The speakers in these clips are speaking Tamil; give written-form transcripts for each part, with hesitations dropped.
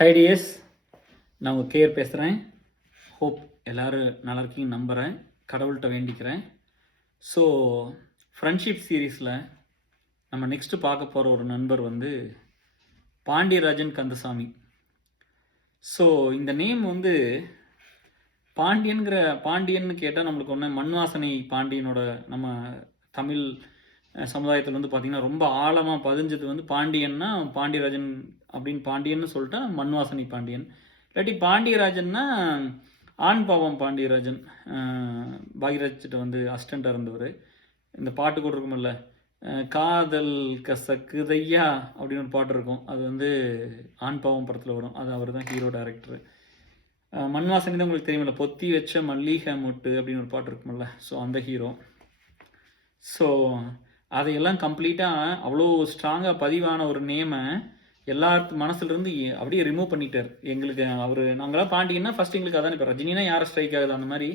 ஹை டியர்ஸ், நான் உங்கள் கேர் பேசுகிறேன். ஹோப் எல்லோரும் நல்லா இருக்கீங்க நம்புகிறேன், கடவுள்கிட்ட வேண்டிக்கிறேன். ஸோ ஃப்ரெண்ட்ஷிப் சீரீஸில் நம்ம நெக்ஸ்ட்டு பார்க்க போகிற ஒரு நண்பர் வந்து பாண்டியராஜன் கந்தசாமி. ஸோ இந்த நேம் வந்து பாண்டியன்னு கேட்டால் நம்மளுக்கு ஒன்று மண்வாசனை பாண்டியனோட நம்ம தமிழ் சமுதாயத்தில் வந்து பார்த்திங்கன்னா ரொம்ப ஆழமாக பதிஞ்சது வந்து பாண்டியன்னா பாண்டியராஜன் அப்படின்னு பாண்டியன்னு சொல்லிட்டா மண்வாசனை பாண்டியன். இல்லாட்டி பாண்டியராஜன்னா ஆண் பாவம் பாண்டியராஜன், பாக்யராஜ்கிட்ட வந்து அசிஸ்டண்ட்டாக இருந்தவர். இந்த பாட்டு கூட இருக்குமில்ல, காதல் கசக்குதையா அப்படின்னு ஒரு பாட்டு இருக்கும், அது வந்து ஆண் பாவம் படத்தில் வரும். அது அவர் தான் ஹீரோ டைரக்டர். மண்வாசனை தான் உங்களுக்கு தெரியுமில்ல, பொத்தி வச்ச மல்லிகை மொட்டு அப்படின்னு ஒரு பாட்டு இருக்குமில்ல, ஸோ அந்த ஹீரோ. ஸோ அதையெல்லாம் கம்ப்ளீட்டாக அவ்வளோ ஸ்ட்ராங்காக பதிவான ஒரு நேமை எல்லாத்து மனசுலேருந்து அப்படியே ரிமூவ் பண்ணிட்டார். எங்களுக்கு அவர் நாங்களாம் பாண்டியன்னா ஃபஸ்ட் எங்களுக்கு அதான், இப்போ ரஜினினா யாரை ஸ்ட்ரைக் ஆகுது அந்த மாதிரி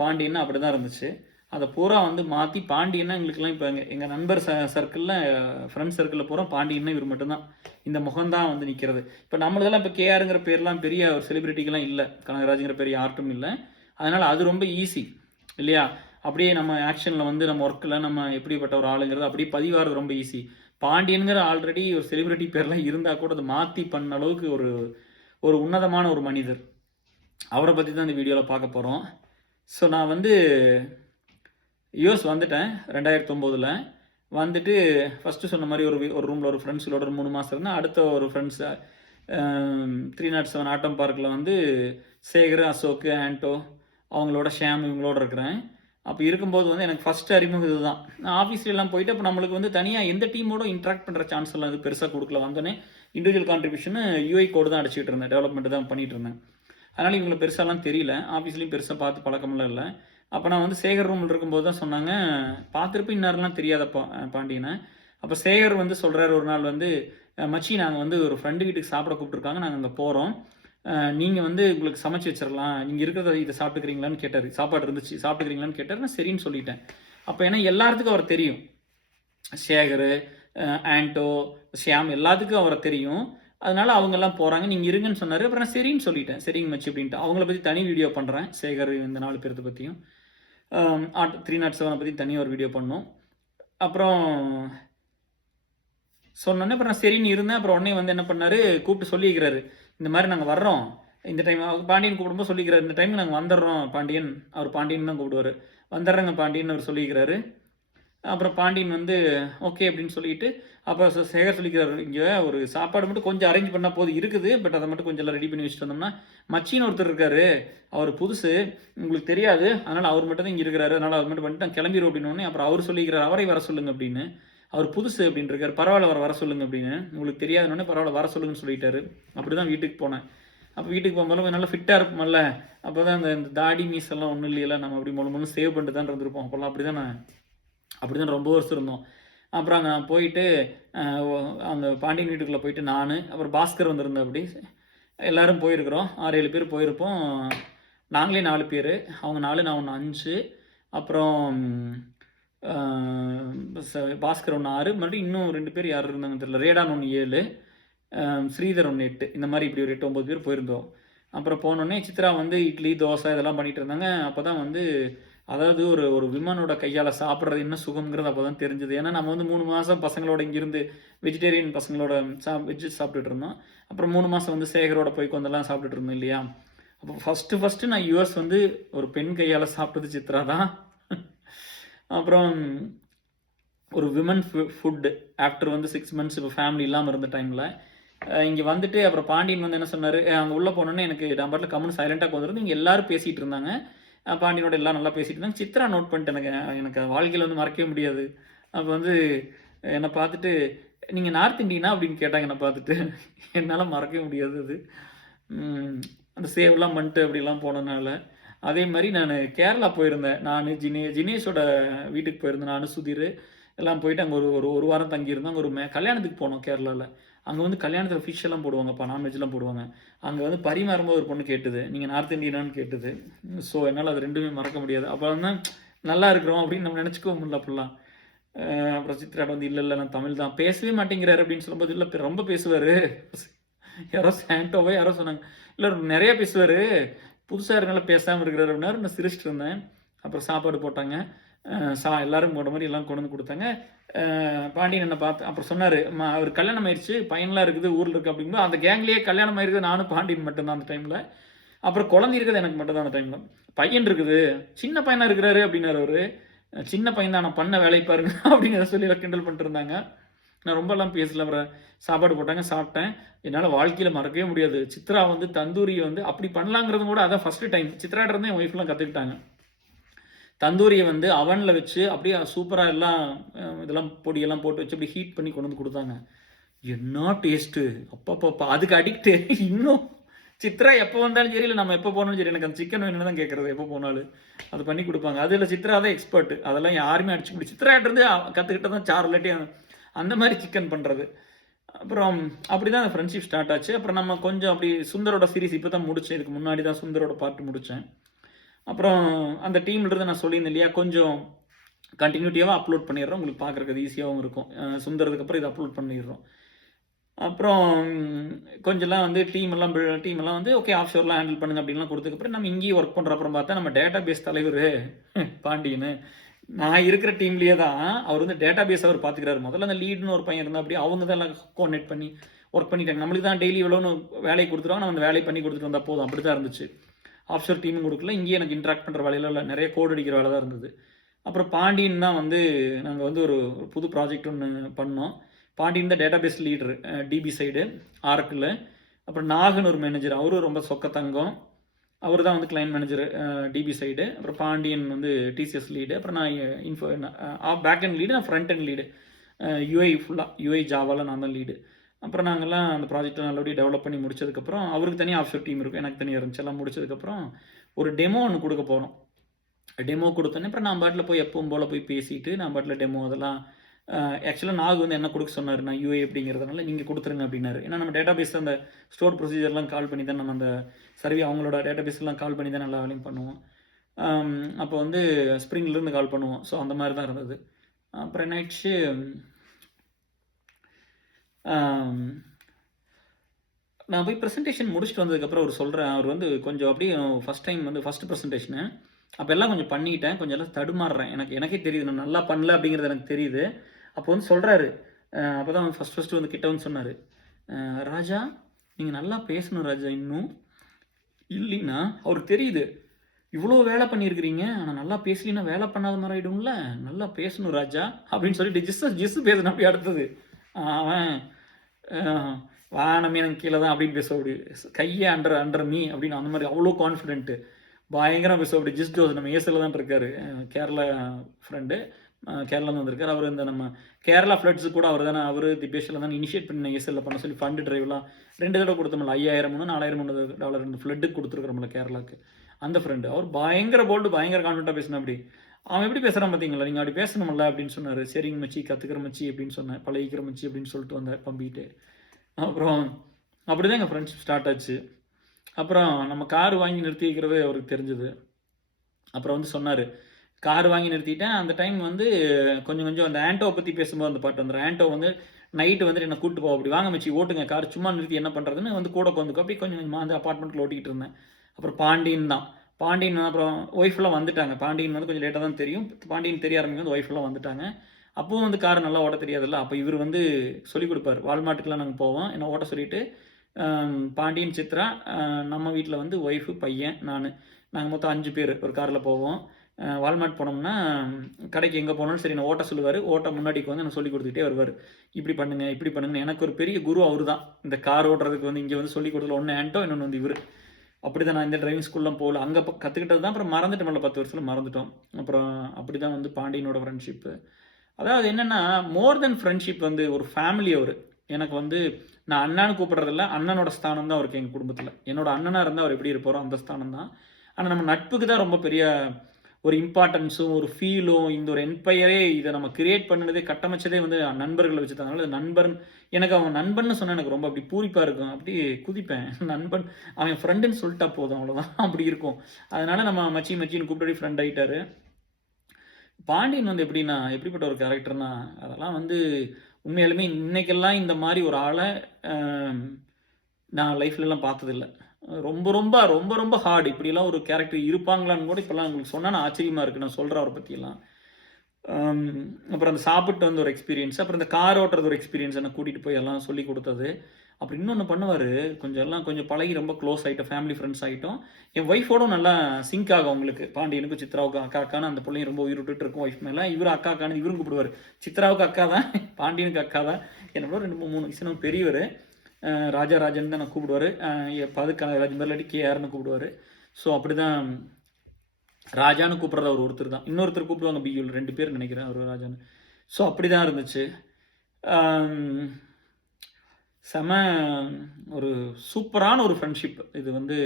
பாண்டியன்னா அப்படி தான் இருந்துச்சு. அதை பூரா வந்து மாற்றி பாண்டியன்னா எங்களுக்குலாம் இப்போ எங்கள் நண்பர் சர்க்கிளில் ஃப்ரெண்ட்ஸ் சர்க்கிளில் பூரா பாண்டியன்னா இவர் மட்டும்தான், இந்த முகம்தான் வந்து நிற்கிறது. இப்போ நம்மளதெல்லாம் இப்போ கேஆருங்கிற பேர்லாம் பெரிய ஒரு செலிபிரிட்டிக்கெலாம் இல்லை, கனகராஜுங்கிற பெரிய ஆர்ட்டும் இல்லை. அதனால் அது ரொம்ப ஈஸி இல்லையா, அப்படியே நம்ம ஆக்ஷனில் வந்து நம்ம ஒர்க்கில் நம்ம எப்படிப்பட்ட ஒரு ஆளுங்கிறது அப்படியே பதிவாகிறது ரொம்ப ஈஸி. பாண்டியனுங்கிற ஆல்ரெடி ஒரு செலிபிரிட்டி பேர்லாம் இருந்தால் கூட அதை மாற்றி பண்ண அளவுக்கு ஒரு உன்னதமான ஒரு மனிதர். அவரை பற்றி தான் இந்த வீடியோவில் பார்க்க போகிறோம். ஸோ நான் வந்து யூஎஸ் வந்துட்டேன் 2009. வந்துட்டு ஃபஸ்ட்டு சொன்ன மாதிரி ஒரு ரூமில் ஒரு ஃப்ரெண்ட்ஸுகளோட ஒரு 3 மாதம் இருந்தேன். அடுத்த ஒரு ஃப்ரெண்ட்ஸை 307 ஆட்டம் பார்க்கில் வந்து சேகர், அசோக், ஆண்டோ, அவங்களோட ஷாம் இவங்களோட இருக்கிறேன். அப்போ இருக்கும்போது வந்து எனக்கு ஃபஸ்ட்டு அறிமுகம் இது தான். நான் ஆஃபீஸ்லாம் போயிட்டு அப்போ நம்மளுக்கு வந்து தனியாக எந்த டீமோட இன்ட்ராக்ட் பண்ணுற சான்ஸ் எல்லாம் இது பெருசாக கொடுக்கல. வந்தோடனே இண்டிவிஜுவல் கான்ட்ரிபியூஷனு யூஐ கோடு தான் அடிச்சுட்டு இருந்தேன், டெவலப்மெண்ட் தான் பண்ணிகிட்டு இருந்தேன். அதனால் இவங்களை பெருசாலாம் தெரியல, ஆஃபீஸ்லேயும் பெருசாக பார்த்து பழக்கமெல்லாம் இல்லை. அப்போ நான் வந்து சேகர் ரூமில் இருக்கும்போது தான் சொன்னாங்க, பார்த்துருப்ப இன்னாரெலாம் தெரியாதப்பா பாண்டியனை. அப்போ சேகர் வந்து சொல்கிறார் ஒரு நாள் வந்து, மச்சி நாங்கள் வந்து ஒரு ஃப்ரெண்டு வீட்டுக்கு சாப்பிட கூப்பிட்ருக்காங்க, நாங்கள் அங்கே போகிறோம், நீங்கள் வந்து உங்களுக்கு சமைச்சு வச்சிடலாம், நீங்கள் இருக்கிறத இதை சாப்பிட்டுக்கிறீங்களான்னு கேட்டார். சாப்பாடு இருந்துச்சு, சாப்பிட்டுக்கிறீங்களான்னு கேட்டார். நான் சரின்னு சொல்லிட்டேன். அப்போ ஏன்னா எல்லாத்துக்கும் அவரை தெரியும், சேகர், ஆண்டோ, ஷியாம் எல்லாத்துக்கும் அவரை தெரியும். அதனால அவங்கெல்லாம் போகிறாங்க, நீங்கள் இருங்கன்னு சொன்னார். அப்புறம் நான் சரின்னு சொல்லிட்டேன், சரிங்க மச்சி அப்படின்ட்டு. அவங்கள பற்றி தனி வீடியோ பண்ணுறேன், சேகர் இந்த 4 பேர்த்த பற்றியும். 307 பற்றி தனியாக ஒரு வீடியோ பண்ணோம். அப்புறம் சொன்னோன்னே அப்புறம் நான் சரின்னு இருந்தேன். அப்புறம் உடனே வந்து என்ன பண்ணார், கூப்பிட்டு சொல்லிக்கிறாரு, இந்த மாதிரி நாங்கள் வர்றோம், இந்த டைம் பாண்டியன் கூப்பிடும்போது சொல்லிக்கிறாரு, இந்த டைம் நாங்கள் வந்துடுறோம் பாண்டியன். அவர் பாண்டியன் தான் கூப்பிடுவார். வந்துடுறேங்க பாண்டியன் அவர் சொல்லிக்கிறாரு. அப்புறம் பாண்டியன் வந்து ஓகே அப்படின்னு சொல்லிட்டு, அப்போ சேகர் சொல்லிக்கிறாரு, இங்கே ஒரு சாப்பாடு மட்டும் கொஞ்சம் அரேஞ்ச் பண்ணால் போதும் இருக்குது, பட் அதை மட்டும் கொஞ்சம் எல்லாம் ரெடி பண்ணி வச்சுட்டு வந்தோம்னா, மச்சின்னு ஒருத்தர் இருக்காரு, அவர் புதுசு, உங்களுக்கு தெரியாது, அதனால் அவர் மட்டும் தான் இங்கே இருக்கிறாரு, அதனால் அவர் மட்டும் பண்ணிட்டு நான் கிளம்பிடுவோம் அப்படின்னு. அப்புறம் அவர் சொல்லிக்கிறார், அவரை வர சொல்லுங்க அப்படின்னு. அவர் புதுசு அப்படின்னு இருக்கார், பரவாயில்ல அவர் வர சொல்லுங்க அப்படின்னு. உங்களுக்கு தெரியாதுன்னு பரவாயில்ல வர சொல்லுங்கன்னு சொல்லிட்டாரு. அப்படி தான் வீட்டுக்கு போனேன். அப்போ வீட்டுக்கு போகும்போது நல்லா ஃபிட்டாக இருப்போம்ல, அப்போ தான் இந்த தாடி மீசெல்லாம் ஒன்றும் இல்லையில, நம்ம அப்படி மூணு சேவ் பண்ணிட்டு தான் இருந்திருப்போம். அப்போல்லாம் அப்படி தான் ரொம்ப வருஷம் இருந்தோம். அப்புறம் அங்கே போயிட்டு அந்த பாண்டியன் வீட்டுக்குள்ளே போயிட்டு நான் அப்புறம் பாஸ்கர் வந்திருந்தேன். அப்படி எல்லோரும் போயிருக்கிறோம், 6-7 பேர் போயிருப்போம். நாங்களே 4 பேர், அவங்க 4, நான் ஒன்று 5, அப்புறம் பாஸ்கர் ஒன்று 6, மறுபடியும் இன்னும் 2 பேர் யார் இருந்தாங்க தெரியல, ரேடான் ஒன்று 7, ஸ்ரீதர் ஒன்று 8, இந்த மாதிரி இப்படி ஒரு 8-9 பேர் போயிருந்தோம். அப்புறம் போனோடனே சித்ரா வந்து இட்லி தோசை இதெல்லாம் பண்ணிகிட்டு இருந்தாங்க. அப்போ தான் வந்து அதாவது ஒரு விமனோட கையால் சாப்பிட்றது என்ன சுகம்ங்கிறது அப்போ தான் தெரிஞ்சது. ஏன்னா நம்ம வந்து 3 மாதம் பசங்களோட இங்கேருந்து வெஜிடேரியன் பசங்களோட வெஜ்ஜு சாப்பிட்டுட்டு இருந்தோம். அப்புறம் 3 மாதம் வந்து சேகரோட போய் கொஞ்சம்லாம் சாப்பிட்டுட்டு இருந்தோம் இல்லையா. அப்போ ஃபஸ்ட்டு நான் யூஎஸ் வந்து ஒரு பெண் கையால் சாப்பிட்டது சித்ரா தான். அப்புறம் ஒரு விமன் ஃபுட்டு ஆஃப்டர் வந்து 6 மந்த்ஸ் இப்போ ஃபேமிலி இல்லாமல் இருந்த டைமில் இங்கே வந்துட்டு, அப்புறம் பாண்டியன் வந்து என்ன சொன்னார், அங்கே உள்ளே போனோன்னே எனக்கு நான் பாட்டில் கம்முன்னு சைலண்ட்டாக வந்துருந்து, இங்கே எல்லோரும் பேசிகிட்டு இருந்தாங்க, பாண்டியனோட எல்லாம் நல்லா பேசிகிட்டு இருந்தாங்க. சித்ரா நோட் பண்ணிட்டு எனக்கு வாழ்க்கையில் வந்து மறக்கவே முடியாது. அப்போ வந்து என்னை பார்த்துட்டு, நீங்கள் நார்த் இண்டியனா அப்படின்னு கேட்டாங்க. என்னை பார்த்துட்டு என்னால் மறக்கவே முடியாது அது. அந்த சேவ்லாம் பண்ணிட்டு அப்படிலாம் போனதுனால. அதே மாதிரி நான் கேரளா போயிருந்தேன், நான் ஜினேஷோட வீட்டுக்கு போயிருந்தேன், நான் சுதீர் எல்லாம் போயிட்டு அங்கே ஒரு வாரம் தங்கியிருந்தோம். அங்கே ஒரு கல்யாணத்துக்கு போனோம் கேரளாவில். அங்கே வந்து கல்யாணத்தில் ஃபிஷ்ஷெல்லாம் போடுவாங்கப்பா, நான்வெஜ்லாம் போடுவாங்க. அங்கே வந்து பரிமாறும்போது ஒரு பொண்ணு கேட்டுது, நீங்கள் நார்த் இந்தியனான்னு கேட்டுது. ஸோ என்னால் அது ரெண்டுமே மறக்க முடியாது. அப்போ வந்து நல்லா இருக்கிறோம் அப்படின்னு நம்ம நினச்சிக்கவும் முடியல அப்படிலாம். அப்புறம் சித்ராட்ட வந்து இல்லை நான் தமிழ் தான் பேசவே மாட்டேங்கிறாரு அப்படின்னு சொல்லும்போது, இல்லை ரொம்ப பேசுவார், யாரோ சாண்டோவோ யாரோ சொன்னாங்க. இல்லை நிறைய பேசுவார், புதுசாக இருக்கனால பேசாமல் இருக்கிறாரு அப்படின்னாரு. நான் சிரிச்சிட்டு இருந்தேன். அப்புறம் சாப்பாடு போட்டாங்க. எல்லாரும் போட்ட மாதிரி எல்லாம் கொண்டு வந்து கொடுத்தாங்க. பாண்டியன் என்ன பார்த்து அப்புறம் சொன்னார், அவர் கல்யாணம் ஆயிடுச்சு, பையன்லாம் இருக்குது, ஊரில் இருக்குது அப்படிங்கும்போது அந்த கேங்லேயே கல்யாணம் ஆயிருக்குது நானும் பாண்டியன் மட்டும்தான் அந்த டைமில். அப்புறம் குழந்தை இருக்குது எனக்கு மட்டும்தான் அந்த டைமில். பையன் இருக்குது, சின்ன பையனாக இருக்கிறாரு அப்படின்னாரு அவர். சின்ன பையன் தான், நான் பண்ண வேலையை பாருங்க அப்படின்னு சொல்லி கிண்டல் பண்ணிட்டு இருந்தாங்க. நான் ரொம்பலாம் பேசல. அப்புறம் சாப்பாடு போட்டாங்க, சாப்பிட்டேன். என்னால் வாழ்க்கையில் மறக்கவே முடியாது. சித்ரா வந்து தந்தூரியை வந்து அப்படி பண்ணலாங்கிறது கூட அதான் ஃபஸ்ட்டு டைம். சித்ராட்ட இருந்து என் ஒய்ஃப்லாம் கற்றுக்கிட்டாங்க. தந்தூரியை வந்து அவனில் வச்சு அப்படியே சூப்பராக எல்லாம் இதெல்லாம் பொடியெல்லாம் போட்டு வச்சு அப்படி ஹீட் பண்ணி கொண்டு வந்து கொடுத்தாங்க. என்ன டேஸ்ட்டு! அப்பப்பப்பா, அதுக்கு அடிக்ட்டு. இன்னும் சித்ரா எப்போ வந்தாலும் சரி, இல்லை நம்ம எப்போ போனாலும் சரி, எனக்கு அந்த சிக்கன் வேணும்னு தான் கேட்குறது. எப்போ போனாலும் அது பண்ணி கொடுப்பாங்க. அதில் சித்ரா தான் எக்ஸ்பர்ட். அதெல்லாம் யாருமே அடிச்சு முடியும். சித்ராட்டிருந்து கற்றுக்கிட்ட தான் சார்லட்டி அந்த மாதிரி சிக்கன் பண்ணுறது. அப்புறம் அப்படி தான் அந்த ஃப்ரெண்ட்ஷிப் ஸ்டார்ட் ஆச்சு. அப்புறம் நம்ம கொஞ்சம் அப்படி சுந்தரோட சீரிஸ் இப்போ தான் முடித்தேன். இதுக்கு முன்னாடி தான் சுந்தரோட பார்ட் முடித்தேன். அப்புறம் அந்த டீம்லேருந்து நான் சொல்லியிருந்தேன் இல்லையா, கொஞ்சம் கண்டினியூட்டிவாக அப்லோட் பண்ணிடுறோம், உங்களுக்கு பார்க்குறதுக்கு ஈஸியாகவும் இருக்கும். சுந்தரதுக்கு அப்புறம் இதை அப்லோட் பண்ணிடுறோம். அப்புறம் கொஞ்சம்லாம் வந்து டீமெல்லாம் வந்து ஓகே ஆஃப் ஷோர்லாம் ஹேண்டில் பண்ணுங்க அப்படின்லாம் கொடுத்ததுக்கப்புறம் நம்ம இங்கேயும் ஒர்க் பண்ணுற அப்புறம் பார்த்தா நம்ம டேட்டா பேஸ் தலைவர் பாண்டியன், நான் இருக்கிற டீம்லேயே தான் அவர் வந்து டேட்டா பேஸ் அவர் பார்த்துக்கிறாரு. முதல்ல அந்த லீடுன்னு ஒரு பையன் இருந்தால் அப்படி அவங்க தான் எல்லாம் கோஆர்டினேட் பண்ணி ஒர்க் பண்ணிட்டாங்க. நம்மளுக்கு தான் டெய்லி இவ்வளோன்னு வேலையை கொடுத்துருவாங்க, நம்ம அந்த வேலையை பண்ணி கொடுத்துட்டு வந்தால் போதும். அப்படி தான் இருந்துச்சு. ஆஃப் ஷோர் டீமும் கொடுக்கல, இங்கேயே எனக்கு இன்ட்ராக்ட் பண்ணுற வேலையெல்லாம் இல்லை, நிறைய கோட் அடிக்கிற வேலை தான் இருந்தது. அப்புறம் பாண்டியன் தான் வந்து நாங்கள் வந்து ஒரு புது ப்ராஜெக்ட் ஒன்று பண்ணோம். பாண்டியன் தான் database leader DB side ஆர்க்கில். அப்புறம் நாகன் ஒரு மேனேஜர், அவரும் ரொம்ப சொக்க தங்கம், அவர் தான் வந்து கிளைண்ட் மேனேஜர் டிபி சைடு. அப்புறம் பாண்டியன் வந்து டிசிஎஸ் லீடு. அப்புறம் நான் பேக் அண்ட் லீடு, நான் ஃப்ரண்ட் அண்ட் லீடு. யூஐ ஃபுல்லாக யூஐ ஜாவாவில் நான் தான் லீடு. அப்புறம் நாங்கள்லாம் அந்த ப்ராஜெக்டை நல்லபடியாக டெவலப் பண்ணி முடிச்சதுக்கப்புறம் அவருக்கு தனியாக ஆஃப்ஷோர் டீம் இருக்கும், எனக்கு தனியாக இருந்துச்சு. எல்லாம் முடிச்சதுக்கப்புறம் ஒரு டெமோ ஒன்று கொடுக்க போகிறோம். டெமோ கொடுத்தோன்னே அப்புறம் நான் பாட்டில் போய் எப்பவும் போல் போய் பேசிட்டு நான் பாட்டில் டெமோ அதெல்லாம் ஆக்சுவலாக நாகு வந்து என்ன கொடுக்க சொன்னார், நான் யூஏ அப்படிங்கிறதுனால நீங்கள் கொடுத்துருங்க அப்படின்னாரு. ஏன்னா நம்ம டேட்டா பேஸ் அந்த ஸ்டோர் ப்ரொசீஜர்லாம் கால் பண்ணி தான் நம்ம அந்த சர்வே அவங்களோட டேட்டா பேஸ்லாம் கால் பண்ணி தான் நல்லா வேலையும் பண்ணுவோம். அப்போ வந்து ஸ்ப்ரிங்லேருந்து கால் பண்ணுவோம். ஸோ அந்த மாதிரி தான் இருந்தது. அப்புறம் என்ன ஆயிடுச்சு, நான் போய் ப்ரெசன்டேஷன் முடிச்சுட்டு வந்ததுக்கப்புறம் அவர் சொல்கிறேன், அவர் வந்து கொஞ்சம் அப்படியே ஃபஸ்ட் டைம் வந்து ஃபஸ்ட்டு ப்ரெசன்டேஷனு அப்போ எல்லாம் கொஞ்சம் பண்ணிக்கிட்டேன், கொஞ்சம் எல்லாம் தடுமாறுறேன். எனக்கே தெரியுது நான் நல்லா பண்ணல அப்படிங்கிறது எனக்கு தெரியுது. அப்போ வந்து சொல்கிறாரு, அப்போ தான் ஃபஸ்ட்டு வந்து கிட்ட வந்து சொன்னார், ராஜா நீங்கள் நல்லா பேசணும் ராஜா, இன்னும் இல்லைன்னா அவருக்கு தெரியுது இவ்வளோ வேலை பண்ணியிருக்கிறீங்க, ஆனால் நல்லா பேசலின்னா வேலை பண்ணாத மாதிரி ஆகிடும்ல, நல்லா பேசணும் ராஜா அப்படின்னு சொல்லிட்டு ஜிஸ்ஸு பேசணும். அப்படி அடுத்தது அவன் வானமே எனக்கு கீழே தான் அப்படின்னு பேச அப்படி கையே அண்டர் மீ அப்படின்னு அந்த மாதிரி அவ்வளோ கான்ஃபிடென்ட்டு பயங்கரம் பேச அப்படி ஜிஸ் ஜோஸ் நம்ம ஏசில் தான் இருக்காரு, கேரளா ஃப்ரெண்டு, கேரளா வந்திருக்காரு. அவர் இந்த நம்ம கேரளா ஃப்ளட்ஸு கூட அவர் தானே, அவர் திபேஷில் தான் இனிஷியேட் பண்ணி ஏசில் பண்ண சொல்லி ஃபண்டு ட்ரைவ்லாம் 2 தடவை கொடுத்தோம்ல, $5000 இந்த ஃப்ளட்டுக்கு கொடுத்துருக்குறோம்ல கேரளாவுக்கு, அந்த ஃப்ரெண்டு. அவர் பயங்கர போல்டு பயங்கர கான்ஃபிடென்ட்டாக பேசினா. அப்படி அவன் எப்படி பேசுகிறான் பார்த்தீங்களா, நீங்கள் அப்படி பேசணும்ல அப்படின்னு சொன்னார். சரிங்க மச்சி, கற்றுக்கிற மச்சி அப்படின்னு சொன்னேன், பழகிக்கிற மச்சி அப்படின்னு சொல்லிட்டு வந்தேன் பம்பிட்டு. அப்புறம் அப்படி தான் எங்கள் ஃப்ரெண்ட்ஷிப் ஸ்டார்ட் ஆச்சு. அப்புறம் நம்ம கார் வாங்கி நிறுத்தி வைக்கிறது அவருக்கு தெரிஞ்சது. அப்புறம் வந்து சொன்னார், கார் வாங்கி நிறுத்திட்டேன். அந்த டைம் வந்து கொஞ்சம் அந்த ஆண்டோவை பற்றி பேசும்போது அந்த பாட்டு வந்துடும். ஆண்டோ வந்து நைட்டு வந்துட்டு என்னை கூப்பிட்டு போவோம், அப்படி வாங்க மச்சி ஓட்டுங்க கார், சும்மா நிறுத்தி என்ன பண்ணுறதுன்னு வந்து கூட உட்காந்துக்கோ. அப்படி கொஞ்சம் அந்த அப்பார்ட்மெண்ட்டில் ஓட்டிக்கிட்டு இருந்தேன். அப்புறம் பாண்டியன் அப்புறம் ஒய்ஃபெல்லாம் வந்துட்டாங்க. பாண்டியன் வந்து கொஞ்சம் லேட்டாக தான் தெரியும். பாண்டியன் தெரிய ஆரம்பிக்கும் வந்து ஒய்ஃபெல்லாம் வந்துட்டாங்க. அப்பவும் வந்து கார் நல்லா ஓட்ட தெரியாதுல்ல. அப்போ இவர் வந்து சொல்லிக் கொடுப்பார். வால்மார்ட்டுக்கெலாம் நாங்கள் போவோம், என்ன ஓட்ட சொல்லிவிட்டு பாண்டியன், சித்ரா, நம்ம வீட்டில் வந்து ஒய்ஃபு, பையன், நாங்கள் மொத்தம் 5 பேர் ஒரு காரில் போவோம். வால்மார்ட் போனோம்னா கடைக்கு எங்கே போனாலும் சரி நான் ஓட்ட சொல்லுவார். ஓட்ட முன்னாடிக்கு வந்து நான் சொல்லி கொடுத்துக்கிட்டே வருவார். இப்படி பண்ணுங்க இப்படி பண்ணுங்கன்னு. எனக்கு ஒரு பெரிய குரு அவர் தான். இந்த கார் ஓட்டுறதுக்கு வந்து இங்கே வந்து சொல்லி கொடுத்தல ஒன்று ஆண்டோ, இன்னொன்று வந்து இவர். அப்படி தான் நான் இந்த டிரைவிங் ஸ்கூல்லாம் போகல, அங்கே கற்றுக்கிட்டது தான். அப்புறம் மறந்துட்டோம்ல, 10 வருஷத்தில் மறந்துட்டோம். அப்புறம் அப்படி தான் வந்து பாண்டியனோட ஃப்ரெண்ட்ஷிப்பு. அதாவது என்னென்னா மோர் தென் ஃப்ரெண்ட்ஷிப், வந்து ஒரு ஃபேமிலி அவர். எனக்கு வந்து நான் அண்ணான்னு கூப்பிட்றதில்ல, அண்ணனோட ஸ்தானம் தான் அவருக்கு எங்கள் குடும்பத்தில். என்னோட அண்ணனாக இருந்தால் அவர் எப்படி இருப்பாரோ அந்த ஸ்தானம் தான். ஆனால் நம்ம நட்புக்கு தான் ரொம்ப பெரிய ஒரு இம்பார்ட்டன்ஸும் ஒரு ஃபீலும். இந்த ஒரு எம்பையரே இதை நம்ம கிரியேட் பண்ணினதே கட்டமைச்சதே வந்து நண்பர்களை வச்சு தான். அதனால நண்பன், எனக்கு அவன் நண்பன்னு சொன்னால் எனக்கு ரொம்ப அப்படி பூரிப்பாக இருக்கும், அப்படி குதிப்பேன். நண்பன் அவன் ஃப்ரெண்டுன்னு சொல்லிட்டா போதும், அவ்வளோதான், அப்படி இருக்கும். அதனால நம்ம மச்சின்னு கூப்பிட்டு ஃப்ரெண்ட் ஆகிட்டாரு. பாண்டியன் வந்து எப்படிப்பட்ட ஒரு கேரக்டர்னா, அதெல்லாம் வந்து உண்மையாலுமே இன்னைக்கெல்லாம் இந்த மாதிரி ஒரு ஆளை நான் லைஃப்லலாம் பார்த்ததில்ல. ரொம்ப ரொம்ப ரொம்ப ரொம்ப ஹார்ட். இப்படிலாம் ஒரு கேரக்டர் இருப்பாங்களான்னு கூட இப்பலாம் உங்களுக்கு சொன்னா நான் ஆச்சரியமா இருக்கு. நான் சொல்றேன் அவர பத்தியெல்லாம். அம் அப்புறம் அந்த சாப்பிட்டு வந்த ஒரு எக்ஸ்பீரியன்ஸ். அப்புறம் இந்த கார் ஓட்டுறது ஒரு எக்ஸ்பீரியன்ஸ் என்ன கூட்டிட்டு போய் எல்லாம் சொல்லிக் குடுத்தது. அப்புறம் இன்னொன்னு பண்ணுவாரு. கொஞ்சம் பழகி ரொம்ப க்ளோஸ் ஆயிட்டோம். ஃபேமிலி ஃப்ரெண்ட்ஸ் ஆயிட்டோம். என் ஒய்ஃபோடும் நல்லா சிங்க் ஆகும் அவங்களுக்கு. பாண்டியனுக்கும் சித்ராவுக்கும் அக்கா அக்கான்னு அந்த புள்ளையும் ரொம்ப உயிர் விட்டுட்டு இருக்கும் ஒய்ஃப் மேல. இவரு அக்கா அக்கான்னு இவரும் கூப்பிடுவாரு. சித்ராவுக்கு அக்கா தான், பாண்டியனுக்கு அக்கா தான். என்ன விட 2, 3 வயசு பெரியவரு. ராஜா ராஜன் தான் நான் கூப்பிடுவாரு. எப்போது கனகராஜ் மாதிரி இல்லாட்டி கேஆர்னு கூப்பிடுவாரு. ஸோ அப்படிதான் ராஜான்னு கூப்பிட்றது அவர் ஒருத்தர் தான். இன்னொருத்தர் கூப்பிடுவாங்க பியூல 2 பேர் நினைக்கிறேன் அவர் ராஜான்னு. ஸோ அப்படிதான் இருந்துச்சு. செம ஒரு சூப்பரான ஒரு ஃப்ரெண்ட்ஷிப். இது வந்து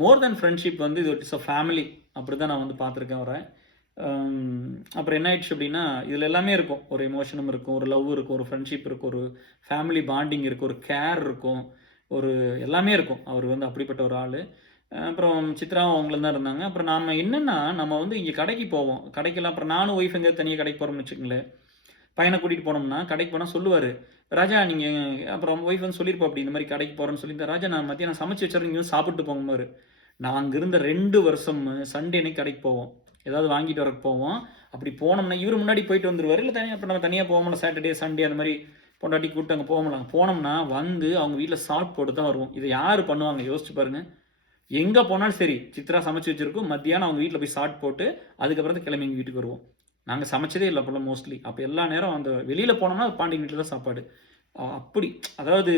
மோர் தென் ஃப்ரெண்ட்ஷிப் வந்து இது இட்ஸ் அ ஃபேமிலி. அப்படி தான் நான் வந்து பார்த்துருக்கேன் அவரை. அப்புறம் என்ன ஆயிடுச்சு அப்படின்னா, இதில் எல்லாமே இருக்கும். ஒரு எமோஷனும் இருக்கும், ஒரு லவ் இருக்கும், ஒரு ஃப்ரெண்ட்ஷிப் இருக்கும், ஒரு ஃபேமிலி பாண்டிங் இருக்கும், ஒரு கேர் இருக்கும், ஒரு எல்லாமே இருக்கும். அவர் வந்து அப்படிப்பட்ட ஒரு ஆள். அப்புறம் சித்ராவும் அவங்களும் தான் இருந்தாங்க. அப்புறம் நாம என்னன்னா, நம்ம வந்து இங்கே கடைக்கு போவோம். கடைக்கெல்லாம் அப்புறம் நானும் ஒய்ஃப் எங்கேயாவது தனியாக கடைக்கு போகிறோம்னு வச்சுக்கங்களேன். பையனை கூட்டிகிட்டு போனோம்னா, கடைக்கு போனால் சொல்லுவார், ராஜா நீங்கள் அப்புறம் ஒய்ஃப் வந்து சொல்லியிருப்பா அப்படி இந்த மாதிரி கடைக்கு போகிறேன்னு சொல்லியிருந்தேன். ராஜா நான் மத்தியானம் சமைச்சு வச்சுறேன், நீங்கள் சாப்பிட்டு போங்கம்பாரு. நான் அங்கே இருந்த 2 வருஷம் சண்டே அன்னைக்கு கடைக்கு போவோம். ஏதாவது வாங்கிட்டு வரக்கு போவோம். அப்படி போனோம்னா இவர் முன்னாடி போயிட்டு வந்துருவாரு. இல்லை தனியாக இப்போ நம்ம தனியாக போவோம்ல சாட்டர்டே சண்டே அந்த மாதிரி பொண்டாட்டி கூப்பிட்டு அங்கே போவோம்ல. போனோம்னா வந்து அவங்க வீட்டில் சாப்பிட்டு போட்டு தான் வருவோம். இதை யார் பண்ணுவாங்க யோசிச்சு பாருங்க. எங்கே போனாலும் சரி, சித்ரா சமைச்சு வச்சிருக்கோம், மத்தியானம் அவங்க வீட்டில் போய் சாப்பிட்டு போட்டு அதுக்கப்புறம் தான் கிளம்பி எங்கள் வீட்டுக்கு வருவோம். நாங்கள் சமைச்சதே இல்லை அப்போல்லாம் மோஸ்ட்லி. அப்போ எல்லா நேரம் அந்த வெளியில் போனோம்னா பாண்டியன் வீட்டில் தான் சாப்பாடு. அப்படி அதாவது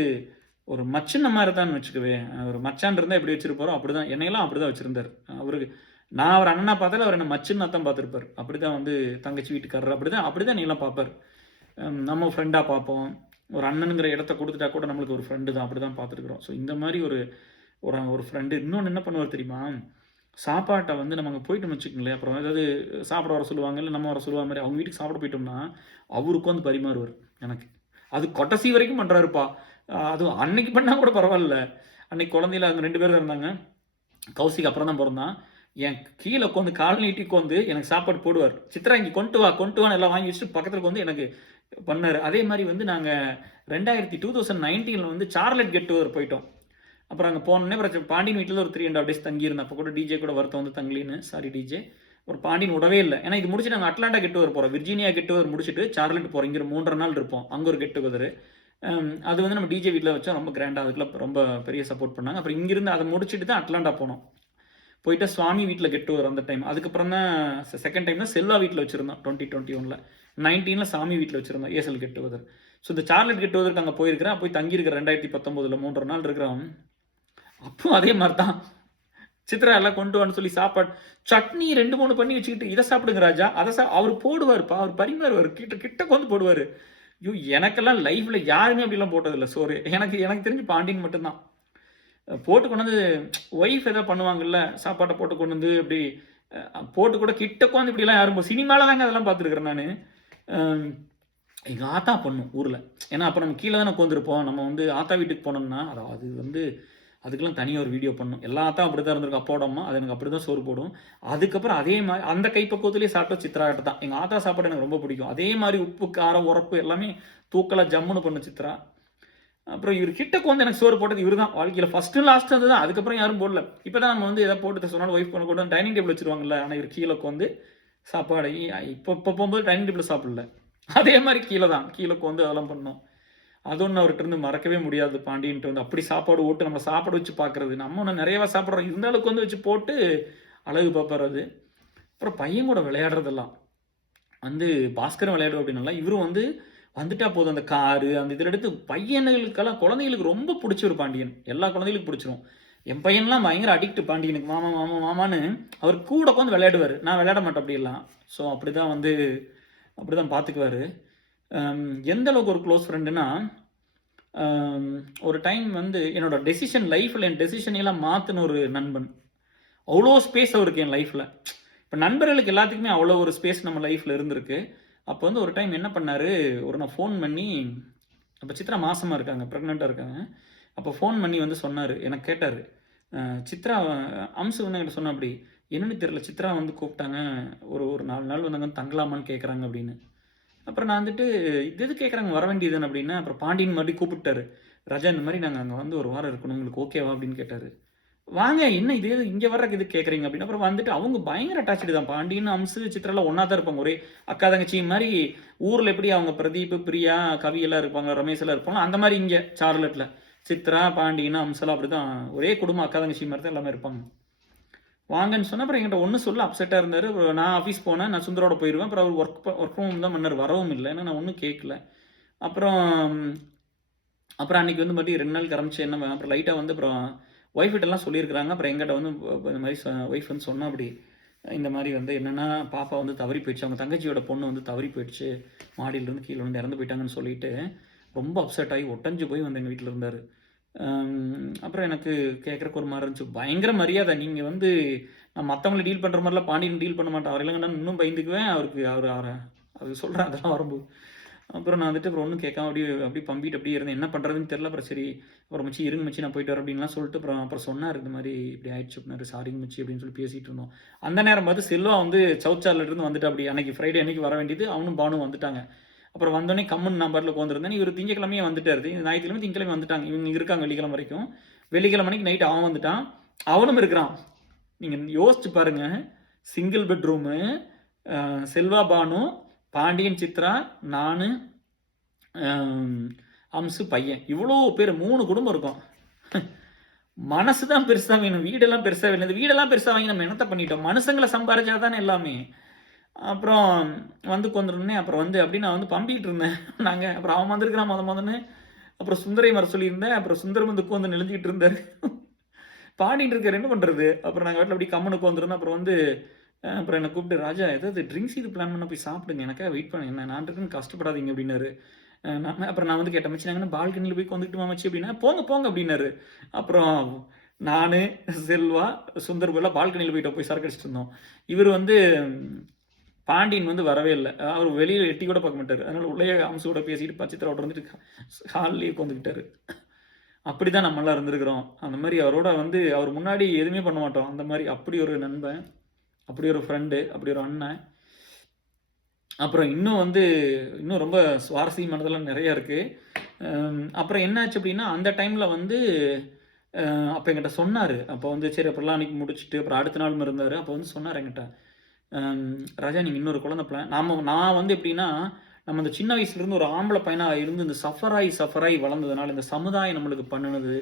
ஒரு மச்சின்ன மாதிரி தான் வச்சுக்கவே. ஒரு மச்சான் இருந்தால் எப்படி வச்சிருப்பாரோ அப்படி தான் என்னையெல்லாம் அப்படி தான் வச்சுருந்தார். அவருக்கு நான் அவர் அண்ணனா பார்த்தாலும் அவர் என்ன மச்சின்னா தான் பார்த்துருப்பார். அப்படி தான் வந்து தங்கச்சி வீட்டுக்காரர் அப்படி தான் நீலாம் பார்ப்பார். நம்ம ஃப்ரெண்டாக பார்ப்போம். ஒரு அண்ணனுங்கிற இடத்த கொடுத்துட்டா கூட நம்மளுக்கு ஒரு ஃப்ரெண்டு தான். அப்படி தான் பார்த்துருக்குறோம். ஸோ இந்த மாதிரி ஒரு ஒரு ஃப்ரெண்டு. இன்னொன்று என்ன பண்ணுவார் தெரியுமா? சாப்பாட்டை வந்து நம்ம அங்கே போயிட்டோம்னு வச்சுக்கோங்களேன், அப்புறம் ஏதாவது சாப்பிட வர சொல்லுவாங்க, இல்லை நம்ம வர சொல்லுவாங்க மாதிரி அவங்க வீட்டுக்கு சாப்பிட போயிட்டோம்னா அவருக்கு வந்து பரிமாறுவார் எனக்கு. அது கொட்டசி வரைக்கும் பண்ணுறாருப்பா. அதுவும் அன்னைக்கு பண்ணால் கூட பரவாயில்ல. அன்னைக்கு குழந்தையில அவங்க 2 பேர் தான் இருந்தாங்க. கௌசிக்கு அப்புறம் தான் பிறந்தான். என் கீழே உட்காந்து கால் நீட்டி உட்காந்து எனக்கு சாப்பாடு போடுவார். சித்ரா இங்கே கொண்டு வான்னு எல்லாம் வாங்கி வச்சுட்டு பக்கத்தில் வந்து எனக்கு பண்ணார். அதே மாதிரி வந்து நாங்கள் 2019 வந்து சார்லட் கெட் டுகெதர் போயிட்டோம். அப்புறம் அங்கே போனோடனே அப்புறம் பாண்டியன் வீட்டில் ஒரு 3.5 days தங்கியிருந்தேன். அப்போ கூட டிஜே கூட வருத்தம் வந்து தங்கலின்னு சாரி டிஜே. ஒரு பாண்டியன் விடவே இல்லை. ஏன்னா இது முடிச்சு நாங்கள் அட்லாண்டா கெட் டுகெதர் போகிறோம். விர்ஜீனியா கெட் டுகெதர் முடிச்சுட்டு சார்லட் போகிறோம். இங்கே 3.5 நாள் இருப்போம். அங்கே ஒரு கெட் டுகெதர். அது வந்து நம்ம டிஜே வீட்டில் வச்சோம். ரொம்ப கிராண்டாக அதுக்குள்ள ரொம்ப பெரிய சப்போர்ட் பண்ணாங்க. அப்புறம் இங்கிருந்து அதை முடிச்சுட்டு தான் அட்லாண்டா போனோம். போயிட்டு சுவாமி வீட்டில் கெட் டுகெதர் அந்த டைம். அதுக்கப்புறம் தான் செகண்ட் டைம் தான் செல்வா வீட்டில் வச்சுருந்தோம் 2021. 19 சாமி வீட்டில் வச்சுருந்தோம் ஏசல் கெட் டுகெதர். ஸோ இந்த சார்லட் கெட் டுகெதருக்கு அங்கே போயிருக்கிறேன். போய் தங்கியிருக்கிறேன் 2019 3 நாள் இருக்கிறோம். அப்போ அதே மாதிரி தான் சித்ரா எல்லாம் கொண்டு வான்னு சொல்லி சாப்பாடு சட்னி 2-3 பண்ணி வச்சுக்கிட்டு இதை சாப்பிடுங்க ராஜா அதை அவர் போடுவார்ப்பா. அவர் பரிமாறுவார். கிட்ட வந்து போடுவார். ஐயோ எனக்கெல்லாம் லைஃப்பில் யாருமே அப்படிலாம் போட்டதில்லை சோறு. எனக்கு தெரிஞ்சு பாண்டியன் மட்டும்தான் போட்டு கொண்டு வந்து. ஒய்ஃப் எதாவது பண்ணுவாங்கல்ல, சாப்பாட்டை போட்டு கொண்டு வந்து அப்படி போட்டு கூட கிட்ட உட்காந்து இப்படிலாம் யாரும் சினிமாவில் தாங்க அதெல்லாம் பார்த்துருக்குறேன் நான். எங்கள் ஆத்தா பண்ணும் ஊரில். ஏன்னா அப்போ நம்ம கீழே தானே உட்காந்துருப்போம். நம்ம வந்து ஆத்தா வீட்டுக்கு போனோம்னா அது வந்து அதுக்கெல்லாம் தனியாக ஒரு வீடியோ பண்ணணும். எல்லா ஆத்தா அப்படி தான் இருந்திருக்கும். அப்போட அம்மா அது எனக்கு அப்படி தான் சோறு போடும். அதுக்கப்புறம் அதே மாதிரி அந்த கைப்பக்குவத்துலேயே சாப்பிட்டோம் சித்ராகிட்ட தான். எங்கள் ஆத்தா சாப்பாடு எனக்கு ரொம்ப பிடிக்கும். அதே மாதிரி உப்பு காரம் உரப்பு எல்லாமே தூக்கலாக ஜம்முன்னு பண்ணும் சித்ரா. அப்புறம் இவர் கிட்டக்கு வந்து எனக்கு சோறு போட்டது இவர் தான் வாழ்க்கையில் ஃபஸ்ட்டு லாஸ்ட் அது தான். அதுக்கப்புறம் யாரும் போடல. இப்போ தான் நம்ம வந்து எதாவது போட்டு சொன்னாலும் ஒய்ஃப் பண்ண கூட டைனிங் டேபிள் வச்சுருவாங்கல்ல. ஆனால் இவர் கீழே வந்து சாப்பாடு இப்போ போகும்போது டைனிங் டேபிள் சாப்பிடல. அதே மாதிரி கீழே வந்து அதெல்லாம் பண்ணோம். அது ஒன்று அவர்கிட்ட இருந்து மறக்கவே முடியாது. பாண்டியன்ட்டு வந்து அப்படி சாப்பாடு ஓட்டு நம்ம சாப்பாடு வச்சு பார்க்குறது. நம்ம ஒன்று நிறையவா சாப்பிட்றோம், இருந்தாலும் வந்து வச்சு போட்டு அழகு பார்ப்பார். அது அப்புறம் பையன் கூட விளையாடுறதெல்லாம் வந்து பாஸ்கரன் விளையாடுவோம் அப்படின்னால இவரும் வந்து வந்துட்டா போதும். அந்த காரு அந்த இதில் எடுத்து பையனுகளுக்கெல்லாம் குழந்தைகளுக்கு ரொம்ப பிடிச்ச ஒரு பாண்டியன். எல்லா குழந்தைகளுக்கும் பிடிச்சிரும். என் பையன்லாம் பயங்கர அடிக்ட் பாண்டியனுக்கு. மாமா மாமா மாமான்னு அவர் கூட உட்காந்து விளையாடுவார். நான் விளையாட மாட்டேன் அப்படியெல்லாம். ஸோ அப்படி தான் பார்த்துக்குவார். எந்த அளவுக்கு ஒரு க்ளோஸ் ஃப்ரெண்டுன்னா, ஒரு டைம் வந்து என்னோட டெசிஷன் லைஃப்பில் என் டெசிஷனையெல்லாம் மாற்றின ஒரு நண்பன். அவ்வளோ ஸ்பேஸ் அவருக்கு என் லைஃப்பில். இப்போ நண்பர்களுக்கு எல்லாத்துக்குமே அவ்வளோ ஒரு ஸ்பேஸ் நம்ம லைஃப்பில் இருந்திருக்கு. அப்போ வந்து ஒரு டைம் என்ன பண்ணார், நான் ஃபோன் பண்ணி, அப்போ சித்ரா மாசமாக இருக்காங்க, ப்ரெக்னெண்ட்டாக இருக்காங்க. அப்போ ஃபோன் பண்ணி வந்து சொன்னார், எனக்கு கேட்டார், சித்ரா அம்சு வந்து என்கிட்ட சொன்ன அப்படி என்னன்னு தெரியல, சித்ரா வந்து கூப்பிட்டாங்க, ஒரு 4 நாள் வந்தாங்க தங்கலாமான்னு கேட்குறாங்க அப்படின்னு. அப்புறம் நான் வந்துட்டு இது எது கேட்குறாங்க வர வேண்டியதுன்னு அப்படின்னா, அப்புறம் பாண்டியன் மறுபடியும் கூப்பிட்டாரு, ராஜா இந்த மாதிரி நாங்கள் அங்கே வந்து ஒரு வாரம் இருக்கணும், உங்களுக்கு ஓகேவா அப்படின்னு கேட்டார். வாங்க என்ன இது இங்கே வர்றக்கு இது கேட்குறீங்க அப்படின்னு. அப்புறம் வந்துட்டு அவங்க பயங்கர அட்டாச்சு தான். பாண்டியன், அம்சு, சித்ராலாம் ஒன்றா தான் இருப்பாங்க. ஒரே அக்கா தங்கச்சி மாதிரி. ஊரில் எப்படி அவங்க பிரதீப், பிரியா, கவி எல்லாம் இருப்பாங்க, ரமேஷ் எல்லாம் இருப்பாங்க, அந்த மாதிரி இங்கே சார்லட்டில் சித்ரா, பாண்டியன், அம்சலாம் அப்படி தான் ஒரே குடும்பம், அக்கா தங்கச்சி மாதிரி தான் எல்லாமே இருப்பாங்க. வாங்கன்னு சொன்னால் அப்புறம் என்கிட்ட ஒன்றும் சொல்ல அப்செட்டாக இருந்தார். நான் ஆஃபீஸ் போனேன், நான் சுந்தரோட போயிடுவேன். அப்புறம் அவர் ஒர்க் ஃப்ரம் தான் பண்ணார், வரவும் இல்லை, ஏன்னா நான் ஒன்றும் கேட்கல. அப்புறம் அப்புறம் அன்றைக்கி வந்து மறுபடியும் 2 நாள் கிளம்பிச்சு என்ன. அப்புறம் லைட்டாக வந்து அப்புறம் ஒய்ஃப்கிட்டலாம் சொல்லியிருக்கிறாங்க. அப்புறம் எங்கிட்ட வந்து இந்த மாதிரி ஒய்ஃப் வந்து சொன்னால் அப்படி இந்த மாதிரி வந்து என்னென்னா பாப்பா வந்து தவறி போயிடுச்சு, அவங்க தங்கச்சியோட பொண்ணு வந்து தவறி போயிடுச்சு, மாடியிலேருந்து கீழே வந்து இறந்து போயிட்டாங்கன்னு சொல்லிட்டு ரொம்ப அப்செட் ஆகி ஒட்டஞ்சு போய் வந்து எங்கள் வீட்டில் இருந்தார். அப்புறம் எனக்கு கேட்குறக்கு ஒரு மாதிரி இருந்துச்சு. பயங்கர மரியாதை. நீங்கள் வந்து நான் மற்றவங்களை டீல் பண்ணுற மாதிரிலாம் பாண்டியன் டீல் பண்ண மாட்டேன். அவர் இல்லைங்க, நான் இன்னும் பயந்துக்குவேன் அவருக்கு. அவர் சொல்கிறேன் அதெல்லாம் வரும்போது. அப்புறம் நான் வந்துட்டு அப்புறம் ஒன்றும் கேட்காம அப்படியே பம்பிட்டு அப்படியே இருந்தேன். என்ன பண்ணுறதுன்னு தெரில. அப்புறம் சரி அப்புறம் மச்சி இருங்க மச்சி நான் போயிட்டு வரேன் அப்படின்லாம் சொல்லிட்டு அப்புறம் சொன்னார் இந்த மாதிரி இப்படி ஆயிடுச்சு அப்படின்னாரு. சாரிங்க மச்சி அப்படின்னு சொல்லி பேசிகிட்டு இருந்தோம். அந்த நேரம் பார்த்து செல்வா வந்து சவுச்சார்லேருந்து வந்துட்டு அப்படி அன்றைக்கி ஃப்ரைடே அன்றைக்கி வர வேண்டியது அவனும் பானும் வந்துட்டாங்க. அப்புறம் வந்தோடனே கம்முன்னு நான் பாட்டில் உட்காந்துருந்தேன். இவர் திங்கக்கிழமையே வந்துட்டாரு. ஞாயிற்றுக்கிழமை திங்கக்கிழமை வந்துட்டாங்க. இவங்க இருக்காங்க வெள்ளிக்கிழமை வரைக்கும். வெள்ளிக்கிழமை அன்னைக்கு நைட்டு அவன் வந்துட்டான், அவனும் இருக்கிறான். நீங்கள் யோசிச்சு பாருங்கள், சிங்கிள் பெட்ரூமு, செல்வா, பானு, பாண்டியன், சித்ரா, நான், அம்சு, பையன், இவ்வளோ பேர் 3 குடும்பம் இருக்கும். மனசு தான் பெருசாக வேணும், வீடெல்லாம் பெருசாக வேணும். இந்த வீடெல்லாம் பெருசாக வாங்கி நம்ம என்னத்தை பண்ணிட்டோம்? மனுஷங்களை சம்பாரிச்சா தானே எல்லாமே. அப்புறம் வந்து கொண்டுருந்தே அப்புறம் வந்து அப்படி நான் வந்து பம்பிக்கிட்டு இருந்தேன் நாங்கள். அப்புறம் அவன் வந்திருக்கிறான் முதன்னு. அப்புறம் சுந்தரை வர சொல்லியிருந்தேன். அப்புறம் சுந்தரம் வந்து உட்காந்து நெளிஞ்சிக்கிட்டு இருந்தார். பாடிட்டு இருக்கார், என்ன பண்ணுறது. அப்புறம் நாங்கள் வீட்டில் அப்படி கம்மனு உட்காந்துருந்தோம். அப்புறம் வந்து அப்புறம் என்னை கூப்பிட்டு, ராஜா ஏதாவது ட்ரிங்க்ஸ் இது பிளான் பண்ண போய் சாப்பிடுங்க, எனக்காக வெயிட் பண்ண, என்ன நான் இருக்குன்னு கஷ்டப்படாதீங்க அப்படின்னாரு. அப்புறம் நான் வந்து கேட்டேன், மச்சி நாங்கள் பால்கனியில் போய் வந்துட்டு மச்சி அப்படின்னா, போங்க போங்க அப்படின்னாரு. அப்புறம் நான், செல்வா, சுந்தர் போல பால்கனியில் போய் சரக்கு அடிச்சுட்டு இருந்தோம். இவர் வந்து பாண்டியன் வந்து வரவே இல்லை. அவர் வெளியில் எட்டி கூட பார்க்க மாட்டார். அதனால் உள்ளே அம்சோட பேசிட்டு பச்சித்திரோட வந்துட்டு ஹால்லேயே உட்காந்துக்கிட்டாரு. அப்படி தான் நம்மளாம் இருந்திருக்கிறோம். அந்த மாதிரி அவரோட வந்து அவர் முன்னாடி எதுவுமே பண்ண மாட்டோம். அந்த மாதிரி அப்படி ஒரு நண்பன், அப்படி ஒரு ஃப்ரெண்டு, அப்படி ஒரு அண்ணன். அப்புறம் இன்னும் ரொம்ப சுவாரஸ்யமானதெல்லாம் நிறையா இருக்குது. அப்புறம் என்னாச்சு அப்படின்னா, அந்த டைமில் வந்து அப்போ என்கிட்ட சொன்னார். அப்போ வந்து சரி அப்புறம்லாம் அன்றைக்கி முடிச்சுட்டு அப்புறம் அடுத்த நாளும் இருந்தார். அப்போ வந்து சொன்னார் என்கிட்ட, ராஜா நீங்கள் இன்னொரு குழந்தை பிளான். நான் வந்து எப்படின்னா, நம்ம இந்த சின்ன வயசுலேருந்து ஒரு ஆம்பளை பையனாக இருந்து இந்த சஃபராகி வளர்ந்ததுனால, இந்த சமுதாயம் நம்மளுக்கு பண்ணினது,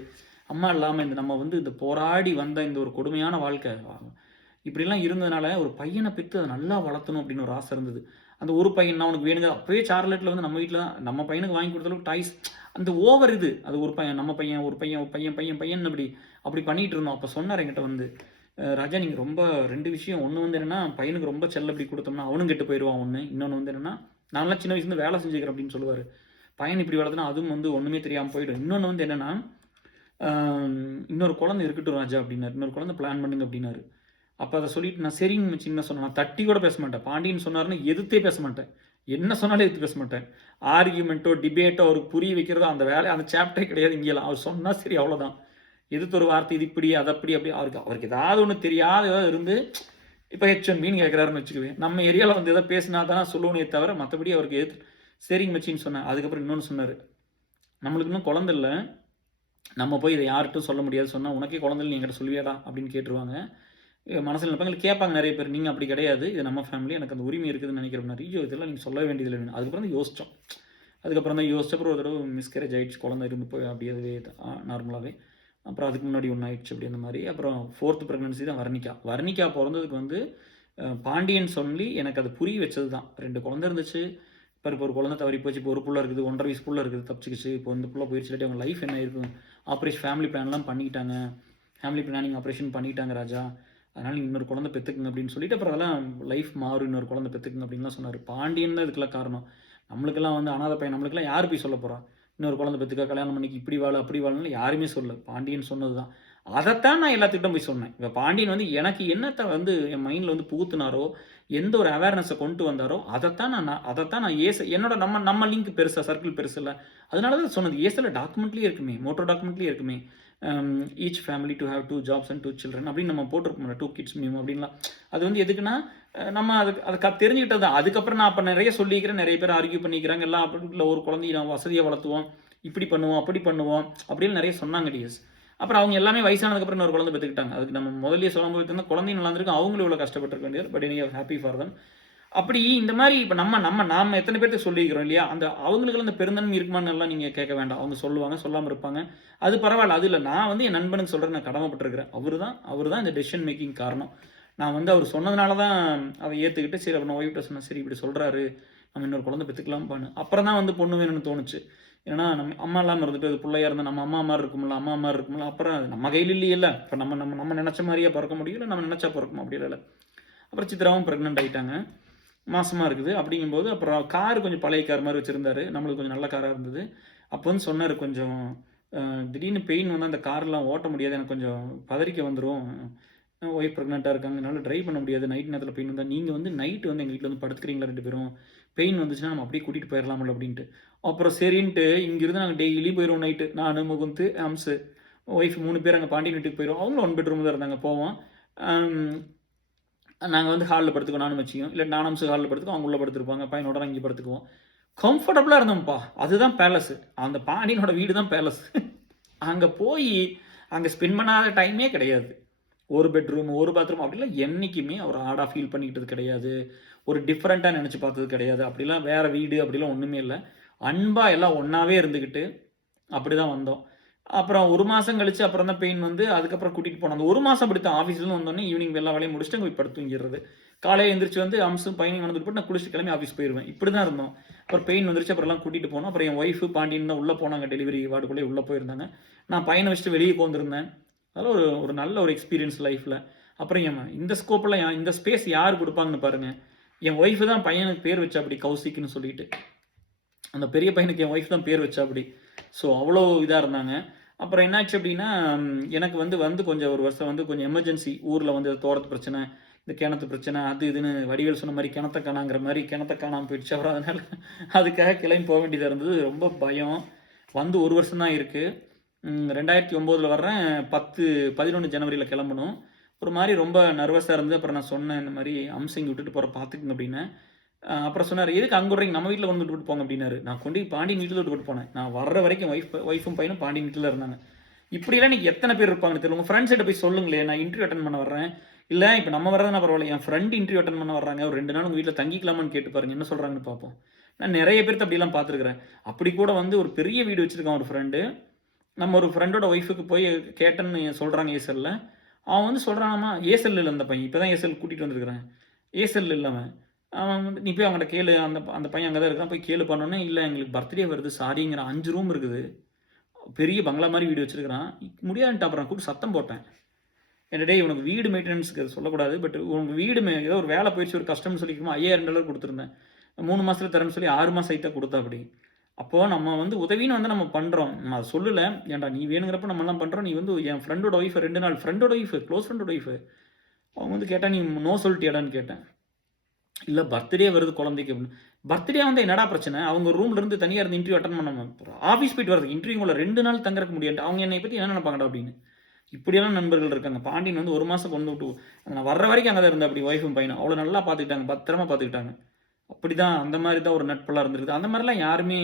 அம்மா இல்லாமல் இந்த நம்ம வந்து இந்த போராடி வந்த இந்த ஒரு கொடுமையான வாழ்க்கை இப்படிலாம் இருந்ததுனால, ஒரு பையனை பெற்று அதை நல்லா வளர்த்தணும் அப்படின்னு ஒரு ஆசை இருந்தது. அந்த ஒரு பையன் தான் உனக்கு வேணுங்க. அப்போயே சார்லெட்டில் வந்து நம்ம வீட்டில் தான் நம்ம பையனுக்கு வாங்கி கொடுத்தாலும் டாய்ஸ் அந்த ஓவர் இது. அது ஒரு பையன், நம்ம பையன், ஒரு பையன் அப்படி பண்ணிகிட்டு இருந்தோம். அப்போ சொன்னார் என்கிட்ட வந்து, ராஜா நீங்கள் ரொம்ப 2 விஷயம். ஒன்று வந்து என்னென்னா, பையனுக்கு ரொம்ப செல்ல அப்படி கொடுத்தோம்னா அவனும் கெட்டு போயிடுவான் ஒன்று. இன்னொன்று வந்து என்னென்னா, நான்லாம் சின்ன வயசுலேருந்து வேலை செஞ்சுக்கிறேன் அப்படின்னு சொல்லுவார். பையன் இப்படி வளர்த்துனா அதுவும் வந்து ஒன்றுமே தெரியாமல் போயிடும். இன்னொன்று வந்து என்னென்னா, இன்னொரு குழந்தை இருக்கட்டும் ராஜா அப்படின்னாரு. இன்னொரு குழந்தை பிளான் பண்ணுங்க அப்படின்னாரு. அப்போ அதை சொல்லிட்டு நான் சரிங்க சின்ன சொன்னேன். நான் தட்டி கூட பேச மாட்டேன். பாண்டியன் சொன்னார்னு எதிர்த்தே பேச மாட்டேன். என்ன சொன்னாலும் எடுத்து பேச மாட்டேன். ஆர்கியூமெண்ட்டோ டிபேட்டோ அவருக்கு புரிய வைக்கிறதோ அந்த வேலை அந்த சாப்டரே கிடையாது இங்கேலாம். அவர் சொன்னால் சரி அவ்வளோதான். எதிர்த்து ஒரு வார்த்தை இது இப்படி அது அப்படி அவருக்கு ஏதாவது ஒன்று தெரியாத ஏதாவது இருந்து இப்போ H1Bன்னு கேட்குறாருன்னு வச்சுக்குவேன். நம்ம ஏரியாவில் வந்து எதாவது பேசினா தானே சொல்லுவனே தவிர மற்றபடி அவருக்கு சரிங்க மச்சின்னு சொன்னேன். அதுக்கப்புறம் இன்னொன்று சொன்னார், நம்மளுக்கு இன்னும் குழந்தை இல்லை, நம்ம போய் இதை யார்கிட்டும் சொல்ல முடியாது, சொன்னால் உனக்கே குழந்தை நீ என்கிட்ட சொல்லுவியாடா அப்படின்னு கேட்டுருவாங்க. மனசில் நினைப்பாங்க, கேட்பாங்க நிறைய பேர். நீங்கள் அப்படி கிடையாது, இது நம்ம ஃபேமிலி, எனக்கு அந்த உரிமை இருக்குதுன்னு நினைக்கிறோம். நிறைய இதெல்லாம் நீங்கள் சொல்ல வேண்டியதில்லை. அதுக்கப்புறம் தான் யோசித்தோம். அதுக்கப்புறம் தான் யோசிச்சப்பறம் ஒரு தடவை மிஸ்கரேஜ் ஆகிடுச்சு. குழந்தை இருந்து போய் அப்படியே நார்மலாகவே. அப்புறம் அதுக்கு முன்னாடி ஒன்று ஆயிடுச்சு அப்படி அந்த மாதிரி. அப்புறம் 4th ப்ரெக்னன்சி தான் வர்ணிக்கா பிறந்ததுக்கு வந்து பாண்டியன் சொல்லி எனக்கு அது புரிய வச்சது தான். 2 குழந்தை இருந்துச்சு. இப்போ ஒரு குழந்தை தவறி போச்சு. இப்போ ஒரு புள்ள இருக்குது, 1.5 வயசு புள்ள இருக்குது, தப்பிச்சிக்கிச்சு. இப்போ இந்த புள்ள போயிடுச்சு. இல்லாட்டி அவங்க லைஃப் என்ன இருக்கும். ஃபேமிலி பிளான்லாம் பண்ணிக்கிட்டாங்க. ஃபேமிலி பிளானிங் ஆப்ரேஷன் பண்ணிக்கிட்டாங்க ராஜா. அதனால் நீங்கள் இன்னொரு குழந்தை பெற்றுக்குங்க அப்படின்னு சொல்லிட்டு அப்புறம் அதெல்லாம் லைஃப் மாறும், இன்னொரு குழந்தை பெற்றுக்குங்க அப்படின்லாம் சொன்னார். பாண்டியன் தான் இதுக்கெல்லாம் காரணம். நம்மளுக்கெல்லாம் வந்து அனாதை பையன், நம்மளுக்கெல்லாம் யார் போய் சொல்ல போகிறா? இன்னொரு குழந்தை பெற்றுக்க, கல்யாணம் பண்ணிக்கு, இப்படி வாழ அப்படி வாழணும்னு யாருமே சொல்லல. பாண்டியன் சொன்னது தான். அதைத்தான் நான் எல்லாத்துக்கிட்டும் போய் சொன்னேன். இப்போ பாண்டியன் வந்து எனக்கு என்னத்தை வந்து என் மைண்டில் வந்து புகுத்துனாரோ, எந்த ஒரு அவேர்னஸை கொண்டு வந்தாரோ அதைத்தான் நான் என்னோட நம்ம லிங்க் பெருசாக, சர்க்கிள் பெருசு இல்லை. அதனால தான் சொன்னது. ஏசில் டாக்குமெண்ட்லேயே இருக்குமே, மோட்டோ டாக்குமெண்ட்லேயே இருக்குமே, each family to have 2 jobs and 2 children அப்படின்னு நம்ம போட்டிருக்கோம். 2 kids மினிமம் அப்படின்லாம். அது வந்து எதுக்குன்னா, நம்ம அதை தெரிஞ்சுக்கிட்டது தான். அதுக்கப்புறம் நான் அப்போ நிறைய சொல்லிக்கிறேன், நிறைய பேர் ஆர்கியூ பண்ணிக்கிறாங்க எல்லாம். அப்படி இல்லை, ஒரு குழந்தைய நான் வசதியாக வளர்த்துவோம், இப்படி பண்ணுவோம் அப்படி பண்ணுவோம் அப்படின்னு நிறைய சொன்னாங்க டிஎஸ். அப்புறம் அவங்க எல்லாமே வயசானதுக்கப்புறம் இன்னொரு குழந்தை பெற்றுக்கிட்டாங்க. அதுக்கு நம்ம முதல்லயே சொல்லும்போது இருந்தால் குழந்தையும் நல்லா இருந்திருக்கு, அவங்களும் இவ்வளோ கஷ்டப்பட்டிருக்க வேண்டியது. பட் நீங்கள் ஹாப்பி ஃபார் தம். அப்படி இந்த மாதிரி இப்போ நாம எத்தனை பேருக்கு சொல்லிக்கிறோம் இல்லையா, அந்த அவங்களுக்கு அந்த பெருந்தன்மை இருக்குமான்னு எல்லாம் நீங்கள் கேட்க வேண்டாம். அவங்க சொல்லுவாங்க, சொல்லாமல் இருப்பாங்க, அது பரவாயில்ல. அது இல்லை, நான் வந்து என் நண்பனுக்கு சொல்கிறேன், நான் கடமைப்பட்டிருக்கிறேன். அவர் தான் இந்த டெசிஷன் மேக்கிங் காரணம். நான் வந்து அவர் சொன்னதுனால தான் அதை ஏற்றுக்கிட்டு சரி அவர் ஒய்ஃப்ட்ட சொன்னேன், சரி இப்படி சொல்கிறாரு, நம்ம இன்னொரு குழந்தை பெற்றுக்கலாம்பான்னு. அப்புறம் தான் வந்து பொண்ணு வேணும்னு தோணுச்சு. ஏன்னா நம்ம அம்மா இல்லாமல் இருந்துட்டு அது பிள்ளையா இருந்தால் நம்ம அம்மா மாதிரி இருக்கும்ல. அப்புறம் அது நம்ம கையில் இல்லையில்ல. இப்போ நம்ம நினச்ச மாதிரியே பிறக்க முடியல, நம்ம நினச்சா பிறக்கும் அப்படி இல்லை. அப்புறம் சித்ராவும் ப்ரெக்னென்ட் ஆகிட்டாங்க, மாசமாக இருக்குது. அப்படிங்கும்போது அப்புறம் கார் கொஞ்சம் பழைய கார் மாதிரி வச்சுருந்தாரு, நம்மளுக்கு கொஞ்சம் நல்ல காராக இருந்தது. அப்போ வந்து சொன்னார், கொஞ்சம் திடீர்னு பெயின் வந்து அந்த கார்லாம் ஓட்ட முடியாது, எனக்கு கொஞ்சம் பதறிக்க வந்துடும், ஒய்ஃப் ப்ரெக்னெண்ட்டாக இருக்காங்க, என்னால் ட்ரைவ் பண்ண முடியாது, நைட் நேரத்தில் பெயின் வந்தால் நீங்கள் வந்து நைட்டு வந்து எங்கள் வீட்டில் வந்து படுத்துக்கிறீங்களா 2 பேரும், பெயின் வந்துச்சுன்னா நம்ம அப்படியே கூட்டிகிட்டு போயிடலாம்ல அப்படின்ட்டு. அப்புறம் சரின்ட்டு இங்கிருந்து நாங்கள் டெய்லியும் போயிடுவோம் நைட்டு, நான் முகுந்து அம்சு ஒய்ஃப் 3 பேர் அங்கே பாண்டியன் வீட்டுக்கு போயிடுவோம். அவங்களும் 1 பெட்ரூம் தான் இருந்தாங்க. போவோம், நாங்கள் வந்து ஹாலில் படுத்துக்குவோம், நானும் வச்சுக்கோம், இல்லை நானும் ஹாலில் படுத்துக்குவோம், அவங்க உள்ள படுத்துருப்பாங்க, பையனோட இங்கே படுத்துக்குவோம். கம்ஃபர்டபுளாக இருந்தோம்ப்பா. அதுதான் பேலஸு, அந்த பாண்டியனோட வீடு தான் பேலஸ். அங்கே போய் அங்கே ஸ்பெண்ட் பண்ணாத டைமே கிடையாது. ஒரு பெட்ரூம் ஒரு பாத்ரூம் அப்படிலாம் என்றைக்குமே அவர் ஆடாக ஃபீல் பண்ணிக்கிட்டது கிடையாது, ஒரு டிஃப்ரெண்ட்டாக நினச்சி பார்த்தது கிடையாது. அப்படிலாம் வேறு வீடு அப்படிலாம் ஒன்றுமே இல்லை. அன்பாக எல்லாம் ஒன்றாவே இருந்துக்கிட்டு அப்படி தான் வந்தோம். அப்புறம் 1 மாதம் கழிச்சு அப்புறம் தான் பெயின் வந்து அதுக்கப்புறம் கூட்டிகிட்டு போனோம். அந்த 1 மாதம் அப்படி தான். ஆஃபீஸ்லேருந்து வந்தோடனே ஈவினிங் எல்லா வேலையும் முடிச்சுட்டு அங்கே போய் படுத்து தூங்கிடுறது. காலையில் எழுந்திரிச்சு வந்து அம்சும் பையனையும் வந்துட்டு போட்டு நான் குளிச்சுட்டு கிளம்பி ஆஃபீஸ் போயிடுவேன். இப்படி தான் இருந்தோம். அப்புறம் பெயின் வந்துருச்சு, அப்புறம்லாம் கூட்டிகிட்டு போனோம். அப்புறம் என் ஒய்ஃபு பாண்டியன் தான் உள்ளே போனாங்க, டெலிவரி வார்டுக்குள்ளே உள்ளே போயிருந்தாங்க. நான் பையனை வச்சுட்டு வெளியே உட்காந்துருந்தேன். அதெல்லாம் ஒரு நல்ல ஒரு எக்ஸ்பீரியன்ஸ் லைஃப்பில். அப்புறம் இந்த ஸ்கோப்பில் இந்த ஸ்பேஸ் யார் கொடுப்பாங்கன்னு பாருங்கள். என் ஒய்ஃபு தான் பையனுக்கு பேர் வச்சா அப்படி, கௌசிக்னு சொல்லிட்டு. அந்த பெரிய பையனுக்கு என் ஒய்ஃப் தான் பேர் வச்சா அப்படி. ஸோ அவ்வளோ இதாக இருந்தாங்க. அப்புறம் என்னாச்சு அப்படின்னா, எனக்கு வந்து கொஞ்சம் ஒரு வருஷம் வந்து கொஞ்சம் எமர்ஜென்சி, ஊரில் வந்து தோட்டத்து பிரச்சனை, இந்த கிணத்து பிரச்சனை, அது இதுன்னு வடிவேல் சொன்ன மாதிரி கிணத்த காணாங்கிற மாதிரி கிணத்த காணாமல் போயிடுச்சு. அப்புறம் அதனால் அதுக்காக கிளம்பி போக வேண்டியதாக இருந்தது. ரொம்ப பயம். வந்து 1 வருஷம் தான் இருக்குது. 2009 வர்றேன், 11 ஜனவரியில் கிளம்பணும். ஒரு மாதிரி ரொம்ப நர்வஸாக இருந்தது. அப்புறம் நான் சொன்னேன், இந்த மாதிரி அம்சிங் விட்டுட்டு போகிற பார்த்துக்குங்க அப்படின்னு. அப்புறம் சொன்னார், எதுக்கு அங்கே விட்றீங்க, நம்ம வீட்டில் வந்து விட்டு போங்க அப்படின்னாரு. நான் கொண்டு பாண்டியன் வீட்டில் விட்டு போனேன். நான் வர்ற வரைக்கும் ஒய்ஃபும் பையனும் பாண்டியன் வீட்டில் இருந்தாங்க. இப்படிலாம் நீங்கள் எத்தனை பேர் இருப்பாங்கன்னு தெரியல. உங்கள் ஃப்ரெண்ட்ஸ் கிட்ட போய் சொல்லுங்களேன், நான் இன்டர்வியூ அட்டன் பண்ண வர்றேன். இல்லை இப்போ நம்ம வர்றதுனா பரவாயில்ல, என் ஃப்ரெண்ட் இன்டர்வியூ அட்டன் பண்ண வர்றாங்க, ஒரு 2 நாள் உங்கள் வீட்டில் தங்கிக்கலாமான்னு கேட்டு பாருங்க, என்ன சொல்கிறாங்கன்னு பார்ப்போம். நான் நிறைய பேர்த்து அப்படிலாம் பார்த்துருக்குறேன். அப்படி கூட வந்து ஒரு பெரிய வீடு வச்சுருக்கான் ஒரு ஃப்ரெண்டு. நம்ம ஒரு ஃப்ரெண்டோட ஒய்ஃபுக்கு போய் கேட்டேன்னு சொல்கிறாங்க ஏசலில். அவன் வந்து சொல்கிறானாமா, ஏசல் இல்லை அந்த பையன், இப்போ தான் ஏசல் கூட்டிகிட்டு வந்துருக்குறேன், ஏசல் இல்லாமல். அவன் வந்து நீ போய் அவங்கள்ட்ட கேளு, அந்த பையன் அங்கே தான் இருக்கான், போய் கேளு பண்ணோன்னே, இல்லை எங்களுக்கு பர்த்டே வருது சாரிங்கிற. 5 ரூம் இருக்குது, பெரிய பங்களா மாதிரி வீடு வச்சுருக்கிறான். முடியாதுன்ட்டு அப்புறம் கூப்பிட்டு சத்தம் போட்டேன். என்னடே இவனுக்கு வீடு மெயின்டெனன்ஸுக்கு சொல்லக்கூடாது, பட் உனக்கு வீடு ஏதோ ஒரு வேலை போயிடுச்சு, ஒரு கஸ்டம்னு சொல்லிக்குமா $5000 கொடுத்துருந்தேன். 3 மாதத்தில் தரேன்னு சொல்லி 6 மாதம் சைட்டாக கொடுத்தா அப்படி. அப்போது நம்ம வந்து உதவின்னு வந்து நம்ம பண்ணுறோம், நம்ம அதை சொல்லலை. ஏன்டா நீ வேணுங்கிறப்ப நம்மலாம் பண்ணுறோம். நீ வந்து என் ஃப்ரெண்டோட ஒய்ஃபு 2 நாள் ஃப்ரெண்டோட ஒய்ஃபு, க்ளோஸ் ஃப்ரெண்டோட ஒய்ஃபு, அவங்க வந்து கேட்டால் நீ நோ சொல்லிட்டியாடான்னு கேட்டேன். இல்லை பர்த்டே வருது குழந்தைக்கு அப்படின்னு. பர்த்டே வந்து என்னடா பிரச்சனை, அவங்க ரூம்ல இருந்து தனியாக இருந்து இன்டர்வியூ அட்டன் பண்ணாமல் ஆஃபீஸ் போயிட்டு வரது, இன்டர்வியூல 2 நாள் தங்கறக்க முடியாது. அவங்க என்னை பற்றி என்ன நினைப்பாங்கடா அப்படின்னு. இப்படியெல்லாம் நண்பர்கள் இருக்காங்க. பாண்டியன் வந்து 1 மாதம் கொண்டு விட்டு நான் வர்ற வரைக்கும் அங்கே தான் இருந்தேன். அப்படி ஒய்ஃபும் பையனும் அவ்வளோ நல்லா பார்த்துக்கிட்டாங்க, பத்திரமா பார்த்துக்கிட்டாங்க. அப்படி தான், அந்த மாதிரி தான் ஒரு நட்பெல்லாம் இருந்திருக்குது. அந்த மாதிரிலாம் யாருமே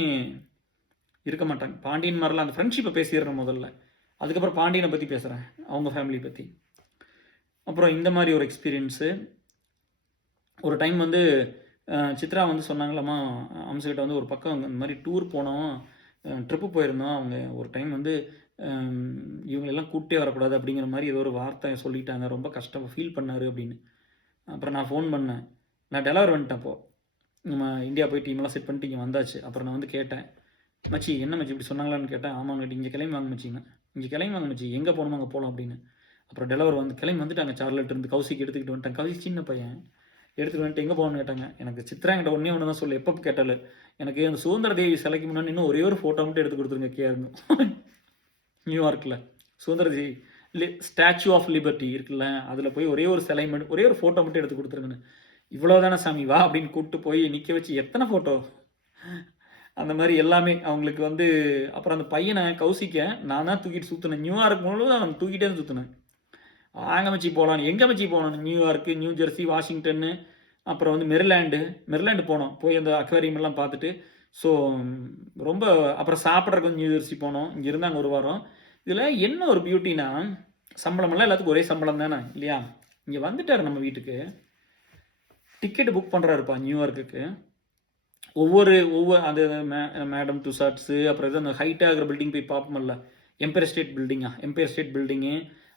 இருக்க மாட்டாங்க. பாண்டியன் மாதிரிலாம் அந்த ஃப்ரெண்ட்ஷிப்பை பேசிடுறேன் முதல்ல, அதுக்கப்புறம் பாண்டியனை பற்றி பேசுகிறேன், அவங்க ஃபேமிலி பற்றி. அப்புறம் இந்த மாதிரி ஒரு எக்ஸ்பீரியன்ஸு. ஒரு டைம் வந்து சித்ரா வந்து சொன்னாங்களாம்மா, அம்சுக்கிட்ட வந்து ஒரு பக்கம் இந்த மாதிரி டூர் போனோம், ட்ரிப்பு போயிருந்தோம். அவங்க ஒரு டைம் வந்து இவங்களெல்லாம் கூப்பிட்டே வரக்கூடாது அப்படிங்கிற மாதிரி ஏதோ ஒரு வார்த்தை சொல்லிட்டாங்க, ரொம்ப கஷ்டம் ஃபீல் பண்ணார் அப்படின்னு. அப்புறம் நான் ஃபோன் பண்ணேன், நான் டெலவர் வந்துட்டேன். அப்போது நம்ம இந்தியா போய் டீமெல்லாம் செட் பண்ணிட்டு இங்கே வந்தாச்சு. அப்புறம் நான் வந்து கேட்டேன், மச்சி என்ன மச்சி இப்படி சொன்னாங்களான்னு கேட்டேன். ஆமாங்க, இங்கே கிளம்பி வாங்க மச்சிங்க, இங்கே கிளம்பி வாங்க மச்சி, எங்கே போகணுமோ அங்கே போகலாம் அப்படின்னு. அப்புறம் டெலவர் வந்து கிளம்பி வந்துட்டாங்க. சார்லெட் இருந்து கௌசிக்கு எடுத்துக்கிட்டு வந்துட்டேன். கௌசிக் சின்ன பையன், எடுத்துகிட்டு வந்துட்டு எங்கே போகணும்னு கேட்டாங்க. எனக்கு சித்ரா என்கிட்ட ஒன்று தான் சொல்லு, எப்போ கேட்டாலும் எனக்கு அந்த சுதந்திர தேவி சிலைக்கு முன்னாடி இன்னும் ஒரே ஒரு ஃபோட்டோ மட்டும் எடுத்து கொடுத்துருங்க கேருங்க. நியூயார்க்கில் சுதந்திர தேவி ஸ்டாச்சு ஆஃப் லிபர்ட்டி இருக்குல்ல, அதில் போய் ஒரே ஒரு சிலை மட்டும், ஒரே ஒரு ஃபோட்டோ மட்டும் எடுத்து கொடுத்துருங்கன்னு. இவ்வளோதானே சாமி, வா அப்படின்னு கூப்பிட்டு போய் நிற்க வச்சு எத்தனை ஃபோட்டோ, அந்த மாதிரி எல்லாமே அவங்களுக்கு வந்து. அப்புறம் அந்த பையனை கௌசிக்க நான் தான் தூக்கிட்டு சுற்றினேன். நியூயார்க் முழுவதும் அவன் தூக்கிட்டே தான் சுற்றினேன். அங்கே மச்சி போகலான்னு, எங்கே மச்சி போகணும், நியூயார்க்கு, நியூ ஜெர்சி, வாஷிங்டன்னு, அப்புறம் வந்து மெரிலாண்டு போனோம். போய் அந்த அக்வேரியம் எல்லாம் பார்த்துட்டு ஸோ ரொம்ப அப்புறம் சாப்பிட்றதுக்கு கொஞ்சம் நியூ ஜெர்சி போனோம். இங்கே இருந்தாங்க ஒரு வாரம். இதில் என்ன ஒரு பியூட்டினா, சம்பளமெல்லாம் எல்லாத்துக்கும் ஒரே சம்பளம் தானே இல்லையா? இங்கே வந்துட்டார் நம்ம வீட்டுக்கு, டிக்கெட் புக் பண்ணுறாருப்பா நியூயார்க்குக்கு. ஒவ்வொரு அந்த மேடம் துசாட்ஸு, அப்புறம் இது அந்த ஹைட் ஆகிற பில்டிங் போய் பார்ப்போம்ல, எம்பயர் ஸ்டேட் பில்டிங்கு,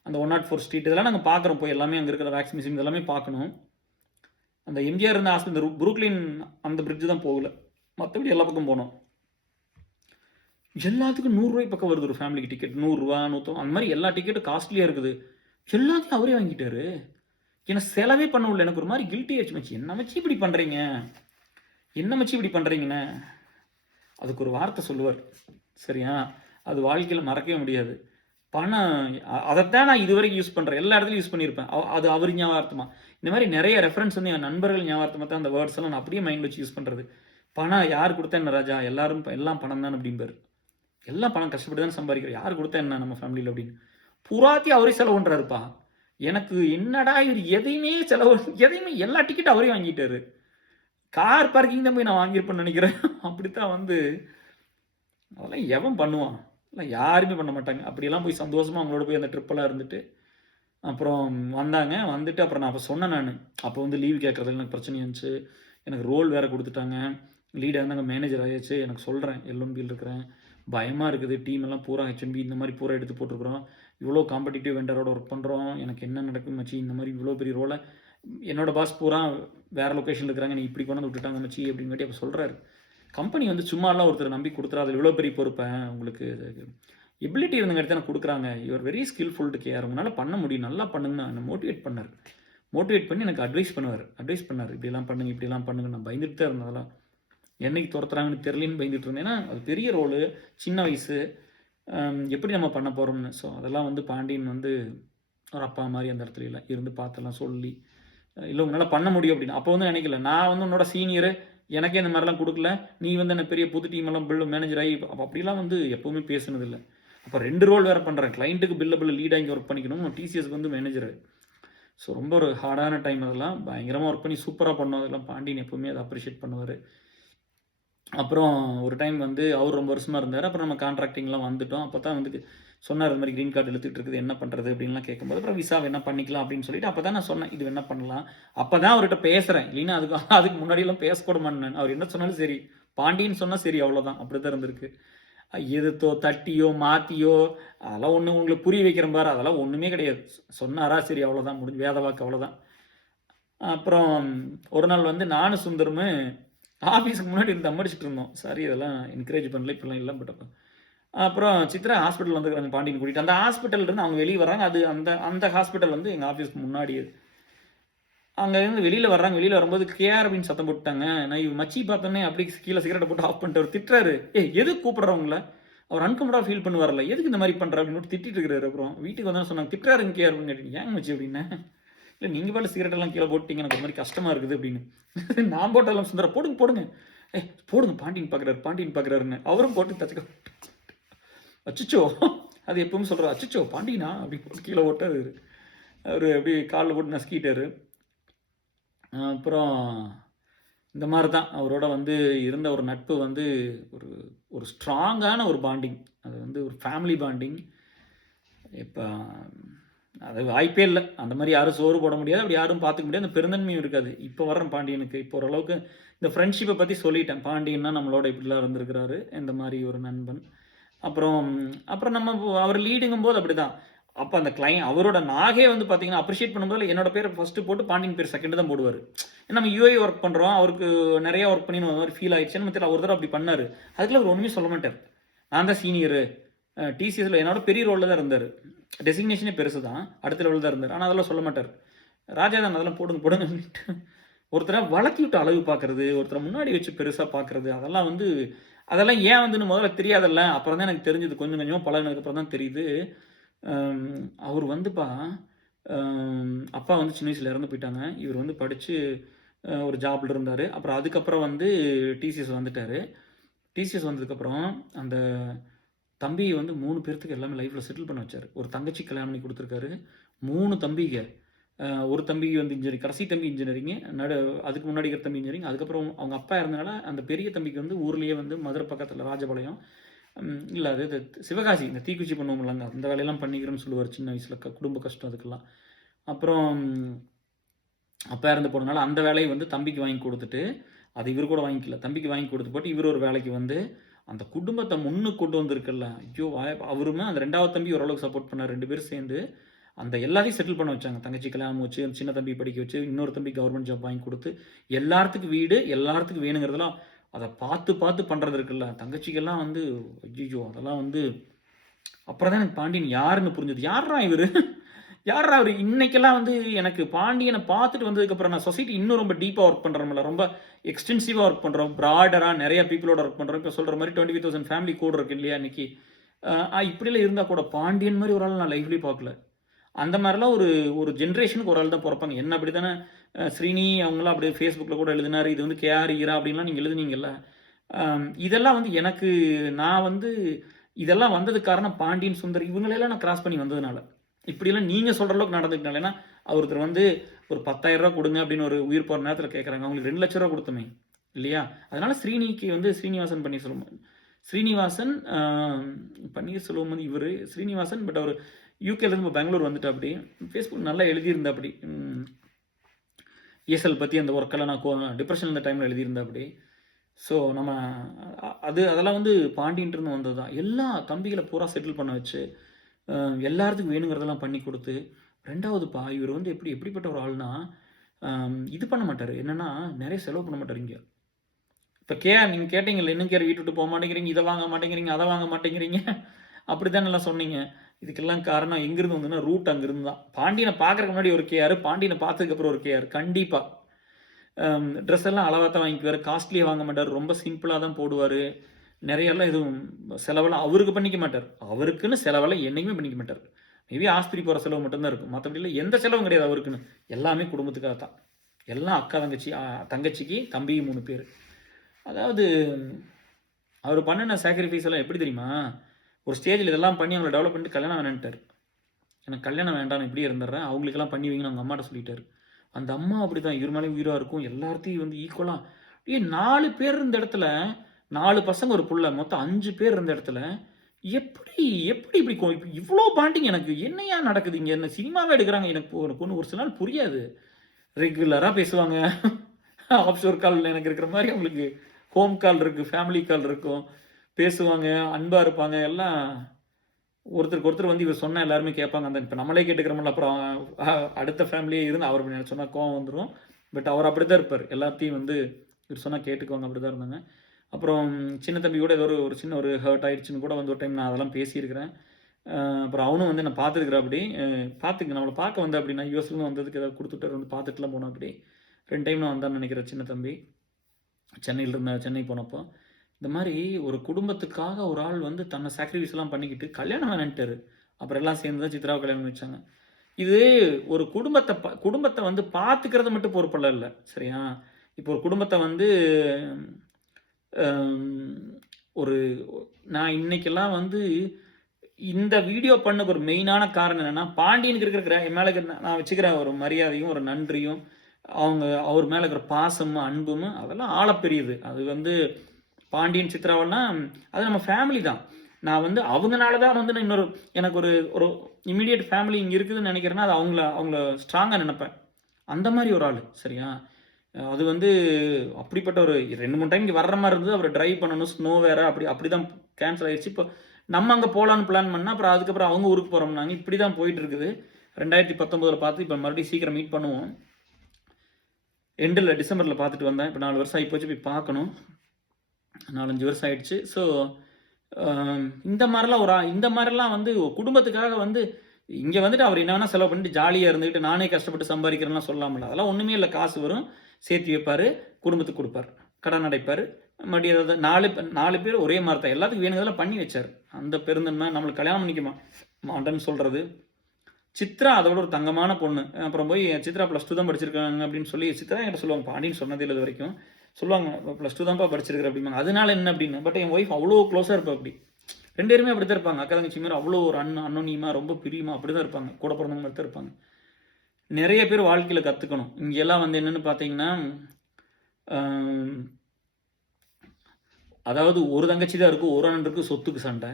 அந்த 104 ஸ்ட்ரீட் இதெல்லாம் நாங்கள் பார்க்குறோம். போய் எல்லாமே அங்கே இருக்கிற வேக்ஸ் மியூசியம் இதெல்லாமே பார்க்கணும். அந்த எம்ஜிஆர் இருந்த ஹாஸ்பிட்டல் புரூக்லின் அந்த பிரிட்ஜ் தான் போகல, மற்றபடி எல்லா பக்கம் போனோம். எல்லாத்துக்கும் 100 ரூபாய் பக்கம் வருது ஒரு ஃபேமிலிக்கு டிக்கெட். 100 ரூபா 100 அந்த மாதிரி எல்லா டிக்கெட்டும் காஸ்ட்லியாக இருக்குது. எல்லாத்தையும் அவரே வாங்கிட்டாரு. எனக்கு செலவே பண்ண முடியல. எனக்கு ஒரு மாதிரி கில்ட்டி ஆயிடுச்சு. மச்சி என்ன மச்சி இப்படி பண்ணுறீங்க, என்ன மச்சி இப்படி பண்ணுறீங்கண்ணே. அதுக்கு ஒரு வார்த்தை சொல்லுவார், சரியா? அது வாழ்க்கையில் மறக்கவே முடியாது. பணம் அதைத்தான் நான் இதுவரைக்கும் யூஸ் பண்ணுறேன், எல்லா இடத்துலையும் யூஸ் பண்ணியிருப்பேன். அது அவர் ஞாபகார்த்தமாக. இந்த மாதிரி நிறைய ரெஃபரன்ஸ் வந்து என் நண்பர்கள் ஞாபகார்த்தமாக தான் அந்த வேர்ட்ஸ் எல்லாம் நான் அப்படியே மைண்ட் வச்சு யூஸ் பண்ணுறது. பணம் யார் கொடுத்தா என்ன ராஜா, எல்லாம் பணம் தான் அப்படிம்பார். எல்லாம் பணம் கஷ்டப்பட்டு தான் சம்பாதிக்கிறோம், யார் கொடுத்தா என்ன நம்ம ஃபேமிலியில் அப்படின்னு. புறாத்தையும் அவரே செலவு பண்ணுறாருப்பா. எனக்கு என்னடா இவர் எதையுமே எல்லா டிக்கெட்டும் அவரே வாங்கிட்டாரு. கார் பார்க்கிங் தான் போய் நான் வாங்கியிருப்பேன்னு நினைக்கிறேன். அப்படித்தான் வந்து அதெல்லாம் எவன் பண்ணுவான், இல்லை யாருமே பண்ண மாட்டாங்க. அப்படியெல்லாம் போய் சந்தோஷமாக அவங்களோட போய் அந்த ட்ரிப்பெல்லாம் இருந்துட்டு அப்புறம் வந்துட்டு அப்புறம் நான் அப்போ சொன்னேன். நான் அப்போ வந்து லீவ் கேட்குறதுல எனக்கு பிரச்சனை இருந்துச்சு. எனக்கு ரோல் வேறு கொடுத்துட்டாங்க, லீடாக இருந்தாங்க, மேனேஜர் ஆகிடுச்சு. எனக்கு சொல்கிறேன் எல்என்பியில் இருக்கிறேன், பயமாக இருக்குது, டீம் எல்லாம் பூரா ஹெச்எம்பி இந்த மாதிரி பூரா எடுத்து போட்டிருக்கிறோம், இவ்வளோ காம்படிட்டிவ் வெண்டரோட ஒர்க் பண்ணுறோம், எனக்கு என்ன நடக்கும் மச்சி, இந்த மாதிரி இவ்வளோ பெரிய ரோலை என்னோட பாஸ் பூரா வேறு லொக்கேஷன் இருக்கிறாங்க, நீ இப்படி கொண்டு விட்டுட்டாங்க மச்சி அப்படின்னு அப்போ சொல்கிறாரு. கம்பெனி வந்து சும்மாலாம் ஒருத்தர் நம்பி கொடுத்துறாது, இவ்வளோ பெரிய பொறுப்பேன் உங்களுக்கு எபிலிட்டி இருந்துங்க எடுத்து எனக்கு கொடுக்குறாங்க, your very skilful to care, உங்களால் பண்ண முடியும், நல்லா பண்ணுங்கன்னு என்னை மோட்டிவேட் பண்ணி எனக்கு அட்வைஸ் பண்ணார். இப்படிலாம் பண்ணுங்க இப்படிலாம் பண்ணுங்க. நான் பயந்துட்டு தான் இருந்தேன். அதெல்லாம் என்னைக்கு துரத்துறாங்கன்னு தெரியலன்னு பயந்துட்டு இருந்தேன். ஏன்னா அது பெரிய ரோலு, சின்ன வயசு, எப்படி நம்ம பண்ண போகிறோம்னு. ஸோ அதெல்லாம் வந்து பாண்டியன் வந்து ஒரு அப்பா மாதிரி அந்த இடத்துல இல்லை இருந்து பார்த்தெல்லாம் சொல்லி, இல்லை உங்களால் பண்ண முடியும் அப்படின்னு. அப்போ வந்து நினைக்கல, நான் வந்து உன்னோட சீனியரு, எனக்கே இந்த மாதிரிலாம் கொடுக்கல, நீ வந்து என்ன பெரிய புது டீம் எல்லாம் மேனேஜர் ஆகி அப்படிலாம் வந்து எப்போவுமே பேசுனதில்லை. அப்போ 2 ரோல் வேறு பண்ணுறேன், கிளைண்ட்டுக்கு பில்ல லீடாக இங்கே ஒர்க் பண்ணிக்கணும், டிசிஎஸ்க்கு வந்து மேனேஜர். ஸோ ரொம்ப ஒரு ஹார்டான டைம். அதெல்லாம் பயங்கரமாக ஒர்க் பண்ணி சூப்பராக பண்ணோம். அதெல்லாம் பாண்டியன் எப்போவுமே அதை அப்ரிஷியேட் பண்ணுவார். அப்புறம் ஒரு டைம் வந்து அவர் ரொம்ப வருஷமாக இருந்தார். அப்புறம் நம்ம கான்ட்ராக்டிங்லாம் வந்துட்டோம். அப்போ தான் வந்து சொன்னார், இந்த மாதிரி க்ரீன் கார்டு எடுத்துகிட்டு இருக்குது, என்ன பண்ணுறது அப்படின்லாம் கேட்கும்போது, அப்புறம் விசாவை என்ன பண்ணிக்கலாம் அப்படின்னு சொல்லிட்டு அப்போ தான் நான் சொன்னேன், இது என்ன பண்ணலாம். அப்போ தான் அவர்கிட்ட பேசுகிறேன், இல்லைன்னா அதுக்கு முன்னாடியெல்லாம் பேசக்கூட மாட்டேன். அவர் என்ன சொன்னாலும் சரி, பாண்டியன்னு சொன்னால் சரி, அவ்வளோதான். அப்படி தான் இருந்திருக்கு. எதுத்தோ தட்டியோ மாற்றியோ அதெல்லாம் ஒன்று உங்களுக்கு புரிய வைக்கிற பாரு, அதெல்லாம் ஒன்றுமே கிடையாது. சொன்னாரா சரி, அவ்வளோதான், முடிஞ்சு வேத வாக்கு, அவ்வளோதான். அப்புறம் ஒரு நாள் வந்து நானும் சுந்தரமு ஆஃபீஸுக்கு முன்னாடி தம் அடிச்சுட்டு இருந்தோம். சாரி இதெல்லாம் என்கரேஜ் பண்ணல, இப்போலாம் இல்லை. பட் அப்புறம் சித்ரா ஹாஸ்பிட்டல் வந்துருக்காங்க, பாண்டியன் கூட்டிகிட்டு. அந்த ஹாஸ்பிட்டல்லேருந்து அவங்க வெளியே வராங்க. அது அந்த ஹாஸ்பிட்டல் வந்து எங்கள் ஆஃபீஸ்க்கு முன்னாடி. அங்கேருந்து வெளியில் வெளியில் வரும்போது கேஆர் அப்படின்னு சத்தம் போட்டாங்க. நான் இவ் மச்சி பார்த்தோன்னே அப்படி கீழே சிகரெட்டை போட்டு ஆஃப் பண்ணிட்டு அவர் திட்டுறாரு, எதுக்கு கூப்பிட்றவங்கள, அவர் அன்கம்ஃபர்டபுளாக ஃபீல் பண்ணி வரல, எதுக்கு இந்த மாதிரி பண்ணுற அப்படின்னு திட்டிட்டு இருக்கிறாரு. அப்புறம் வீட்டுக்கு வந்தால் சொன்னாங்க, திட்டுறாருங்க கேஆர் அப்படின்னு கேட்டீங்க, ஏங்க மச்சி அப்படின்னு. இல்லை நீங்கள் பாட்டு சிகரெட்டெல்லாம் கீழே போட்டிங்க, எனக்கு ஒரு மாதிரி கஷ்டமாக இருக்குது அப்படின்னு. நான் போட்டெல்லாம் சுந்தர போடுங்க போடுங்க, பாண்டியன் பார்க்குறாருன்னு அவரும் போட்டு தச்சுக்க. அச்சுச்சோ, அது எப்பவும் சொல்கிறார், அச்சுச்சோ பாண்டியனா அப்படி போட்டு கீழே போட்டார். அவர் அப்படி காலில் போட்டு நசுக்கிட்டார். அப்புறம் இந்த மாதிரி தான் அவரோட வந்து இருந்த ஒரு நட்பு வந்து ஒரு ஸ்ட்ராங்கான ஒரு பாண்டிங். அது வந்து ஒரு ஃபேமிலி பாண்டிங். இப்போ அது வாய்ப்பே இல்லை. அந்த மாதிரி யாரும் சோறு போட முடியாது, அப்படி யாரும் பார்த்துக்க முடியாது, அந்த பெருந்தன்மையும் இருக்காது. இப்போ வர்றேன் பாண்டியனுக்கு, இப்போ ஓரளவுக்கு இந்த ஃப்ரெண்ட்ஷிப்பை பற்றி சொல்லிட்டேன். பாண்டியன்னா நம்மளோட இப்படிலாம் இருந்திருக்கிறாரு, இந்த மாதிரி ஒரு நண்பன். அப்புறம் நம்ம அவர் லீடுங்கும் போது அப்படி தான். அப்போ அந்த அவரோட நாகே வந்து பார்த்தீங்கன்னா அப்ரிஷியேட் பண்ணும்போது என்னோட பேர் ஃபஸ்ட்டு போட்டு பாண்டியன் பேர் செகண்ட் தான் போடுவார். நம்ம யூஏ ஒர்க் பண்ணுறோம், அவருக்கு நிறையா ஒர்க் பண்ணி மாதிரி ஃபீல் ஆயிடுச்சுன்னு மத்தியில் ஒரு தடவை அப்படி பண்ணார். அதுக்குள்ள அவர் ஒன்றுமே சொல்ல மாட்டார். நான் தான் சீனியரு, டிசிஎஸில் என்னோட பெரிய ரோலில் தான் இருந்தார், டெசிக்னேஷனே பெருசு தான், அடுத்த லெவலில் தான் இருந்தார். ஆனால் அதெல்லாம் சொல்ல மாட்டார். ராஜா தான் அதெல்லாம் போடுங்க ஒருத்தரை வளர்த்தி விட்டு அளவு பார்க்குறது, ஒருத்தரை முன்னாடி வச்சு பெருசாக பார்க்குறது, அதெல்லாம் ஏன் வந்துன்னு முதல்ல தெரியாதல்ல. அப்புறம் தான் எனக்கு தெரிஞ்சது, கொஞ்சம் கொஞ்சமாக பழகினதுக்கப்புறம் தான் தெரியுது. அவர் வந்துப்பா, அப்பா வந்து சின்ன வயசில் இறந்து போயிட்டாங்க. இவர் வந்து படித்து ஒரு ஜாபில் இருந்தார். அப்புறம் அதுக்கப்புறம் வந்து டிசிஎஸ் வந்துட்டார். டிசிஎஸ் வந்ததுக்கப்புறம் அந்த தம்பியை வந்து 3 பேர்த்துக்கு எல்லாமே லைஃப்பில் செட்டில் பண்ண வச்சார். ஒரு தங்கச்சி கல்யாணம் பண்ணி கொடுத்துருக்காரு, 3 தம்பிங்க. ஒரு தம்பி வந்து கடைசி தம்பி இன்ஜினியரிங்கு, அதுக்கு முன்னாடி இருக்கிற தம்பி இன்ஜினியரிங். அதுக்கப்புறம் அவங்க அப்பா இருந்தனால அந்த பெரிய தம்பிக்கு வந்து ஊர்லேயே வந்து மதுரை பக்கத்தில் ராஜபாளையம், இல்லை அது இது சிவகாசி, இந்த தீக்குச்சி பண்ணுவோம்லங்க, அந்த வேலையெல்லாம் பண்ணிக்கிறேன்னு சொல்லுவார் சின்ன வயசில், குடும்ப கஷ்டம் அதுக்கெல்லாம். அப்புறம் அப்பா இறந்து போனதுனால அந்த வேலையை வந்து தம்பிக்கு வாங்கி கொடுத்துட்டு, அது இவர் கூட வாங்கிக்கல, தம்பிக்கு வாங்கி கொடுத்து போட்டு இவர் ஒரு வேலைக்கு வந்து அந்த குடும்பத்தை முன்னுக்கு கொண்டு வந்திருக்குல்ல. ஐயோ! அவருமே அந்த 2வது தம்பி ஓரளவுக்கு சப்போர்ட் பண்ணார். 2 பேரும் சேர்ந்து அந்த எல்லாத்தையும் செட்டில் பண்ண வச்சாங்க. தங்கச்சி கல்யாணம் வச்சு, சின்ன தம்பி படிக்க வச்சு, இன்னொரு தம்பி கவர்மெண்ட் ஜாப் வாங்கி கொடுத்து, எல்லாத்துக்கும் வீடு, எல்லாத்துக்கும் வேணுங்கிறதெல்லாம் அதை பார்த்து பார்த்து பண்ணுறது இருக்குல்ல. தங்கச்சிக்கெல்லாம் வந்து ஐயோ! அதெல்லாம் வந்து அப்புறம் தான் எனக்கு பாண்டியன் யாருன்னு புரிஞ்சது. யார்ரா இவர், யார்ரா அவர். இன்னைக்கெல்லாம் வந்து எனக்கு பாண்டியனை பார்த்துட்டு வந்ததுக்கப்புறம் நான் சொசைட்டி இன்னும் ரொம்ப டீப்பாக ஒர்க் பண்ணுறோம்ல, ரொம்ப எக்ஸ்டென்சிவாக ஒர்க் பண்ணுறோம், ப்ராடராக நிறைய பீப்புளோட ஒர்க் பண்ணுறோம். இப்போ சொல்கிற மாதிரி 25,000 ஃபேமிலி கோட் இருக்கு இல்லையா இன்னைக்கு. இப்படிலாம் இருந்தால் கூட பாண்டியன் மாதிரி ஒரு ஆள் நான் லைஃப்லேயும் பார்க்கல. அந்த மாதிரிலாம் ஒரு ஒரு ஜென்ரேஷனுக்கு ஒரு ஆள் தான் பிறப்பாங்க. என்ன அப்படி தானே ஸ்ரீனி அவங்களாம் அப்படியே ஃபேஸ்புக்கில் கூட எழுதினார், இது வந்து கேஆர் ஈரா அப்படின்லாம் நீங்கள் எழுதுனீங்கல்ல. இதெல்லாம் வந்து எனக்கு, நான் வந்து இதெல்லாம் வந்ததுக்கு காரணம் பாண்டியன், சுந்தர் இவங்களெல்லாம் நான் கிராஸ் பண்ணி வந்ததுனால. இப்படிலாம் நீங்கள் சொல்கிற அளவுக்கு நடந்துக்கிட்டால. ஏன்னா ஒருத்தர் வந்து ஒரு 10,000 ரூபா கொடுங்க அப்படின்னு ஒரு உயிர் போகிற நேரத்தில் கேட்குறாங்க, அவங்களுக்கு 2 லட்ச ரூபா கொடுத்தோமே இல்லையா. அதனால ஸ்ரீனிக்கு வந்து ஸ்ரீனிவாசன் பன்னீர்செல்வம், ஸ்ரீனிவாசன் பன்னீர்செல்வம் வந்து இவர் ஸ்ரீனிவாசன், பட் அவர் யூகேலேருந்து இப்போ பெங்களூர் வந்துட்டு அப்படி ஃபேஸ்புக் நல்லா எழுதியிருந்தா அப்படி ESL பற்றி அந்த ஒர்க்கெல்லாம் நான் டிப்ரெஷன் இந்த டைமில் எழுதியிருந்தா அப்படி. ஸோ நம்ம அதெல்லாம் வந்து பாண்டியன்ட்டு வந்தது தான். எல்லா தம்பிகளை பூரா செட்டில் பண்ண வச்சு எல்லாத்துக்கும் வேணுங்கிறதெல்லாம் பண்ணி கொடுத்து. 2வதுப்பா இவர் வந்து எப்படிப்பட்ட ஒரு ஆள்னா, இது பண்ண மாட்டார், என்னென்னா நிறைய செலவு பண்ண மாட்டார். இங்கே இப்போ நீங்கள் கேட்டீங்கல்ல, இன்னும் வீட்டு விட்டு போக மாட்டேங்கிறீங்க, இதை வாங்க மாட்டேங்கிறீங்க, அதை வாங்க மாட்டேங்கிறீங்க, அப்படி தான் நல்லா சொன்னீங்க. இதுக்கெல்லாம் காரணம் எங்கேருந்து வந்துன்னா ரூட் அங்கேருந்து தான். பாண்டியனை பார்க்குறதுக்கு முன்னாடி ஒரு கேஆர், பாண்டியனை பார்த்ததுக்கப்புறம் ஒரு கேஆர். கண்டிப்பாக ட்ரெஸ் எல்லாம் அளவாக தான் வாங்கிக்குவார், காஸ்ட்லியாக வாங்க மாட்டார், ரொம்ப சிம்பிளாக தான் போடுவார். நிறையெல்லாம் எதுவும் செலவெல்லாம் அவருக்கு பண்ணிக்க மாட்டார். அவருக்குன்னு செலவெல்லாம் என்றைக்குமே பண்ணிக்க மாட்டார். மேபி ஆஸ்பத்திரி போகிற செலவு மட்டும்தான் இருக்கும், மற்றபடி எந்த செலவும் கிடையாது அவருக்குன்னு. எல்லாமே குடும்பத்துக்காக தான். எல்லாம் அக்கா தங்கச்சிக்கு தம்பி 3 பேர். அதாவது அவர் பண்ணின சாக்ரிஃபைஸ் எல்லாம் எப்படி தெரியுமா, ஒரு ஸ்டேஜில் இதெல்லாம் பண்ணி அவங்களை டெவலப் பண்ணிட்டு கல்யாணம் வேணான்ட்டார். எனக்கு கல்யாணம் வேண்டாம், இப்படியே இருந்துடுறேன், அவங்களுக்கெல்லாம் பண்ணி வைங்கன்னு அவங்க அம்மாட்ட சொல்லிட்டார். அந்த அம்மா அப்படி தான் இவர் மேலே உயிராக இருக்கும், எல்லாத்தையும் வந்து ஈக்குவலாக 4 பேர் இருந்த இடத்துல, 4 பசங்க ஒரு புள்ள, மொத்தம் 5 பேர் இருந்த இடத்துல எப்படி இப்படி இவ்வளோ பாண்டிங். எனக்கு என்னையா நடக்குது இங்கே, என்ன சினிமாவே எடுக்கிறாங்க எனக்கு ஒரு சில நாள் புரியாது. ரெகுலராக பேசுவாங்க, ஆஃப்ஷோர் கால் எனக்கு இருக்கிற மாதிரி அவங்களுக்கு ஹோம் கால் இருக்குது, ஃபேமிலி கால் இருக்கும், பேசுவாங்க, அன்பாக இருப்பாங்க, எல்லாம் ஒருத்தருக்கு ஒருத்தர் வந்து இவர் சொன்னால் எல்லாருமே கேட்பாங்க. அந்த இப்போ நம்மளே கேட்டுக்கிறோம்ல, அப்புறம் அடுத்த ஃபேமிலியே இருந்து அவர் சொன்னால் கோவம் வந்துடும். பட் அவர் அப்படி தான் இருப்பார், எல்லாத்தையும் வந்து இவர் சொன்னால் கேட்டுக்குவாங்க, அப்படி தான் இருந்தாங்க. அப்புறம் சின்ன தம்பி கூட ஏதோ ஒரு சின்ன ஒரு ஹர்ட் ஆகிடுச்சின்னு கூட வந்து ஒரு டைம் நான் அதெல்லாம் பேசியிருக்கிறேன். அப்புறம் அவனும் வந்து நான் பார்த்துருக்குறேன். அப்படி பார்த்துங்க நம்மளை பார்க்க வந்தேன் அப்படின்னா, யூஎஸ்லேருந்து வந்ததுக்கு ஏதாவது கொடுத்துட்டு வந்து பார்த்துட்டுலாம் போனோம். அப்படி 2 டைம் நான் வந்தான்னு நினைக்கிறேன் சின்ன தம்பி, சென்னை போனப்போ. இந்த மாதிரி ஒரு குடும்பத்துக்காக ஒரு ஆள் வந்து தன்னை சாக்ரிஃபைஸ்லாம் பண்ணிக்கிட்டு கல்யாணம் வேணான்ட்டார். அப்புறம் எல்லாம் சேர்ந்து தான் சித்ராவை கல்யாணம் வச்சாங்க. இது ஒரு குடும்பத்தை வந்து பார்த்துக்கிறது மட்டும் பொறுப்பல்ல இல்லை, சரியா. இப்போ ஒரு குடும்பத்தை வந்து நான் இன்னைக்கெல்லாம் வந்து இந்த வீடியோ பண்ண ஒரு மெயினான காரணம் என்னென்னா, பாண்டியனுக்கு இருக்கிற என் மேலே நான் வச்சுக்கிற ஒரு மரியாதையும் ஒரு நன்றியும் அவர் மேலே இருக்கிற பாசமும் அன்பும் அதெல்லாம் ஆழப்பெரியது. அது வந்து பாண்டியன் சித்ராவெல்லாம் அது நம்ம ஃபேமிலி தான். நான் வந்து அவங்கனால தான் வந்து நான் எனக்கு ஒரு இமீடியட் ஃபேமிலி இங்கே இருக்குதுன்னு நினைக்கிறேன்னா, அது அவங்கள ஸ்ட்ராங்காக நினைப்பேன். அந்த மாதிரி ஒரு ஆள், சரியா. அது வந்து அப்படிப்பட்ட ஒரு 2-3 டைம் இங்கே வர்ற மாதிரி இருந்தது. அவர் ட்ரைவ் பண்ணணும், ஸ்னோ வேறு, அப்படி தான் கேன்சல் ஆகிடுச்சு. இப்போ நம்ம அங்கே போகலான்னு பிளான் பண்ணால் அப்புறம் அதுக்கப்புறம் அவங்க ஊருக்கு போகிறோம்னாங்க. இப்படி தான் போயிட்டு இருக்குது. 2019 பார்த்து இப்போ மறுபடியும் சீக்கிரம் மீட் பண்ணுவோம். எண்டில் டிசம்பரில் பார்த்துட்டு வந்தேன். இப்போ 4 வருஷம் ஆகி போச்சு, போய் பார்க்கணும். 4-5 வருஷம் ஆகிடுச்சு. ஸோ இந்த மாதிரிலாம் வந்து குடும்பத்துக்காக வந்து இங்கே வந்துட்டு அவர் என்ன வேணால் செலவு பண்ணிட்டு ஜாலியாக இருந்துக்கிட்டு நானே கஷ்டப்பட்டு சம்பாதிக்கிறேன்னா சொல்லாமல், அதெல்லாம் ஒன்றுமே இல்லை. காசு வரும், சேர்த்து வைப்பார், குடும்பத்துக்கு கொடுப்பார், கடன் அடைப்பார், மறுபடியும் ஏதாவது 4 பேர் ஒரே மாதிரி தான், எல்லாத்துக்கும் வேணுங்கிறதெல்லாம் பண்ணி வச்சார். அந்த பெருந்தன்மை நம்மளுக்கு கல்யாணம் பண்ணிக்க மாட்டேன்னு சொல்கிறது. சித்ரா அதோட ஒரு தங்கமான பொண்ணு. அப்புறம் போய் சித்ரா +2 தான் படிச்சிருக்காங்க அப்படின்னு சொல்லி சித்ரா என்கிட்ட சொல்லுவாங்க, பாண்டின்னு சொன்னதே இல்லை இது வரைக்கும். சொல்லுவாங்க, +2 தான்ப்பா படிச்சிருக்கிற அப்படிம்பாங்க. அதனால என்ன அப்படின்னு. பட் என் ஒய்ஃப் அவ்வளோ க்ளோஸாக இருப்பா. அப்படி 2 பேருமே அப்படி தான் இருப்பாங்க. அக்கா தங்கச்சி மாதிரி அவ்வளோ ஒரு அன்னோனியமாக ரொம்ப பிரியமாக அப்படி தான் இருப்பாங்க. கூட பிறந்தவங்க மாதிரி தான் இருப்பாங்க. நிறைய பேர் வாழ்க்கையில் கற்றுக்கணும். இங்கெல்லாம் வந்து என்னென்னு பார்த்தீங்கன்னா, அதாவது ஒரு தங்கச்சி தான் இருக்கும், ஒரு அண்ணன் இருக்கு, சொத்துக்கு சண்டை.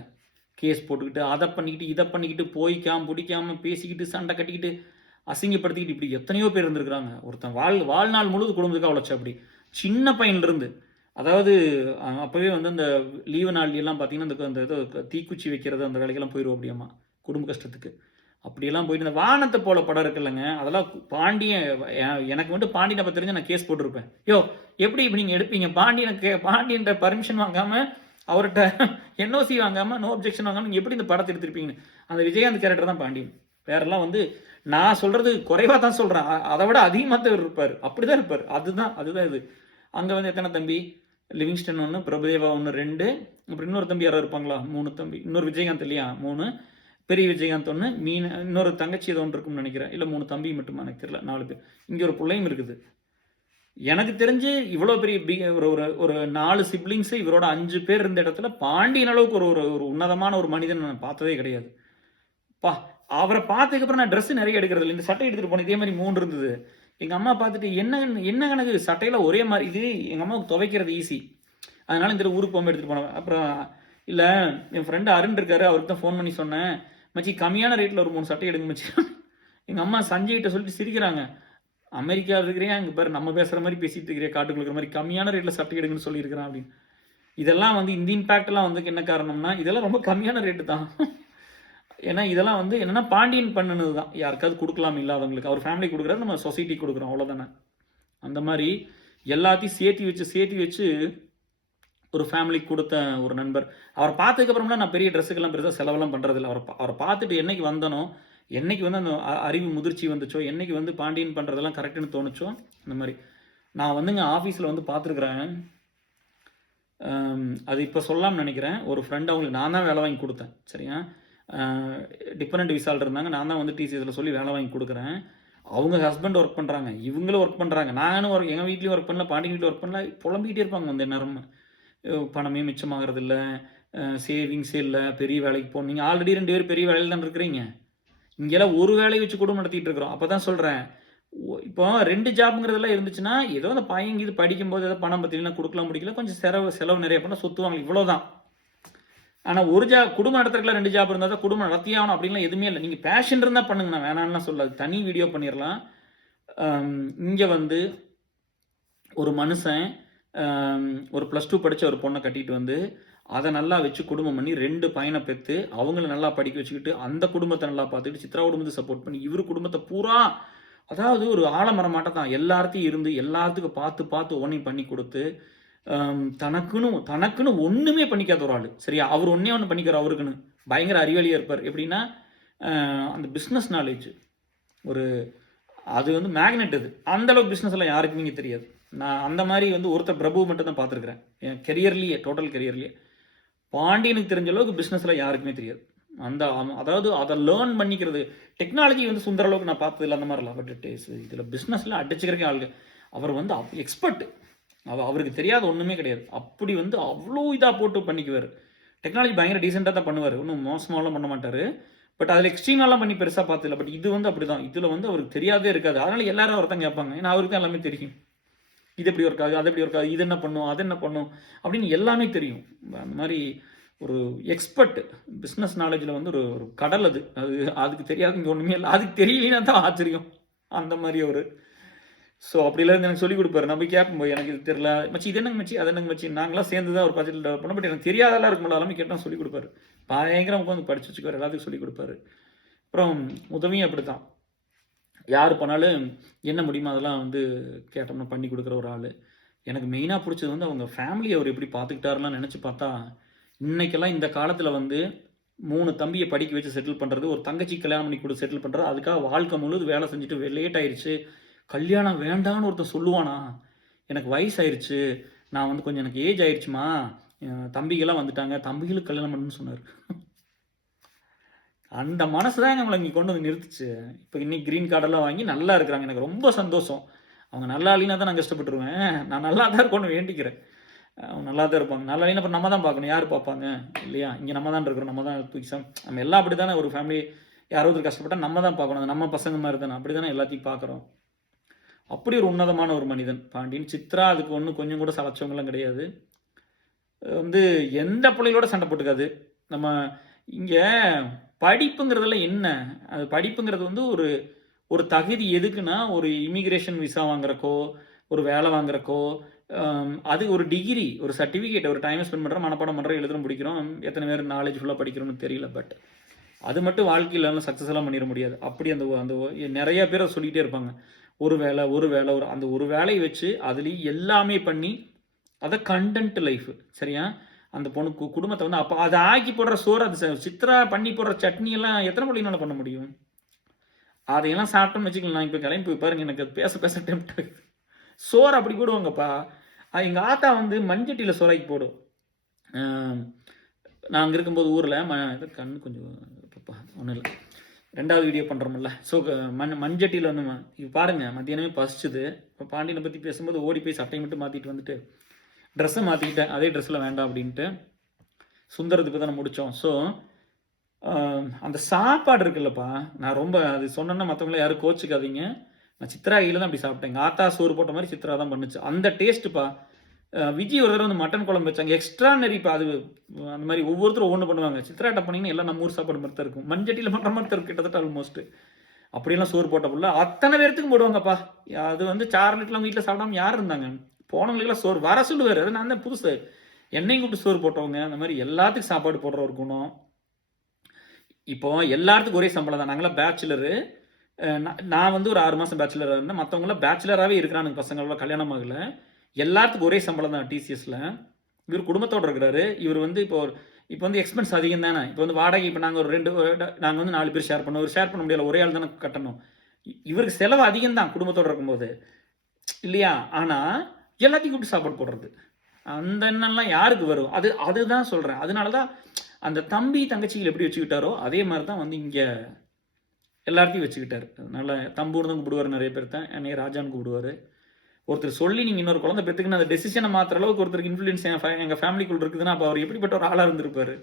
கேஸ் போட்டுக்கிட்டு, அதை பண்ணிக்கிட்டு, இதை பண்ணிக்கிட்டு, போய்க்காம பிடிக்காம பேசிக்கிட்டு, சண்டை கட்டிக்கிட்டு, அசிங்கப்படுத்திக்கிட்டு, இப்படி எத்தனையோ பேர் இருந்திருக்கிறாங்க. ஒருத்தன் வாழ்நாள் முழுது குடும்பத்துக்கு உழைச்ச அப்படி சின்ன பையன்லேருந்து. அதாவது அப்போவே வந்து அந்த லீவு நாள்லாம் பார்த்தீங்கன்னா, அந்த ஏதோ தீக்குச்சி வைக்கிறது அந்த வேலைக்கெல்லாம் போயிடுவோம் அப்படியம்மா குடும்ப கஷ்டத்துக்கு. அப்படியெல்லாம் போயிட்டு இந்த வானத்தை போல படம் இருக்குல்லங்க, அதெல்லாம் பாண்டியன். எனக்கு வந்து பாண்டியனை பற்றி தெரிஞ்சு நான் கேஸ் போட்டிருப்பேன். யோ எப்படி இப்போ நீங்கள் எடுப்பீங்க? பாண்டியன்ட்ட பர்மிஷன் வாங்காமல், அவர்கிட்ட என்ஓசி வாங்காமல், நோ அப்ஜெக்ஷன் வாங்காமல் நீங்கள் எப்படி இந்த படத்தை எடுத்திருப்பீங்கன்னு. அந்த விஜயகாந்த் கேரக்டர் தான் பாண்டியன். வேறெல்லாம் வந்து நான் சொல்கிறது குறைவாக தான் சொல்கிறேன், அதை விட அதிகமாக தான் இருப்பார். அப்படி தான் இருப்பார். அதுதான் இது. அங்கே வந்து எத்தனை தம்பி? லிவிங்ஸ்டன் 1, பிரபுதேவா 1, 2, அப்புறம் இன்னொரு தம்பி யாராவது இருப்பாங்களா? 3 தம்பி. இன்னொரு விஜயகாந்த் இல்லையா? 3. பெரிய விஜயகாந்த் 1, இன்னொரு தங்கச்சி ஏதோ ஒன்று இருக்கும்னு நினைக்கிறேன். இல்லை 3 தம்பி மட்டுமா எனக்கு தெரியல. 4 பேர். இங்கே ஒரு பிள்ளையும் இருக்குது. எனக்கு தெரிஞ்சு இவ்வளோ பெரிய ஒரு 4 சிப்ளிங்ஸு, இவரோட 5 பேர் இருந்த இடத்துல பாண்டியன் அளவுக்கு ஒரு உன்னதமான ஒரு மனிதன் நான் பார்த்ததே கிடையாது. அவரை பார்த்ததுக்கப்புறம் நான் ட்ரெஸ்ஸு நிறைய எடுக்கிறது இல்லை. இந்த சட்டை எடுத்துகிட்டு போனேன், இதே மாதிரி 3 இருந்தது. எங்கள் அம்மா பார்த்துட்டு என்ன கணக்கு சட்டையில் ஒரே மாதிரி, இது எங்கள் அம்மாவுக்கு துவைக்கிறது ஈஸி, அதனால இந்த ஊருக்கு போகும்போது எடுத்துகிட்டு போனேன். அப்புறம் இல்லை, என் ஃப்ரெண்டு அருண் இருக்காரு, அவருக்கு தான் ஃபோன் பண்ணி சொன்னேன், மச்சி கம்மியான ரேட்டில் ஒரு 3 சட்டை எடுங்க மச்சி. எங்கள் அம்மா சஞ்சய்கிட்ட சொல்லிட்டு சிரிக்கிறாங்க. அமெரிக்காவில் இருக்கிறேன், அங்கே பேர் நம்ம பேசுகிற மாதிரி பேசிகிட்டு இருக்கிறேன், காட்டுக்குள்ள இருக்கிற மாதிரி கம்மியான ரேட்டில் சட்டை எடுங்கன்னு சொல்லியிருக்கிறான் அப்படின்னு. இதெல்லாம் வந்து இந்த இம்பேக்ட்லாம் வந்து என்ன காரணம்னா, இதெல்லாம் ரொம்ப கம்மியான ரேட்டு தான். ஏன்னா இதெல்லாம் வந்து என்னென்னா பாண்டியன் பண்ணினது தான். யாருக்காவது கொடுக்கலாம் இல்லாதவங்களுக்கு, அவர் ஃபேமிலி கொடுக்குறது, நம்ம சொசைட்டி கொடுக்குறோம், அவ்வளோதானே. அந்த மாதிரி எல்லாத்தையும் சேர்த்தி வச்சு ஒரு ஃபேமிலிக்கு கொடுத்த ஒரு நண்பர். அவர் பார்த்ததுக்கப்புறம்லாம் நான் பெரிய ட்ரெஸ்ஸுக்கெல்லாம் பெருசாக செலவெல்லாம் பண்ணுறதில்ல. அவரை பார்த்துட்டு என்னைக்கு வந்தனோ, என்னைக்கு வந்து அந்த அறிவு முதிர்ச்சி வந்துச்சோ, என்னைக்கு வந்து பாண்டியன் பண்ணுறதெல்லாம் கரெக்டுன்னு தோணுச்சோ, அந்த மாதிரி நான் வந்துங்க ஆஃபீஸில் வந்து பார்த்துருக்குறேன். அது இப்போ சொல்லாமல் நினைக்கிறேன். ஒரு ஃப்ரெண்ட் அவங்களுக்கு நான் தான் வேலை வாங்கி கொடுத்தேன், சரியா? டிஃபரெண்ட் விசால் இருந்தாங்க, நான் தான் வந்து டிசிஎஸில் சொல்லி வேலை வாங்கி கொடுக்குறேன். அவங்க ஹஸ்பண்ட் ஒர்க் பண்ணுறாங்க, இவங்களும் ஒர்க் பண்ணுறாங்க, நானும் எங்கள் வீட்லேயும் ஒர்க் பண்ணல, பாண்டியன் வீட்டில் ஒர்க் பண்ணல, புலம்பிக்கிட்டே இருப்பாங்க வந்து நேரம். பணமே மிச்சமாகிறது இல்லை, சேவிங்ஸே இல்லை, பெரிய வேலைக்கு போகணும். நீங்கள் ஆல்ரெடி 2 பேர் பெரிய வேலையில் தான் இருக்கிறீங்க, இங்கெல்லாம் ஒரு வேலையை வச்சு கூட நடத்திட்டு இருக்கிறோம். அப்போ தான் சொல்கிறேன், இப்போ 2 ஜாப்புங்கிறதெல்லாம் இருந்துச்சுன்னா, ஏதோ அந்த பையன் இது படிக்கும்போது ஏதோ பணம் பற்றிலாம் கொடுக்கலாம், முடிக்கல, கொஞ்சம் செலவு நிறைய பண்ணால் சொத்து வாங்கலாம், இவ்வளோதான். ஆனால் ஒரு குடும்பம் நடத்துறதுக்குலாம் 2 ஜாப் இருந்தால் தான் குடும்பம் நடத்தியே ஆகணும் அப்படின்லாம் எதுவுமே இல்லை. நீங்கள் பேஷன் இருந்தால் பண்ணுங்க, நான் வேணான்லாம் சொல்லாது, தனி வீடியோ பண்ணிடலாம். இங்கே வந்து ஒரு மனுஷன் ஒரு +2 படித்த ஒரு பொண்ணை கட்டிட்டு வந்து அதை நல்லா வச்சு குடும்பம் பண்ணி 2 பையனை பெற்று அவங்கள நல்லா படிக்க வச்சுக்கிட்டு அந்த குடும்பத்தை நல்லா பார்த்துக்கிட்டு சித்ரா குடும்பத்தை சப்போர்ட் பண்ணி இவர் குடும்பத்தை பூரா, அதாவது ஒரு ஆலமரம் மாட்ட தான் எல்லாத்தையும் இருந்து எல்லாத்துக்கும் பார்த்து ஒவ்வொன்றையும் பண்ணி கொடுத்து, தனக்குன்னு ஒன்றுமே பண்ணிக்காத ஒரு ஆள், சரியா? அவர் ஒன்றே பண்ணிக்கிற, அவருக்குன்னு பயங்கர அறிவாளியாக இருப்பார். எப்படின்னா அந்த பிஸ்னஸ் நாலேஜ் ஒரு அது வந்து மேக்னெட். அது அந்தளவுக்கு பிஸ்னஸ் எல்லாம் யாருக்குமே இங்கே தெரியாது. நான் அந்த மாதிரி வந்து ஒருத்தர் பிரபு மட்டும் தான் பார்த்துருக்குறேன் என் கெரியர்லேயே, டோட்டல் கெரியர்லேயே. பாண்டியனுக்கு தெரிஞ்ச அளவுக்கு பிஸ்னஸில் யாருக்குமே தெரியாது. அதாவது அதை லேர்ன் பண்ணிக்கிறது, டெக்னாலஜி வந்து சுந்தர அளவுக்கு நான் பார்த்தது இல்லை அந்த மாதிரிலாம். பட் இதில் பிஸ்னஸில் அடிச்சுக்கிறக்கே ஆளுங்க. அவர் வந்து எக்ஸ்பர்ட், அவருக்கு தெரியாத ஒன்றுமே கிடையாது. அப்படி வந்து அவ்வளோ இதாக போட்டு பண்ணிக்குவார். டெக்னாலஜி பயங்கர டீசெண்டாக தான் பண்ணுவார், ஒன்றும் மோசமாலாம் பண்ண மாட்டார். பட் அதில் எக்ஸ்ட்ரீமாலாம் பண்ணி பெருசாக பார்த்ததில்ல. பட் இது வந்து அப்படி தான், இதில் வந்து அவருக்கு தெரியாதே இருக்காது. அதனால் எல்லாரும் அவர் தான் கேட்பாங்க, ஏன்னா அவருக்கு தான் எல்லாமே தெரியும். இது எப்படி ஒர்க் ஆகுது, அது எப்படி ஒர்க் ஆகுது, இது என்ன பண்ணும், அது என்ன பண்ணும் அப்படின்னு எல்லாமே தெரியும். அந்த மாதிரி ஒரு எக்ஸ்பர்ட் பிஸ்னஸ் நாலேஜில் வந்து ஒரு கடல். அதுக்கு தெரியாது இங்கே ஒன்றுமே இல்லை, அதுக்கு தெரியலனா தான் ஆச்சரியம். அந்த மாதிரி ஒரு அப்படிலாம் இருந்து எனக்கு சொல்லிக் கொடுப்பாரு. நம்ம கேட்போம், எனக்கு இது தெரியல மச்சி, இது என்னங்க மச்சி, அது என்னங்க மச்சி, நாங்களாம் சேர்ந்து தான் ஒரு ப்ராஜெக்ட் டெவலப் பண்ணோம். பட் எனக்கு தெரியாதெல்லாம் இருக்கும்போது எல்லாமே கேட்டால் சொல்லிக் கொடுப்பாரு. பயங்கரம் உட்காந்து படிச்சு வச்சுக்குவார், எல்லாத்துக்கும் சொல்லிக் கொடுப்பாரு. அப்புறம் உதவியும் அப்படி தான், யார் பண்ணாலும் என்ன முடியுமோ அதெல்லாம் வந்து கேட்டோம்னா பண்ணி கொடுக்குற ஒரு ஆள். எனக்கு மெயினாக பிடிச்சது வந்து அவங்க ஃபேமிலி அவர் எப்படி பார்த்துக்கிட்டாருலாம் நினச்சி பார்த்தா, இன்னைக்கெல்லாம் இந்த காலத்தில் வந்து 3 தம்பியை படிக்க வச்சு செட்டில் பண்ணுறது, ஒரு தங்கச்சி கல்யாணம் பண்ணி கூட செட்டில் பண்ணுறது, அதுக்காக வாழ்க்கை முழுது வேலை செஞ்சுட்டு லேட் ஆயிடுச்சு, கல்யாணம் வேண்டான்னு ஒருத்தர் சொல்லுவானா? எனக்கு வயசாயிருச்சு, நான் வந்து கொஞ்சம் எனக்கு ஏஜ் ஆயிடுச்சுமா, தம்பிகள்லாம் வந்துட்டாங்க, தம்பிகளுக்கு கல்யாணம் பண்ணுன்னு சொன்னார். அந்த மனசு தான் நம்மளை இங்கே கொண்டு வந்து நிறுத்துச்சு. இப்போ இன்னைக்கு க்ரீன் கார்டெல்லாம் வாங்கி நல்லா இருக்கிறாங்க, எனக்கு ரொம்ப சந்தோஷம். அவங்க நல்லா இல்லைன்னா தான் நான் கஷ்டப்பட்டுருவேன், நான் நல்லா தான் இருக்கணும்னு வேண்டிக்கிறேன். அவங்க நல்லா தான் இருப்பாங்க. நல்லா இல்லைன்னா அப்புறம் நம்ம தான் பார்க்கணும், யார் பார்ப்பாங்க இல்லையா? இங்கே நம்ம தான் இருக்கிறோம், நம்ம தான் தூக்கி நம்ம எல்லாம் அப்படி தானே ஒரு ஃபேமிலி. யாராவது கஷ்டப்பட்டா நம்ம தான் பார்க்கணும், அது நம்ம பசங்க மாதிரி தானே, அப்படி தானே எல்லாத்தையும் பார்க்குறோம். அப்படி ஒரு உன்னதமான ஒரு மனிதன் பாண்டியன். சித்ரா அதுக்கு ஒன்றும் கொஞ்சம் கூட சளைச்சவங்களாம் கிடையாது. வந்து எந்த பிள்ளைகளோட சண்டை போட்டுக்காது. நம்ம இங்கே படிப்புங்கிறதெல்லாம் என்ன, அது படிப்புங்கிறது வந்து ஒரு ஒரு தகுதி எதுக்குன்னா, ஒரு இமிகிரேஷன் விசா வாங்குறக்கோ, ஒரு வேலை வாங்குறக்கோ, அது ஒரு டிகிரி, ஒரு சர்டிஃபிகேட், ஒரு டைம் ஸ்பெண்ட் பண்ணுறோம், மனப்பாடம் பண்ணுறோம், எழுதுறோம், பிடிக்கிறோம், எத்தனை பேர் நாலேஜ் ஃபுல்லாக படிக்கிறோம்னு தெரியல. பட் அது மட்டும் வாழ்க்கையில் சக்ஸஸ் எல்லாம் பண்ணிட முடியாது. அப்படி அந்த அந்த நிறைய பேர் அதை சொல்லிகிட்டே இருப்பாங்க. ஒரு வேலை அந்த ஒரு வேலையை வச்சு அதுலேயும் எல்லாமே பண்ணி அதை கண்டென்ட் லைஃப். சரியா? அந்த பொண்ணு குடும்பத்தை வந்து அப்போ அதை ஆக்கி போடுற சோறு, அது சித்ரா பண்ணி போடுற சட்னி எல்லாம் எத்தனை பிள்ளைங்களால பண்ண முடியும்? அதையெல்லாம் சாப்பிட்டோம்னு வச்சுக்கலாம். நான் இப்போ கிளம்பி போய் பாருங்க, எனக்கு பேச பேச டெம்ட் ஆகுது. சோறு அப்படி போடுவாங்கப்பா. எங்கள் ஆத்தா வந்து மண்சட்டியில் சோறாக்கி போடும். நான் அங்கே இருக்கும்போது ஊரில் கண்ணு கொஞ்சம் ஒன்றும் இல்லை, 2வது வீடியோ பண்ணுறோம்ல. ஸோ மண்சட்டியில் வந்து இப்போ பாருங்கள், மத்தியானமே பசிச்சுது. இப்போ பாண்டியனை பற்றி பேசும்போது ஓடி போய் சட்டையை மட்டும் மாற்றிட்டு வந்துட்டு ட்ரெஸ்ஸை மாற்றிக்கிட்டேன். அதே ட்ரெஸ்ஸில் வேண்டாம் அப்படின்ட்டு சுந்தரத்துக்கு தான் முடித்தோம். ஸோ அந்த சாப்பாடு இருக்குல்லப்பா, நான் ரொம்ப அது சொன்னேன்னா மற்றவங்கள யாரும் கோச்சிக்காதீங்க. நான் சித்ரா கையில் தான் அப்படி சாப்பிட்டேன். எங்கள் ஆத்தா சோறு போட்ட மாதிரி சித்ரா தான் பண்ணுச்சு. அந்த டேஸ்ட்டுப்பா. விஜய் ஒரு தடவை வந்து மட்டன் குழம்பு வச்சாங்க, எக்ஸ்ட்ரானரிப்பா. அது அந்த மாதிரி ஒவ்வொருத்தரும் ஒவ்வொன்று பண்ணுவாங்க. சித்ராட்ட பண்ணிங்கன்னா எல்லாம் நம்ம ஊர் சாப்பாடு மாதிரி தான் இருக்கும். மண்சட்டியில் பண்ணுற மாதிரி தான் இருக்கும் கிட்டத்தட்ட ஆல்மோஸ்ட். அப்படியெல்லாம் சோறு போட்ட புள்ள அத்தனை பேர்த்துக்கும் போடுவாங்கப்பா. அது வந்து சார்லெட்லாம் வீட்டில் சாப்பிடாம யார் இருந்தாங்க? போனவங்களுக்கெல்லாம் சோறு வர சொல்லுவார். அது நான் தான் புதுசு என்னையும் கூப்பிட்டு சோறு போட்டவங்க. அந்த மாதிரி எல்லாத்துக்கும் சாப்பாடு போடுற ஒரு குணம். இப்போ எல்லாத்துக்கும் ஒரே சம்பளம் தான். நாங்களாம் பேச்சுலரு. நான் வந்து ஒரு 6 மாதம் பேச்சுலராக இருந்தேன். மற்றவங்களாம் பேச்சுலராகவே இருக்கிறானுங்க, பசங்களெலாம் கல்யாணம் ஆகலை. எல்லாத்துக்கும் ஒரே சம்பளம் தான் டிசிஎஸில். இவர் குடும்பத்தோடு இருக்கிறாரு. இவர் வந்து இப்போ வந்து எக்ஸ்பென்ஸ் அதிகம் தானே. இப்போ வந்து வாடகை, இப்போ நாங்கள் ஒரு நாங்கள் வந்து 4 பேர் ஷேர் பண்ணோம். ஒரு ஷேர் பண்ண முடியல, ஒரே ஆள் தானே கட்டணும். இவருக்கு செலவு அதிகம் தான் குடும்பத்தோடு இருக்கும்போது, இல்லையா? ஆனால் எல்லாத்தையும் கூப்பிட்டு சாப்பாடு போடுறது, அந்த எண்ணம்லாம் யாருக்கு வரும்? அதுதான் சொல்கிறேன். அதனால தான் அந்த தம்பி தங்கச்சிகள் எப்படி வச்சுக்கிட்டாரோ அதே மாதிரி தான் வந்து இங்கே எல்லாத்தையும் வச்சுக்கிட்டாரு. அதனால தம்பூர்னு தான் கூப்பிடுவார். நிறைய பேர் தான் என்னைய ராஜான்னு கூப்பிடுவார். ஒருத்தர் சொல்லி நீங்கள் இன்னொரு குழந்தை பெற்றுக்குன்னு அந்த டெசிஷனை மாற்றுற அளவுக்கு ஒருத்தருக்கு இன்ஃப்ளூயன்ஸ் எங்கள் ஃபேமிலிக்குள்ள இருக்குதுன்னா அப்போ அவர் எப்படிப்பட்ட ஒரு ஆளாக இருந்திருப்பார்?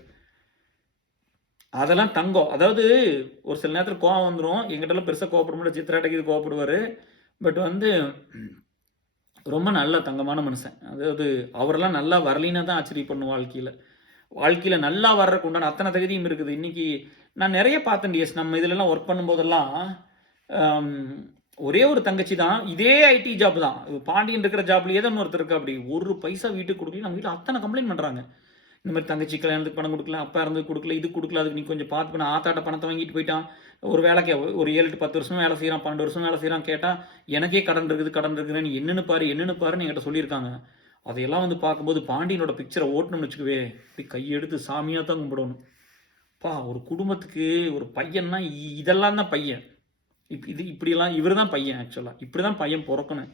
அதெல்லாம் தங்கம். அதாவது ஒரு சில நேரத்தில் கோவம் வந்துடும். எங்கிட்டலாம் பெருசாக கோவப்பட முடியாது. சித்ராட்டைக்கு இது கோவப்படுவார். பட் வந்து ரொம்ப நல்ல தங்கமான மனுஷன். அதாவது அவரெல்லாம் நல்லா வரலினா தான் ஆச்சரியப்படணும். வாழ்க்கையில் நல்லா வர்றதுக்கு உண்டான அத்தனை தகுதியும் இருக்குது. இன்றைக்கி நான் நிறைய பார்த்தேன் டிஎஸ், நம்ம இதிலெல்லாம் ஒர்க் பண்ணும்போதெல்லாம் ஒரே ஒரு தங்கச்சி தான், இதே ஐடி ஜாப் தான், பாண்டியன் இருக்கிற ஜாப்லேயே தான் ஒருத்தர் இருக்கு. அப்படி ஒரு பைசா வீட்டுக்கு கொடுக்கல. நம்ம வீட்டில் அத்தனை கம்ப்ளைண்ட் பண்ணுறாங்க. இந்த மாதிரி தங்கச்சி கல்யாணத்துக்கு பணம் கொடுக்கல, அப்பா இருந்து கொடுக்கல, இது கொடுக்கல, அதுக்கு நீ கொஞ்சம் பார்த்து பண்ண. ஆத்தாட்ட பணத்தை வாங்கிட்டு போயிட்டான். ஒரு வேலைக்கு ஒரு 7 to 10 வருஷம் வேலை செய்கிறான், 12 வருஷம் வேலை செய்கிறான். கேட்டால் எனக்கே கடன் இருக்குதுன்னு நீ என்னென்னு பாருன்னு என்கிட்ட சொல்லியிருக்காங்க. அதையெல்லாம் வந்து பார்க்கும்போது பாண்டியனோட பிக்சரை ஓட்டணும்னு வச்சுக்கவே இப்படி கையெடுத்து சாமியாக தான் கும்பிடணும். ஒரு குடும்பத்துக்கு ஒரு பையன்னா இதெல்லாம் தான் பையன். இப்படிலாம் இவர் தான் பையன். ஆக்சுவலாக இப்படி தான் பையன் பிறக்கணும்,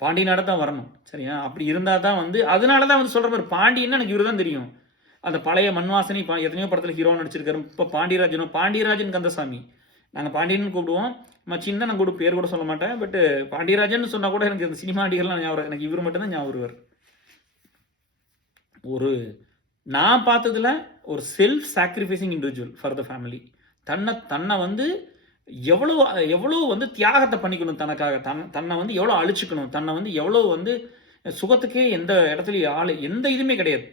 பாண்டியனாட தான் வரணும். சரியா? அப்படி இருந்தால் தான் வந்து, அதனால தான் வந்து சொல்கிற மாதிரி பாண்டியன்னா எனக்கு இவர் தான் தெரியும். அந்த பழைய மண்வாசனை எத்தனையோ படத்தில் ஹீரோ நடிச்சிருக்காரு. இப்போ பாண்டியராஜன் கந்தசாமி, நாங்கள் பாண்டியன்னு கூப்பிடுவோம். மச்சின்னு தான் நான் கூட பேர் கூட சொல்ல மாட்டேன். பட் பாண்டியராஜன் சொன்னால் கூட எனக்கு அந்த சினிமா நடிகர்லாம் ஞாபகம், எனக்கு இவர் மட்டும் தான் ஞாபகம் வருவார். ஒரு நான் பார்த்ததில் ஒரு self sacrificing individual for the family. தன்னை வந்து எவ்வளோ வந்து தியாகத்தை பண்ணிக்கணும் தனக்காக, தன்னை வந்து எவ்வளோ அழிச்சுக்கணும், தன்னை வந்து எவ்வளோ வந்து சுகத்துக்கே எந்த இடத்துலையும் எந்த இதுவுமே கிடையாது.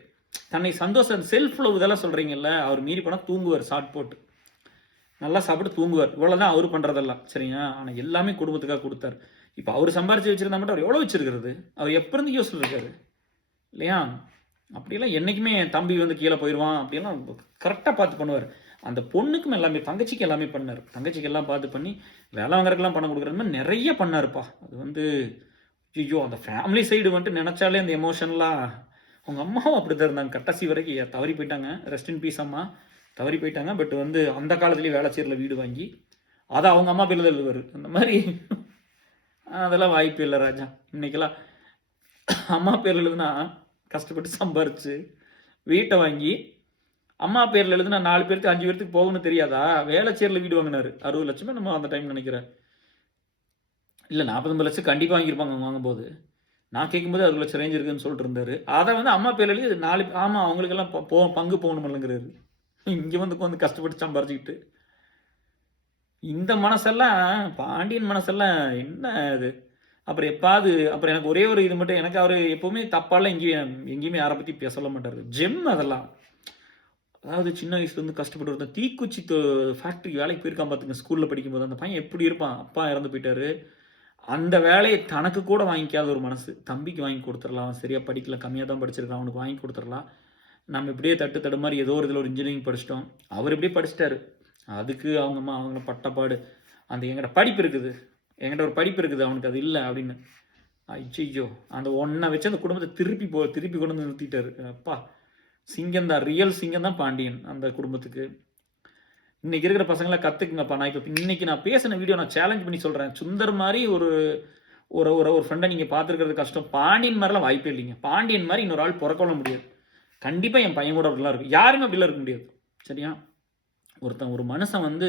தன்னை சந்தோஷம், செல்ஃப் லவ் இதெல்லாம் சொல்கிறீங்கல்ல, அவர் மீறி போனால் தூங்குவார், ஷார்ட் போட்டு நல்லா சாப்பிட்டு தூங்குவார். இவ்வளோதான் அவர் பண்ணுறதெல்லாம். சரியா? ஆனால் எல்லாமே குடும்பத்துக்காக கொடுத்தார். இப்போ அவர் சம்பாரிச்சு வச்சுருந்தா மட்டும் அவர் எவ்வளோ வச்சுருக்கிறது, அவர் எப்போ இருந்து யோசிச்சுட்டு இருக்காரு இல்லையா? அப்படியெல்லாம் என்றைக்குமே தம்பி வந்து கீழே போயிடுவான் அப்படியெல்லாம் கரெக்டாக பார்த்து பண்ணுவார். அந்த பொண்ணுக்கும் எல்லாமே, தங்கச்சிக்கு எல்லாமே பண்ணார். தங்கச்சிக்கு எல்லாம் பார்த்து பண்ணி வேலை வாங்குறதுக்கெல்லாம் பணம் கொடுக்குற மாதிரி நிறைய பண்ணாருப்பா. அது வந்து ஐயோ, அந்த ஃபேமிலி சைடு வந்துட்டு நினச்சாலே அந்த எமோஷனலாக. அவங்க அம்மாவும் அப்படி தான் இருந்தாங்க கடைசி வரைக்கும். தவறி போயிட்டாங்க, ரெஸ்ட் இன் பீஸ் அம்மா, தவறி போயிட்டாங்க. பட் வந்து அந்த காலத்துலேயே வேளச்சேரியில் வீடு வாங்கி அதை அவங்க அம்மா பேரில் தான் எழுதுவார். அந்த மாதிரி அதெல்லாம் வாய்ப்பு இல்லை ராஜா. இன்னைக்கெல்லாம் அம்மா பேரில் எழுதுனா கஷ்டப்பட்டு சம்பாரிச்சு வீட்டை வாங்கி அம்மா பேரில் எழுதுனா 4 பேருக்கு 5 பேருக்கு போகணும்னு தெரியாதா? வேளச்சேரியில் வீடு வாங்கினார். 60 லட்சமே நம்ம அந்த டைம் நினைக்கிறேன். இல்லை 49 லட்சம் கண்டிப்பாக வாங்கியிருப்பாங்க அவங்க வாங்கும்போது. நான் கேட்கும்போது 60 லட்சம் ரேஞ்ச் இருக்குதுன்னு சொல்லிட்டு இருந்தார். அதை வந்து அம்மா பேரில் எழுதி 4 ஆமாம் அவங்களுக்கெல்லாம் பங்கு போகணும் இல்லைங்கிறாரு. இங்கே வந்து கஷ்டப்பட்டு சம்பாரிச்சிக்கிட்டு இந்த மனசெல்லாம் பாண்டியன் மனசெல்லாம் என்ன இது. அப்புறம் எப்பாவது அப்புறம் எனக்கு ஒரே ஒரு இது மட்டும், எனக்கு அவர் எப்பவுமே தப்பாலாம் எங்கேயுமே யாரை பற்றி பேச சொல்ல மாட்டார். ஜெம் அதெல்லாம். அதாவது சின்ன வயசுலேருந்து கஷ்டப்பட்டு ஒருத்தன் தீக்குச்சி ஃபேக்ட்ரிக்கு வேலைக்கு போயிருக்கான் பார்த்துங்க, ஸ்கூலில் படிக்கும்போது. அந்த பையன் எப்படி இருப்பான், அப்பா இறந்து போயிட்டாரு. அந்த வேலையை தனக்கு கூட வாங்கிக்காத ஒரு மனசு. தம்பிக்கு வாங்கி கொடுத்துடலாம், அவன் சரியாக படிக்கல, கம்மியாக தான் படிச்சிருக்கான், அவனுக்கு வாங்கி கொடுத்துடலாம். நம்ம இப்படியே தட்டு மாதிரி ஏதோ ஒரு இதில் ஒரு இன்ஜினியரிங் படிச்சிட்டோம். அவர் இப்படியே படிச்சிட்டாரு. அதுக்கு அவங்க அம்மா அவங்கள பட்டப்பாடு. அந்த எங்கிட்ட படிப்பு இருக்குது, என்கிட்ட ஒரு படிப்பு இருக்குது, அவனுக்கு அது இல்லை அப்படின்னு. ஐயோ, அந்த ஒன்றை வச்சு அந்த குடும்பத்தை திருப்பி கொண்டு வந்து நிறுத்திட்டாரு. அப்பா, சிங்கம் தான், ரியல் சிங்கம் தான் பாண்டியன் அந்த குடும்பத்துக்கு. இன்னைக்கு இருக்கிற பசங்களை கற்றுக்குங்கப்பா. நான் இப்போ இன்னைக்கு நான் பேசின வீடியோ நான் சேலஞ்ச் பண்ணி சொல்கிறேன். சுந்தர் மாதிரி ஒரு ஒரு ஒரு ஃப்ரெண்டை நீங்கள் பார்த்துருக்கிறது கஷ்டம். பாண்டியன் மாதிரிலாம் வாய்ப்பே இல்லைங்க. பாண்டியன் மாதிரி இன்னொரு ஆள் பிறக்கொள்ள முடியாது. கண்டிப்பாக என் பையன் கூட அப்படிலாம் இருக்கும். யாருமே அப்படிலாம் இருக்க முடியாது. சரியா? ஒரு மனுஷன் வந்து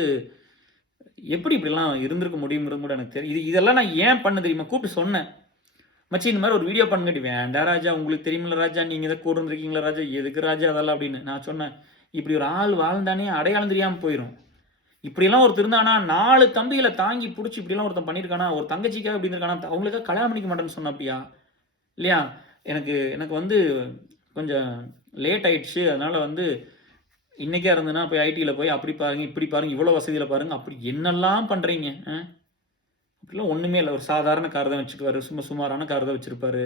எப்படி இப்படிலாம் இருந்திருக்க முடியுங்கிறது கூட எனக்கு தெரியும். இதெல்லாம் நான் ஏன் பண்ண தெரியுமா? கூப்பிட்டு சொன்னேன், மச்சி இந்த மாதிரி ஒரு வீடியோ பண்ணுங்கட்டி. வேண்டாம் ராஜா, உங்களுக்கு தெரியுமில்ல ராஜா, நீங்கள் இதை கூட இருந்திருக்கீங்களா ராஜா, எதுக்கு ராஜா அதெல்லாம் அப்படின்னு. நான் சொன்னேன், இப்படி ஒரு ஆள் வாழ்ந்தானே அடையாளம் தெரியாமல் போயிடும். இப்படிலாம் ஒருத்தர் இருந்தானா, 4 தம்பிகளை தாங்கி பிடிச்சி இப்படிலாம் ஒருத்தன் பண்ணியிருக்கானா, ஒரு தங்கச்சிக்காக இப்படி இருக்கானா, அவங்களுக்காக கல்யாணம் பண்ணிக்க மாட்டேன்னு சொன்னப்பியா இல்லையா? எனக்கு வந்து கொஞ்சம் லேட் ஆயிடுச்சு. அதனால் வந்து இன்றைக்கே இருந்ததுன்னா போய் ஐடியில் போய் அப்படி பாருங்கள், இப்படி பாருங்கள், இவ்வளோ வசதியில் பாருங்கள், அப்படி என்னெல்லாம் பண்ணுறீங்க? அப்படிலாம் ஒன்றுமே இல்லை. ஒரு சாதாரண கார் தான் வச்சுக்குவார், சுமாரான கார் தான் வச்சுருப்பாரு.